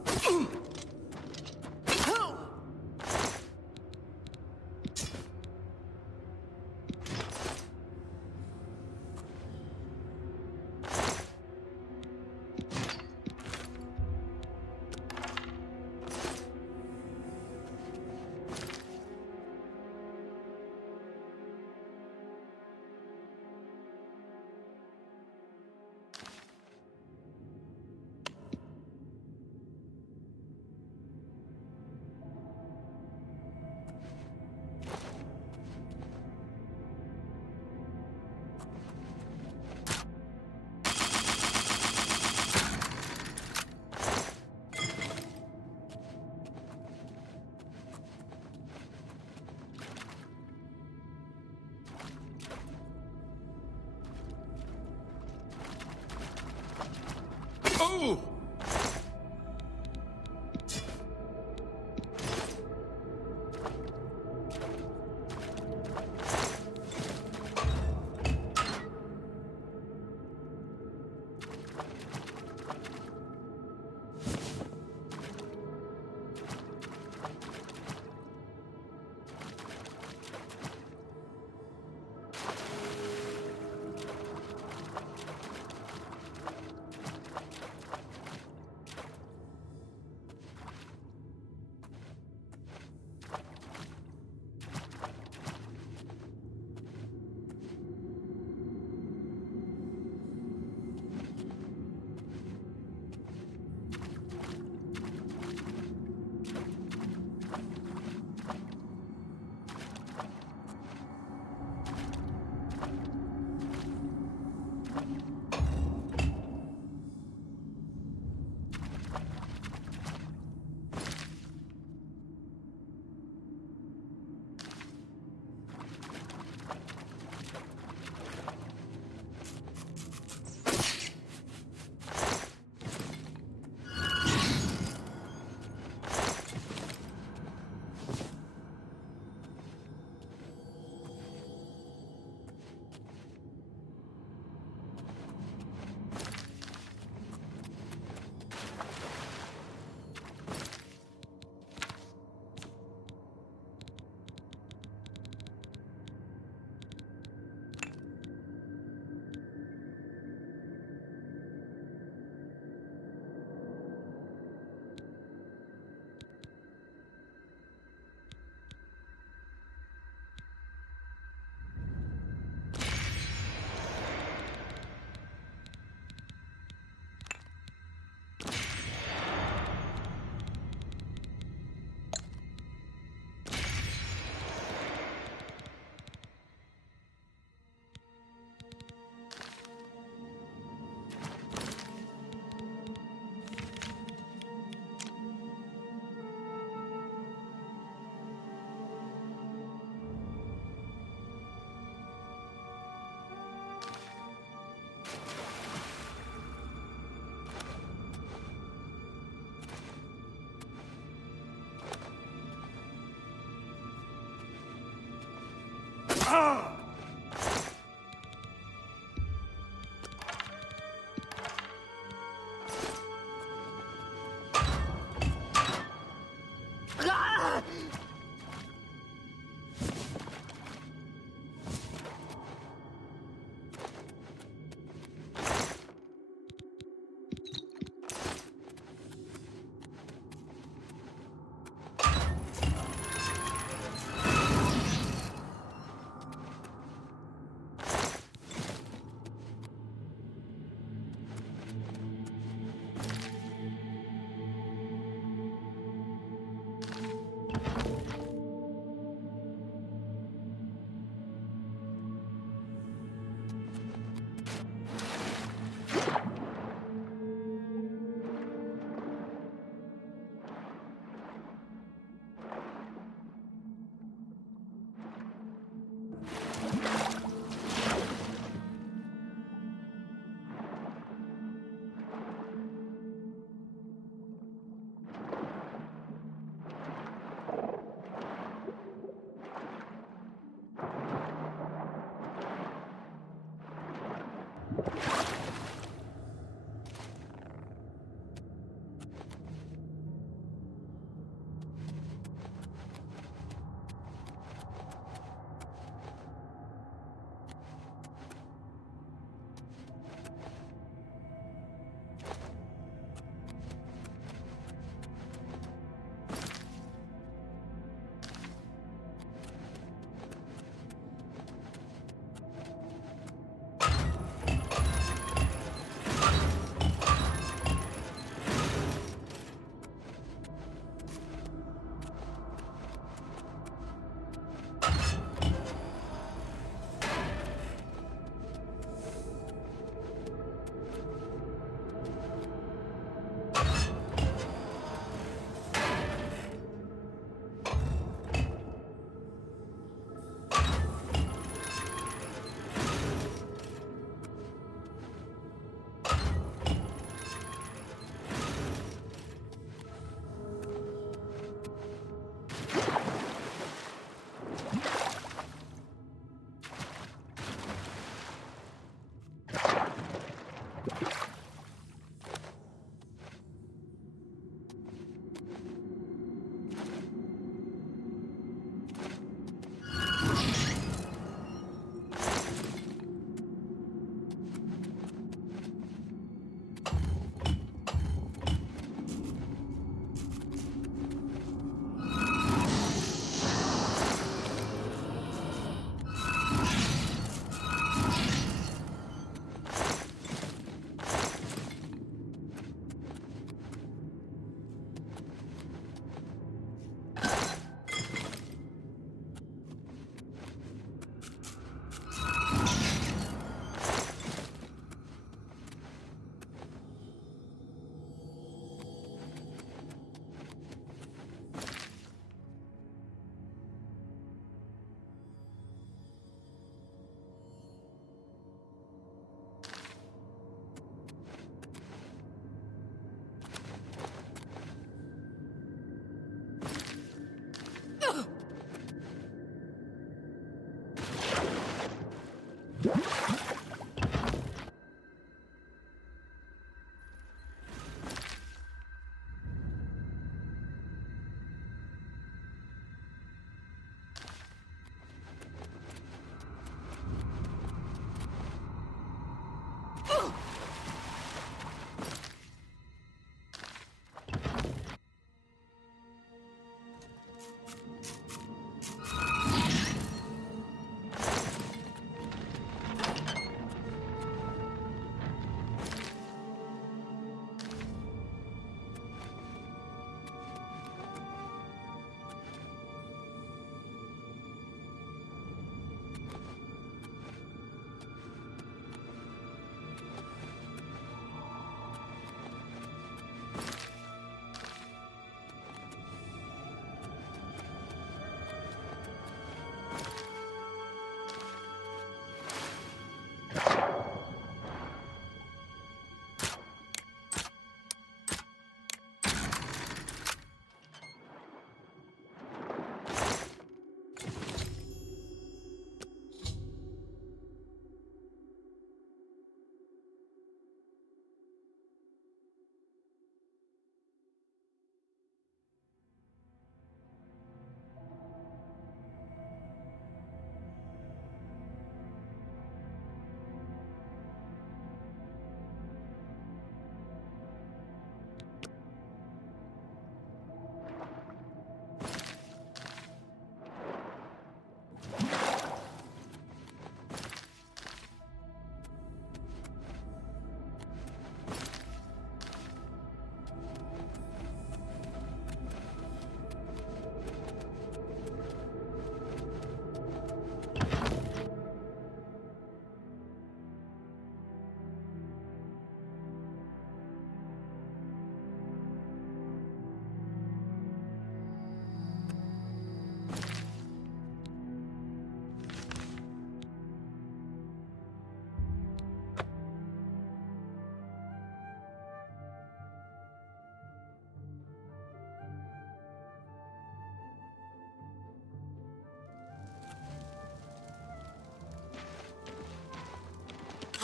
Oh!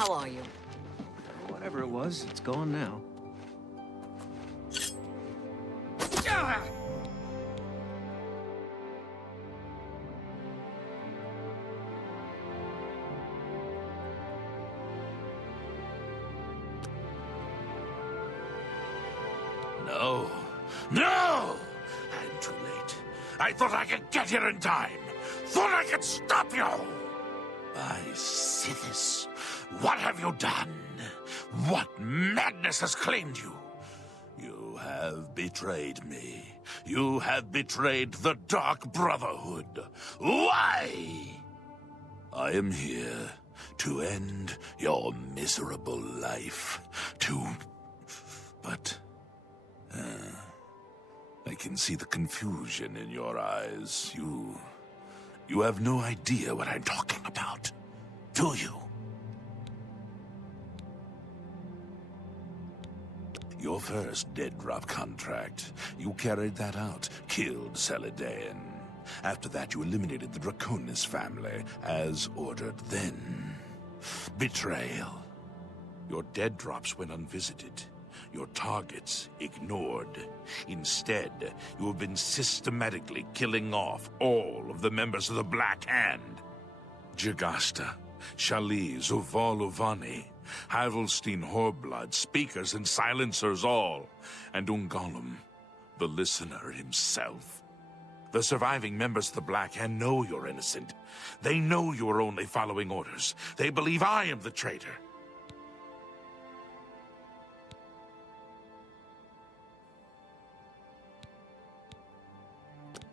How are you? Whatever it was, it's gone now. No. No! I'm too late. I thought I could get here in time. Thought I could stop you! I see this. What have you done? What madness has claimed you? You have betrayed me. You have betrayed the Dark Brotherhood. Why? I am here to end your miserable life. But... I can see the confusion in your eyes. You have no idea what I'm talking about, do you? Your first dead drop contract. You carried that out, killed Celadon. After that, you eliminated the Draconis family, as ordered then. Betrayal. Your dead drops went unvisited. Your targets ignored. Instead, you have been systematically killing off all of the members of the Black Hand. Jagasta, Shaliz, Uvalovani, Havelstein Horblood, speakers and silencers all, and Ungalum, the listener himself. The surviving members of the Black Hand know you're innocent. They know you are only following orders. They believe I am the traitor.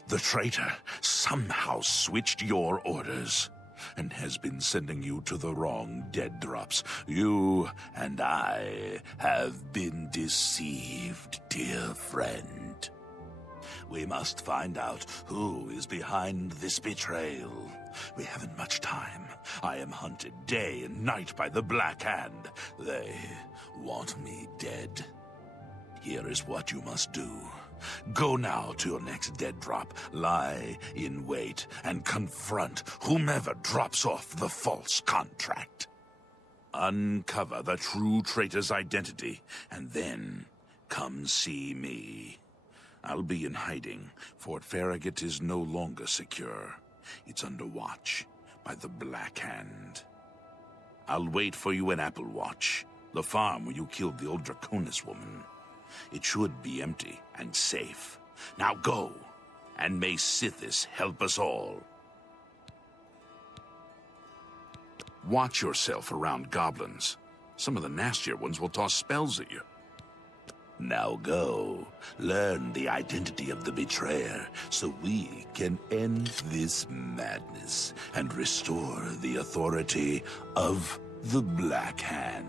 The traitor somehow switched your orders and has been sending you to the wrong dead drops. You and I have been deceived, dear friend. We must find out who is behind this betrayal. We haven't much time. I am hunted day and night by the Black Hand. They want me dead. Here is what you must do. Go now to your next dead drop, lie in wait, and confront whomever drops off the false contract. Uncover the true traitor's identity, and then come see me. I'll be in hiding. Fort Farragut is no longer secure. It's under watch by the Black Hand. I'll wait for you in Applewatch, the farm where you killed the old Draconis woman. It should be empty and safe. Now go, and may Sithis help us all. Watch yourself around goblins. Some of the nastier ones will toss spells at you. Now go, learn the identity of the betrayer, so we can end this madness and restore the authority of the Black Hand.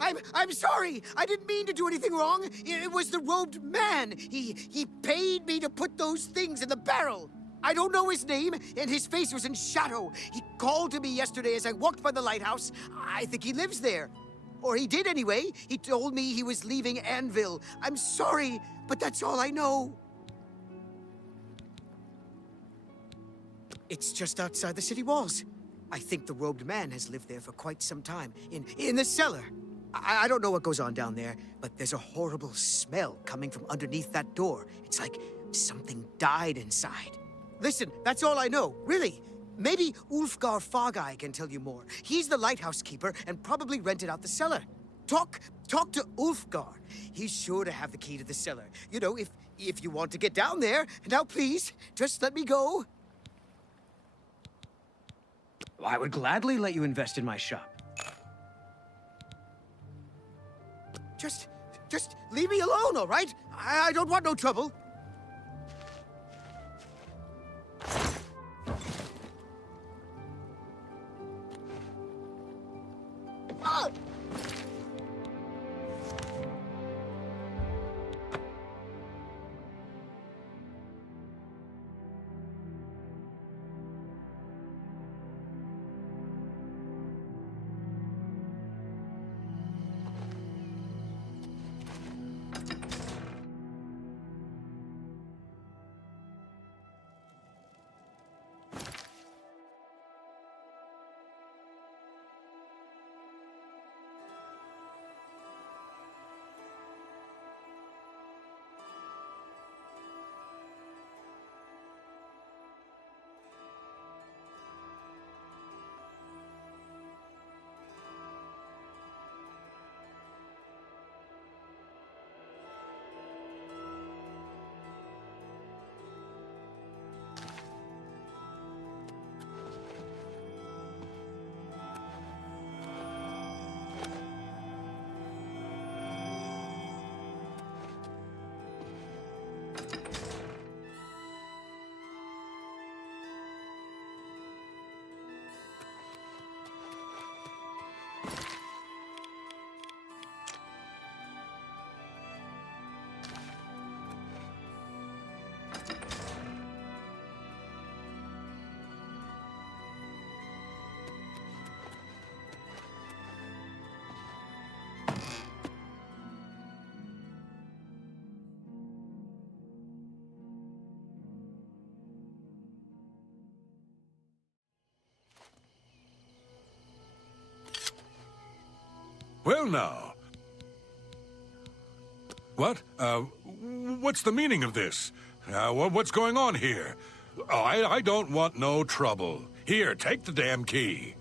I'm sorry. I didn't mean to do anything wrong. It was the robed man. He paid me to put those things in the barrel. I don't know his name, and his face was in shadow. He called to me yesterday as I walked by the lighthouse. I think he lives there. Or he did anyway. He told me he was leaving Anvil. I'm sorry, but that's all I know. It's just outside the city walls. I think the robed man has lived there for quite some time, in the cellar. I don't know what goes on down there, but there's a horrible smell coming from underneath that door. It's like something died inside. Listen, that's all I know, really. Maybe Ulfgar Fagai can tell you more. He's the lighthouse keeper and probably rented out the cellar. Talk to Ulfgar. He's sure to have the key to the cellar. You know, if you want to get down there. Now, please, just let me go. I would gladly let you invest in my shop. Just leave me alone, all right? I don't want no trouble. Ah! Well, now. What? What's the meaning of this? What's going on here? Oh, I don't want no trouble. Here, take the damn key.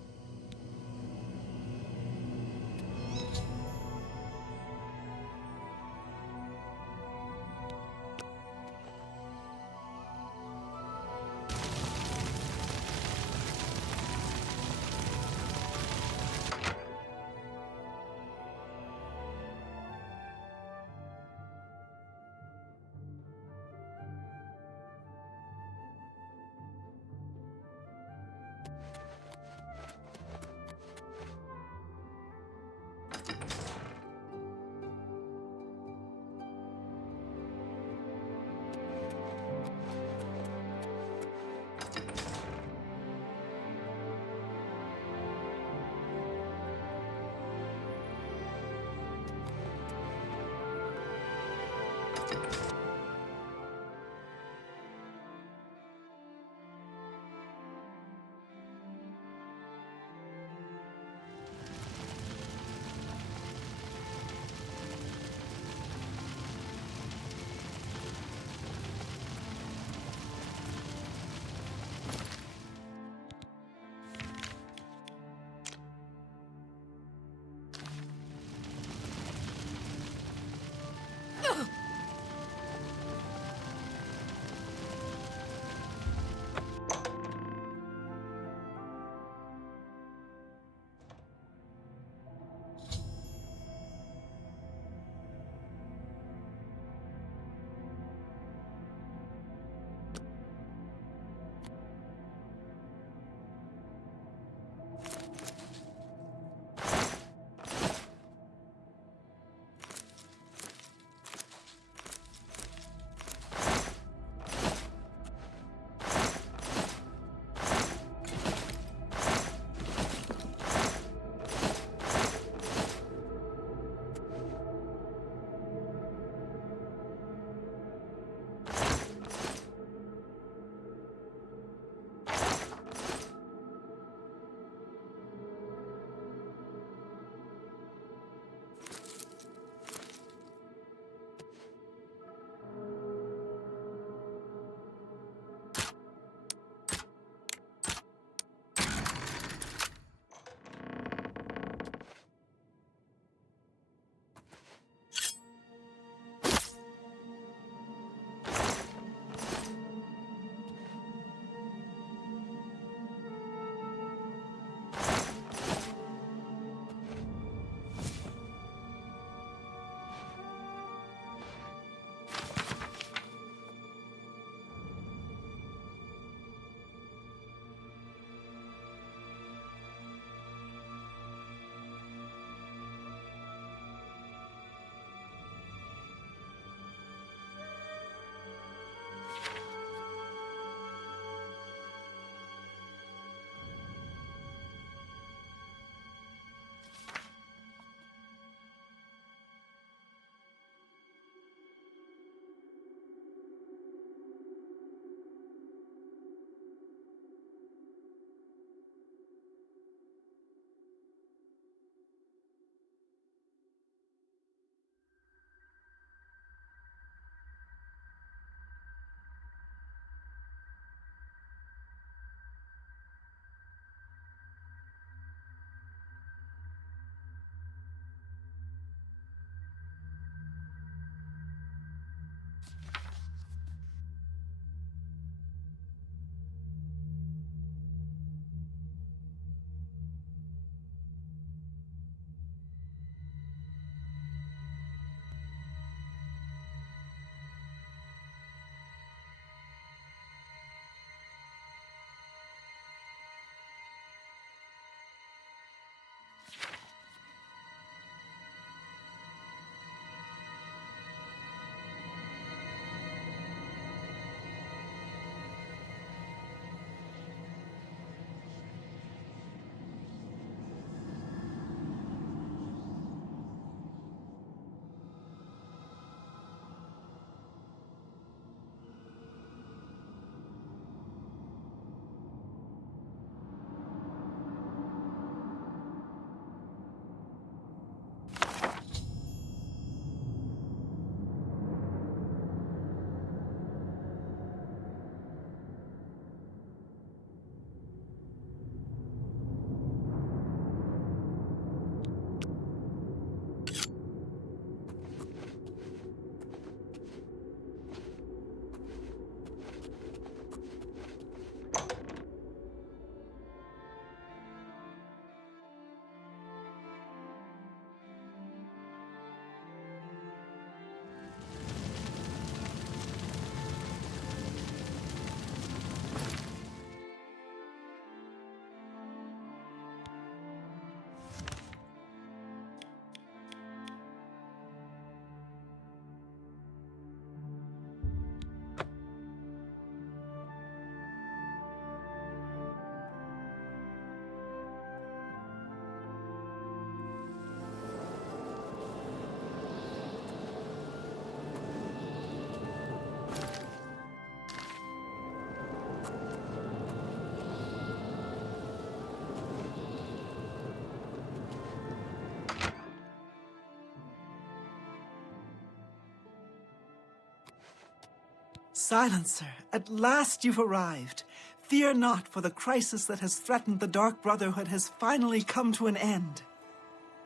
Silencer, at last you've arrived. Fear not, for the crisis that has threatened the Dark Brotherhood has finally come to an end.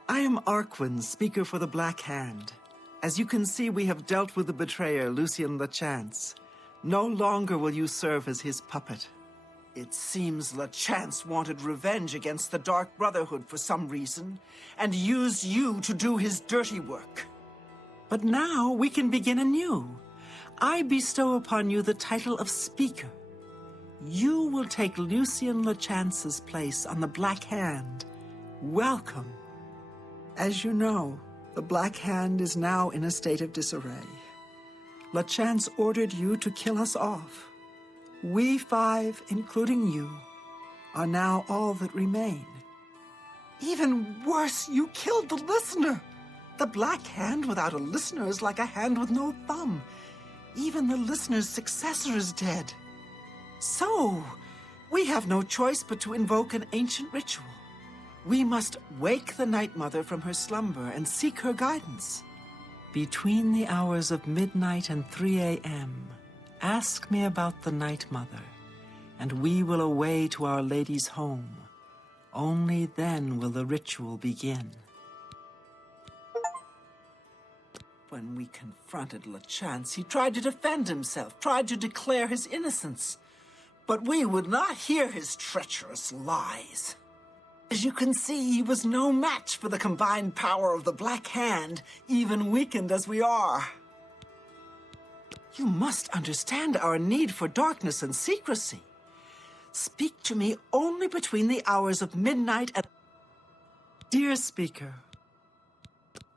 I am Arquin, speaker for the Black Hand. As you can see, we have dealt with the betrayer, Lucien LeChance. No longer will you serve as his puppet. It seems LeChance wanted revenge against the Dark Brotherhood for some reason, and used you to do his dirty work. But now we can begin anew. I bestow upon you the title of Speaker. You will take Lucien LeChance's place on the Black Hand. Welcome. As you know, the Black Hand is now in a state of disarray. LeChance ordered you to kill us off. We five, including you, are now all that remain. Even worse, you killed the listener. The Black Hand without a listener is like a hand with no thumb. Even the listener's successor is dead. So, we have no choice but to invoke an ancient ritual. We must wake the Night Mother from her slumber and seek her guidance. Between the hours of midnight and 3 a.m., ask me about the Night Mother, and we will away to Our Lady's home. Only then will the ritual begin. When we confronted LeChance, he tried to defend himself, tried to declare his innocence. But we would not hear his treacherous lies. As you can see, he was no match for the combined power of the Black Hand, even weakened as we are. You must understand our need for darkness and secrecy. Speak to me only between the hours of midnight and... Dear Speaker,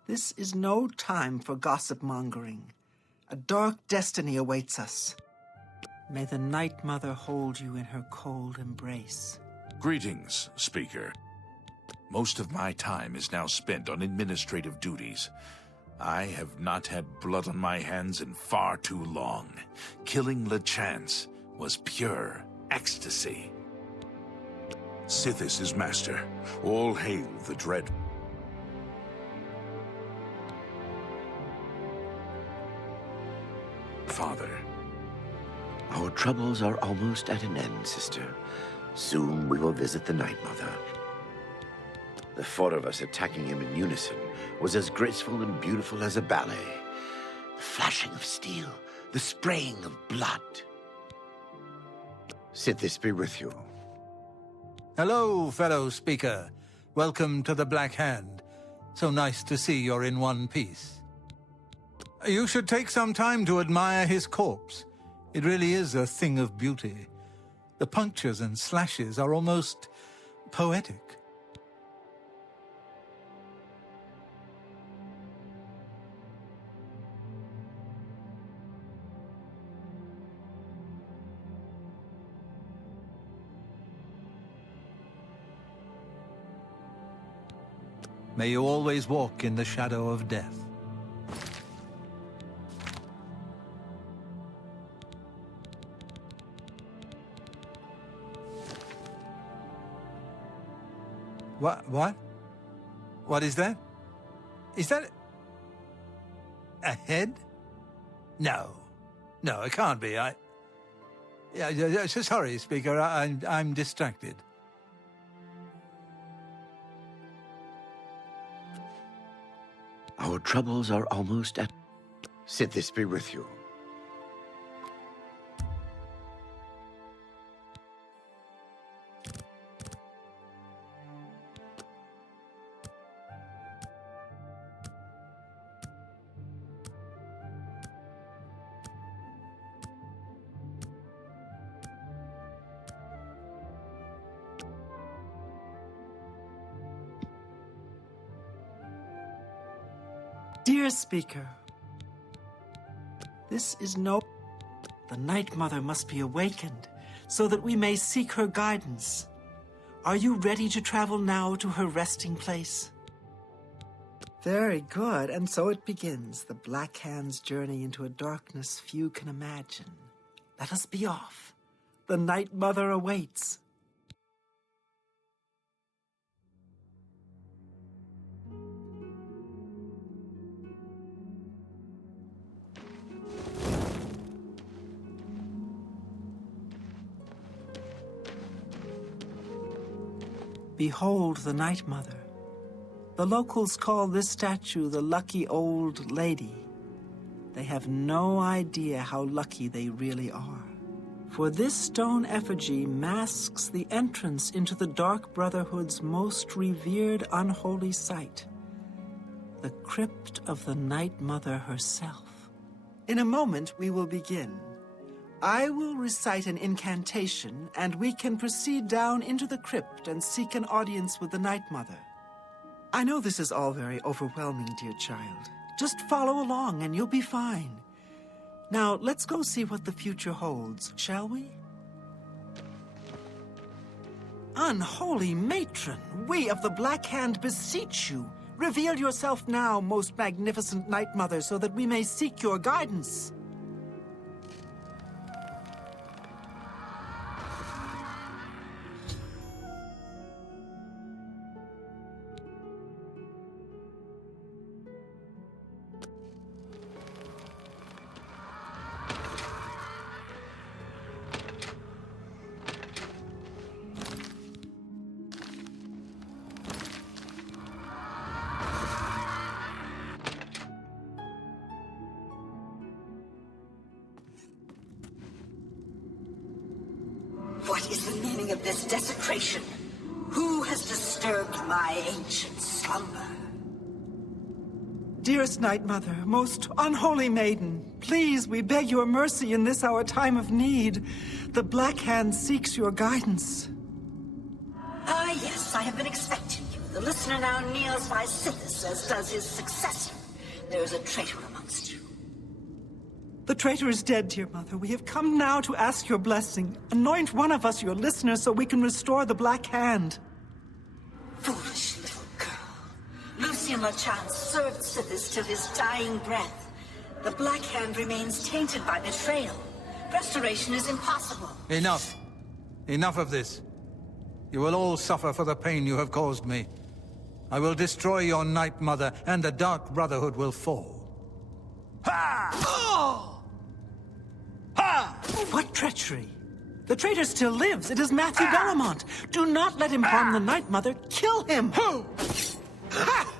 this is no time for gossip-mongering. A dark destiny awaits us. May the Night Mother hold you in her cold embrace. Greetings, Speaker. Most of my time is now spent on administrative duties. I have not had blood on my hands in far too long. Killing LeChance was pure ecstasy. Sithis is master. All hail the dread. Father. Our troubles are almost at an end, sister. Soon we will visit the Night Mother. The four of us attacking him in unison was as graceful and beautiful as a ballet. The flashing of steel, the spraying of blood. Sithis be with you. Hello, fellow speaker. Welcome to the Black Hand. So nice to see you're in one piece. You should take some time to admire his corpse. It really is a thing of beauty. The punctures and slashes are almost poetic. May you always walk in the shadow of death. What? What is that? Is that a head? No. No, it can't be. Sorry, Speaker. I'm distracted. Our troubles are almost at... Sithis be with you. Dear Speaker, this is no... The Night Mother must be awakened, so that we may seek her guidance. Are you ready to travel now to her resting place? Very good, and so it begins, the Black Hand's journey into a darkness few can imagine. Let us be off. The Night Mother awaits. Behold the Night Mother. The locals call this statue the Lucky Old Lady. They have no idea how lucky they really are. For this stone effigy masks the entrance into the Dark Brotherhood's most revered unholy site, the crypt of the Night Mother herself. In a moment, we will begin. I will recite an incantation, and we can proceed down into the crypt and seek an audience with the Night Mother. I know this is all very overwhelming, dear child. Just follow along and you'll be fine. Now, let's go see what the future holds, shall we? Unholy matron, we of the Black Hand beseech you. Reveal yourself now, most magnificent Night Mother, so that we may seek your guidance. What is the meaning of this desecration? Who has disturbed my ancient slumber? Dearest Night Mother, most unholy maiden, please, we beg your mercy in this our time of need. The Black Hand seeks your guidance. Ah, yes, I have been expecting you. The listener now kneels by Sithis, as does his successor. There is a traitor amongst you. The traitor is dead, dear Mother. We have come now to ask your blessing. Anoint one of us your listener so we can restore the Black Hand. Foolish little girl. Lucien Lachance served Sithis till his dying breath. The Black Hand remains tainted by betrayal. Restoration is impossible. Enough. Enough of this. You will all suffer for the pain you have caused me. I will destroy your Night Mother, and the Dark Brotherhood will fall. Ha! Oh! Ha! What treachery! The traitor still lives. It is Matthew Bellamont. Do not let him harm the Night Mother. Kill him! Who? Ha!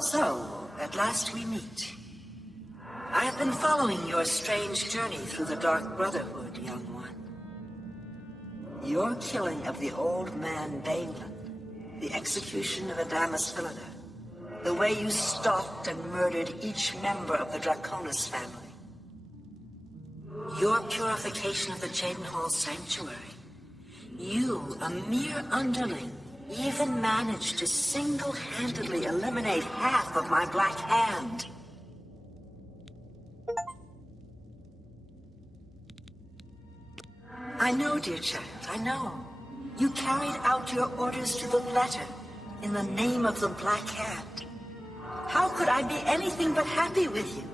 So, at last we meet. I have been following your strange journey through the Dark Brotherhood, young one. Your killing of the old man Bainland, the execution of Adamus Villager, the way you stalked and murdered each member of the Draconis family. Your purification of the Jadenhall Sanctuary. You, a mere underling, even managed to single-handedly eliminate half of my Black Hand. I know, dear child, I know. You carried out your orders to the letter in the name of the Black Hand. How could I be anything but happy with you?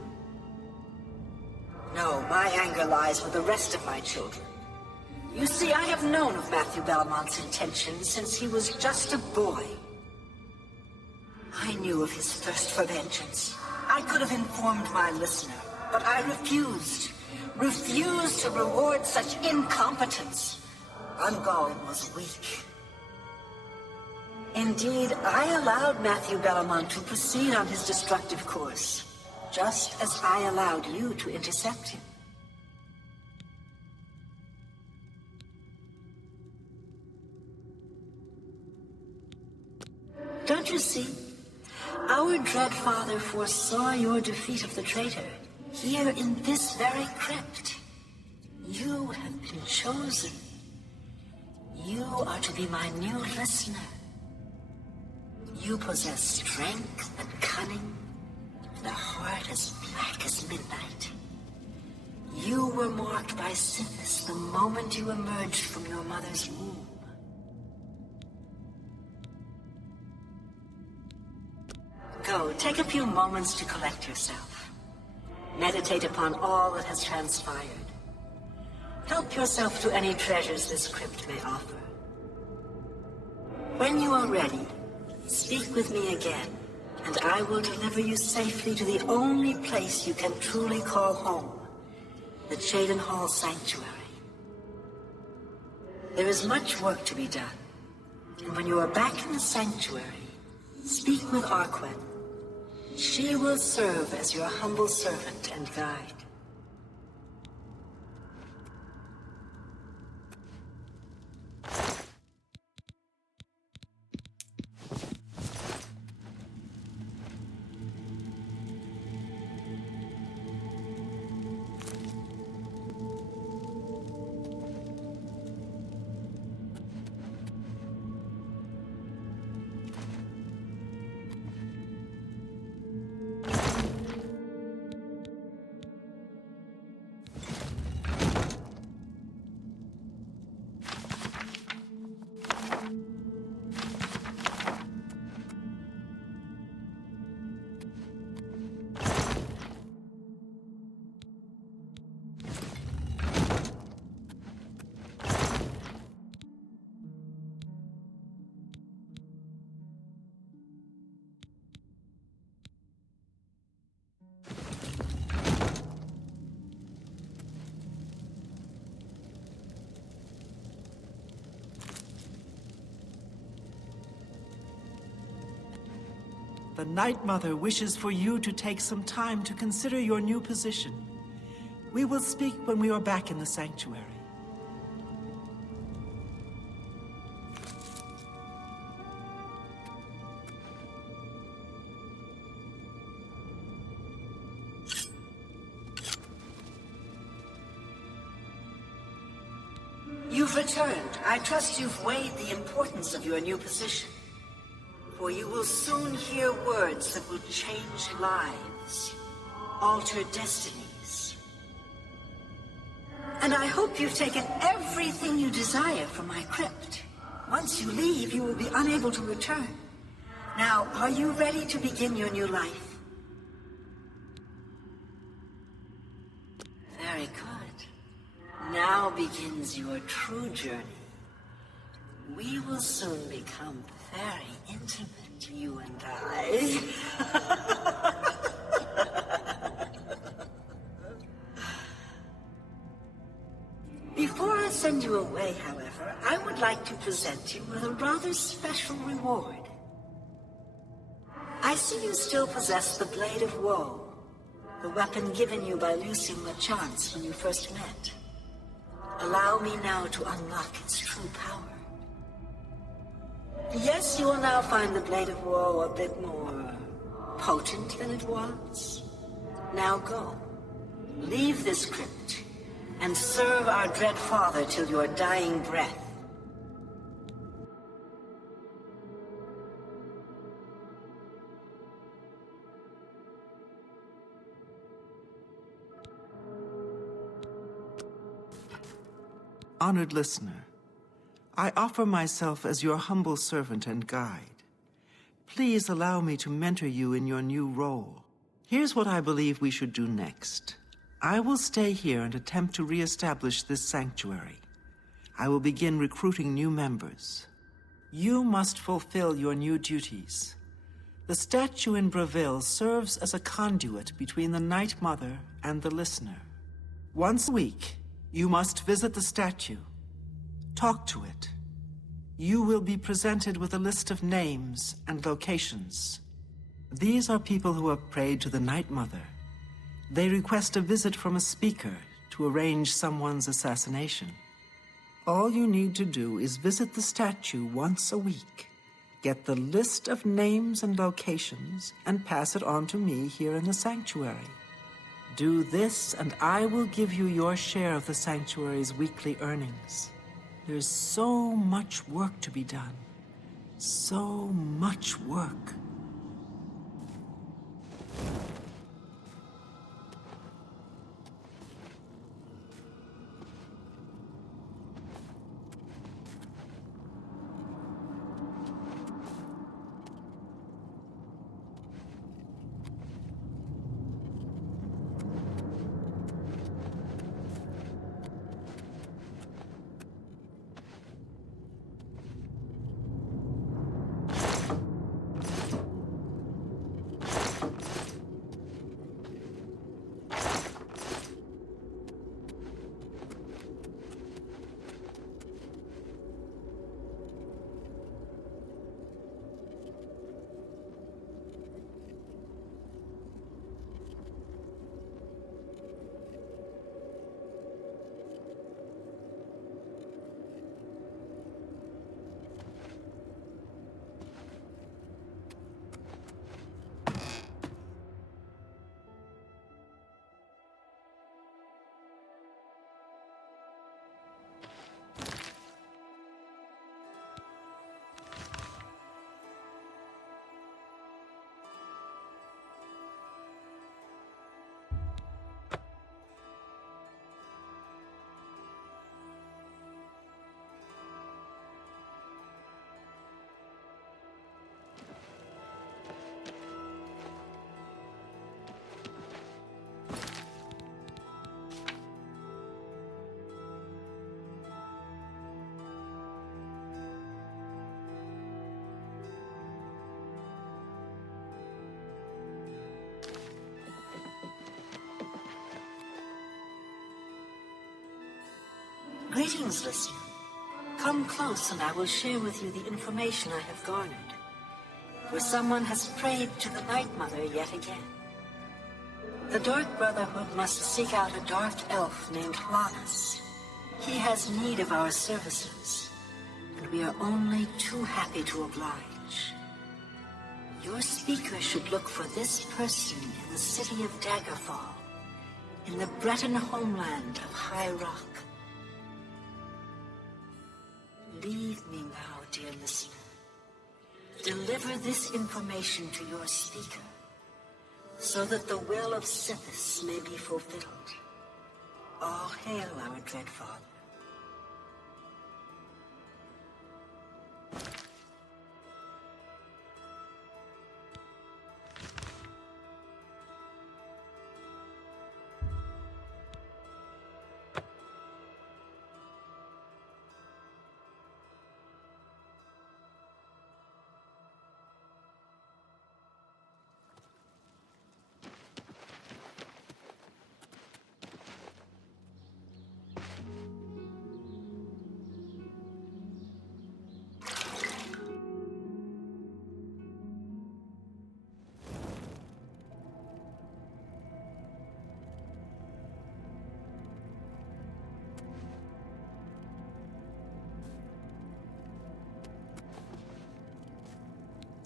No, my anger lies with the rest of my children. You see, I have known of Matthew Bellamont's intentions since he was just a boy. I knew of his thirst for vengeance. I could have informed my listener, but I refused. Refused to reward such incompetence. Ungol was weak. Indeed, I allowed Matthew Bellamont to proceed on his destructive course, just as I allowed you to intercept him. Don't you see? Our dread father foresaw your defeat of the traitor here in this very crypt. You have been chosen. You are to be my new listener. You possess strength and cunning, and a heart as black as midnight. You were marked by Sithis the moment you emerged from your mother's womb. Go, take a few moments to collect yourself. Meditate upon all that has transpired. Help yourself to any treasures this crypt may offer. When you are ready, speak with me again, and I will deliver you safely to the only place you can truly call home, the Cheydinhal Sanctuary. There is much work to be done, and when you are back in the Sanctuary, speak with Arquen. She will serve as your humble servant and guide. The Night Mother wishes for you to take some time to consider your new position. We will speak when we are back in the Sanctuary. You've returned. I trust you've weighed the importance of your new position. For you will soon hear words that will change lives, alter destinies. And I hope you've taken everything you desire from my crypt. Once you leave, you will be unable to return. Now, are you ready to begin your new life? Very good. Now begins your true journey. We will soon become very intimate, you and I. Before I send you away, however, I would like to present you with a rather special reward. I see you still possess the Blade of Woe, the weapon given you by Lucien Lachance when you first met. Allow me now to unlock its true power. Yes, you will now find the Blade of Woe a bit more potent than it was. Now go. Leave this crypt, and serve our dread father till your dying breath. Honored listener, I offer myself as your humble servant and guide. Please allow me to mentor you in your new role. Here's what I believe we should do next. I will stay here and attempt to re-establish this sanctuary. I will begin recruiting new members. You must fulfill your new duties. The statue in Breville serves as a conduit between the Night Mother and the listener. Once a week, you must visit the statue. Talk to it. You will be presented with a list of names and locations. These are people who have prayed to the Night Mother. They request a visit from a speaker to arrange someone's assassination. All you need to do is visit the statue once a week, get the list of names and locations, and pass it on to me here in the sanctuary. Do this, and I will give you your share of the sanctuary's weekly earnings. There's so much work to be done. So much work. Greetings, listener. Come close and I will share with you the information I have garnered. For someone has prayed to the Night Mother yet again. The Dark Brotherhood must seek out a dark elf named Lanus. He has need of our services, and we are only too happy to oblige. Your speaker should look for this person in the city of Daggerfall, in the Breton homeland of High Rock. Leave me now, dear listener. Deliver this information to your speaker, so that the will of Sithis may be fulfilled. All hail our dread father.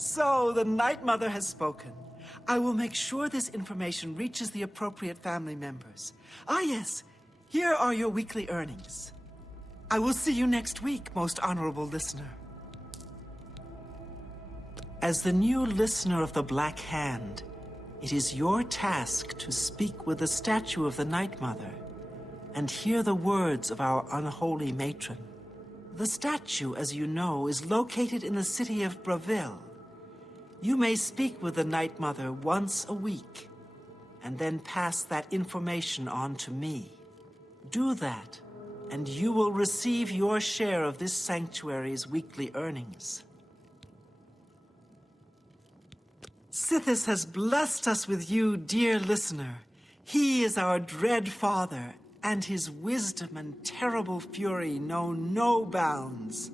So, the Night Mother has spoken. I will make sure this information reaches the appropriate family members. Ah, yes. Here are your weekly earnings. I will see you next week, most honorable listener. As the new listener of the Black Hand, it is your task to speak with the statue of the Night Mother and hear the words of our unholy matron. The statue, as you know, is located in the city of Braville. You may speak with the Night Mother once a week, and then pass that information on to me. Do that, and you will receive your share of this sanctuary's weekly earnings. Sithis has blessed us with you, dear listener. He is our dread father, and his wisdom and terrible fury know no bounds.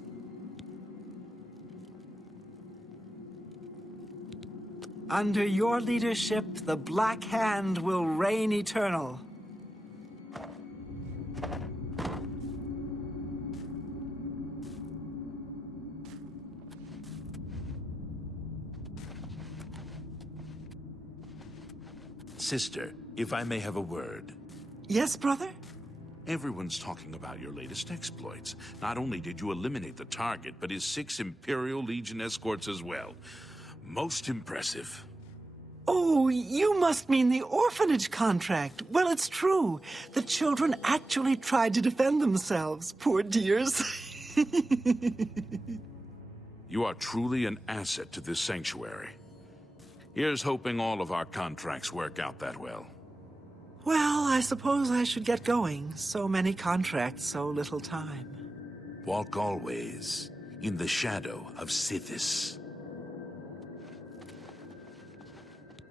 Under your leadership, the Black Hand will reign eternal. Sister, if I may have a word. Yes, brother? Everyone's talking about your latest exploits. Not only did you eliminate the target, but his 6 Imperial Legion escorts as well. Most impressive. Oh, you must mean the orphanage contract. Well, it's true. The children actually tried to defend themselves, poor dears. You are truly an asset to this sanctuary. Here's hoping all of our contracts work out that well. Well, I suppose I should get going. So many contracts, so little time. Walk always in the shadow of Sithis.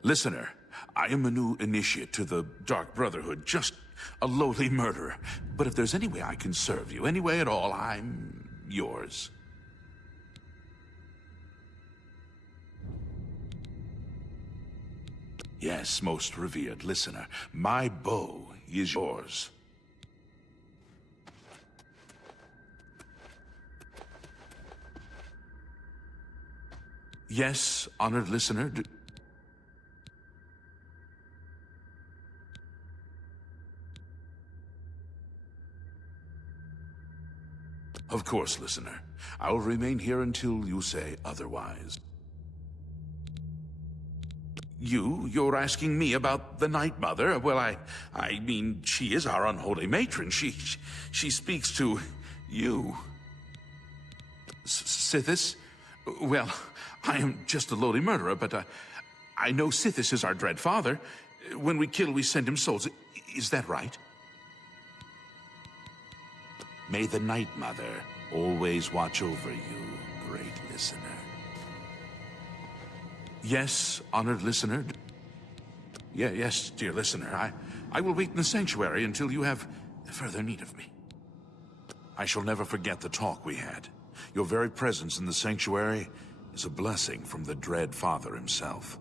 Listener, I am a new initiate to the Dark Brotherhood, just a lowly murderer. But if there's any way I can serve you, any way at all, I'm yours. Yes, most revered listener, my bow is yours. Yes, honored listener. Of course, listener. I will remain here until you say otherwise. You're asking me about the Night Mother? Well, I mean, she is our unholy matron. She speaks to you. Sithis? Well, I am just a lowly murderer, but I know Sithis is our dread father. When we kill, we send him souls. Is that right? May the Night Mother always watch over you, great listener. Yes, honored listener. Yes, dear listener. I will wait in the sanctuary until you have further need of me. I shall never forget the talk we had. Your very presence in the sanctuary is a blessing from the dread Father himself.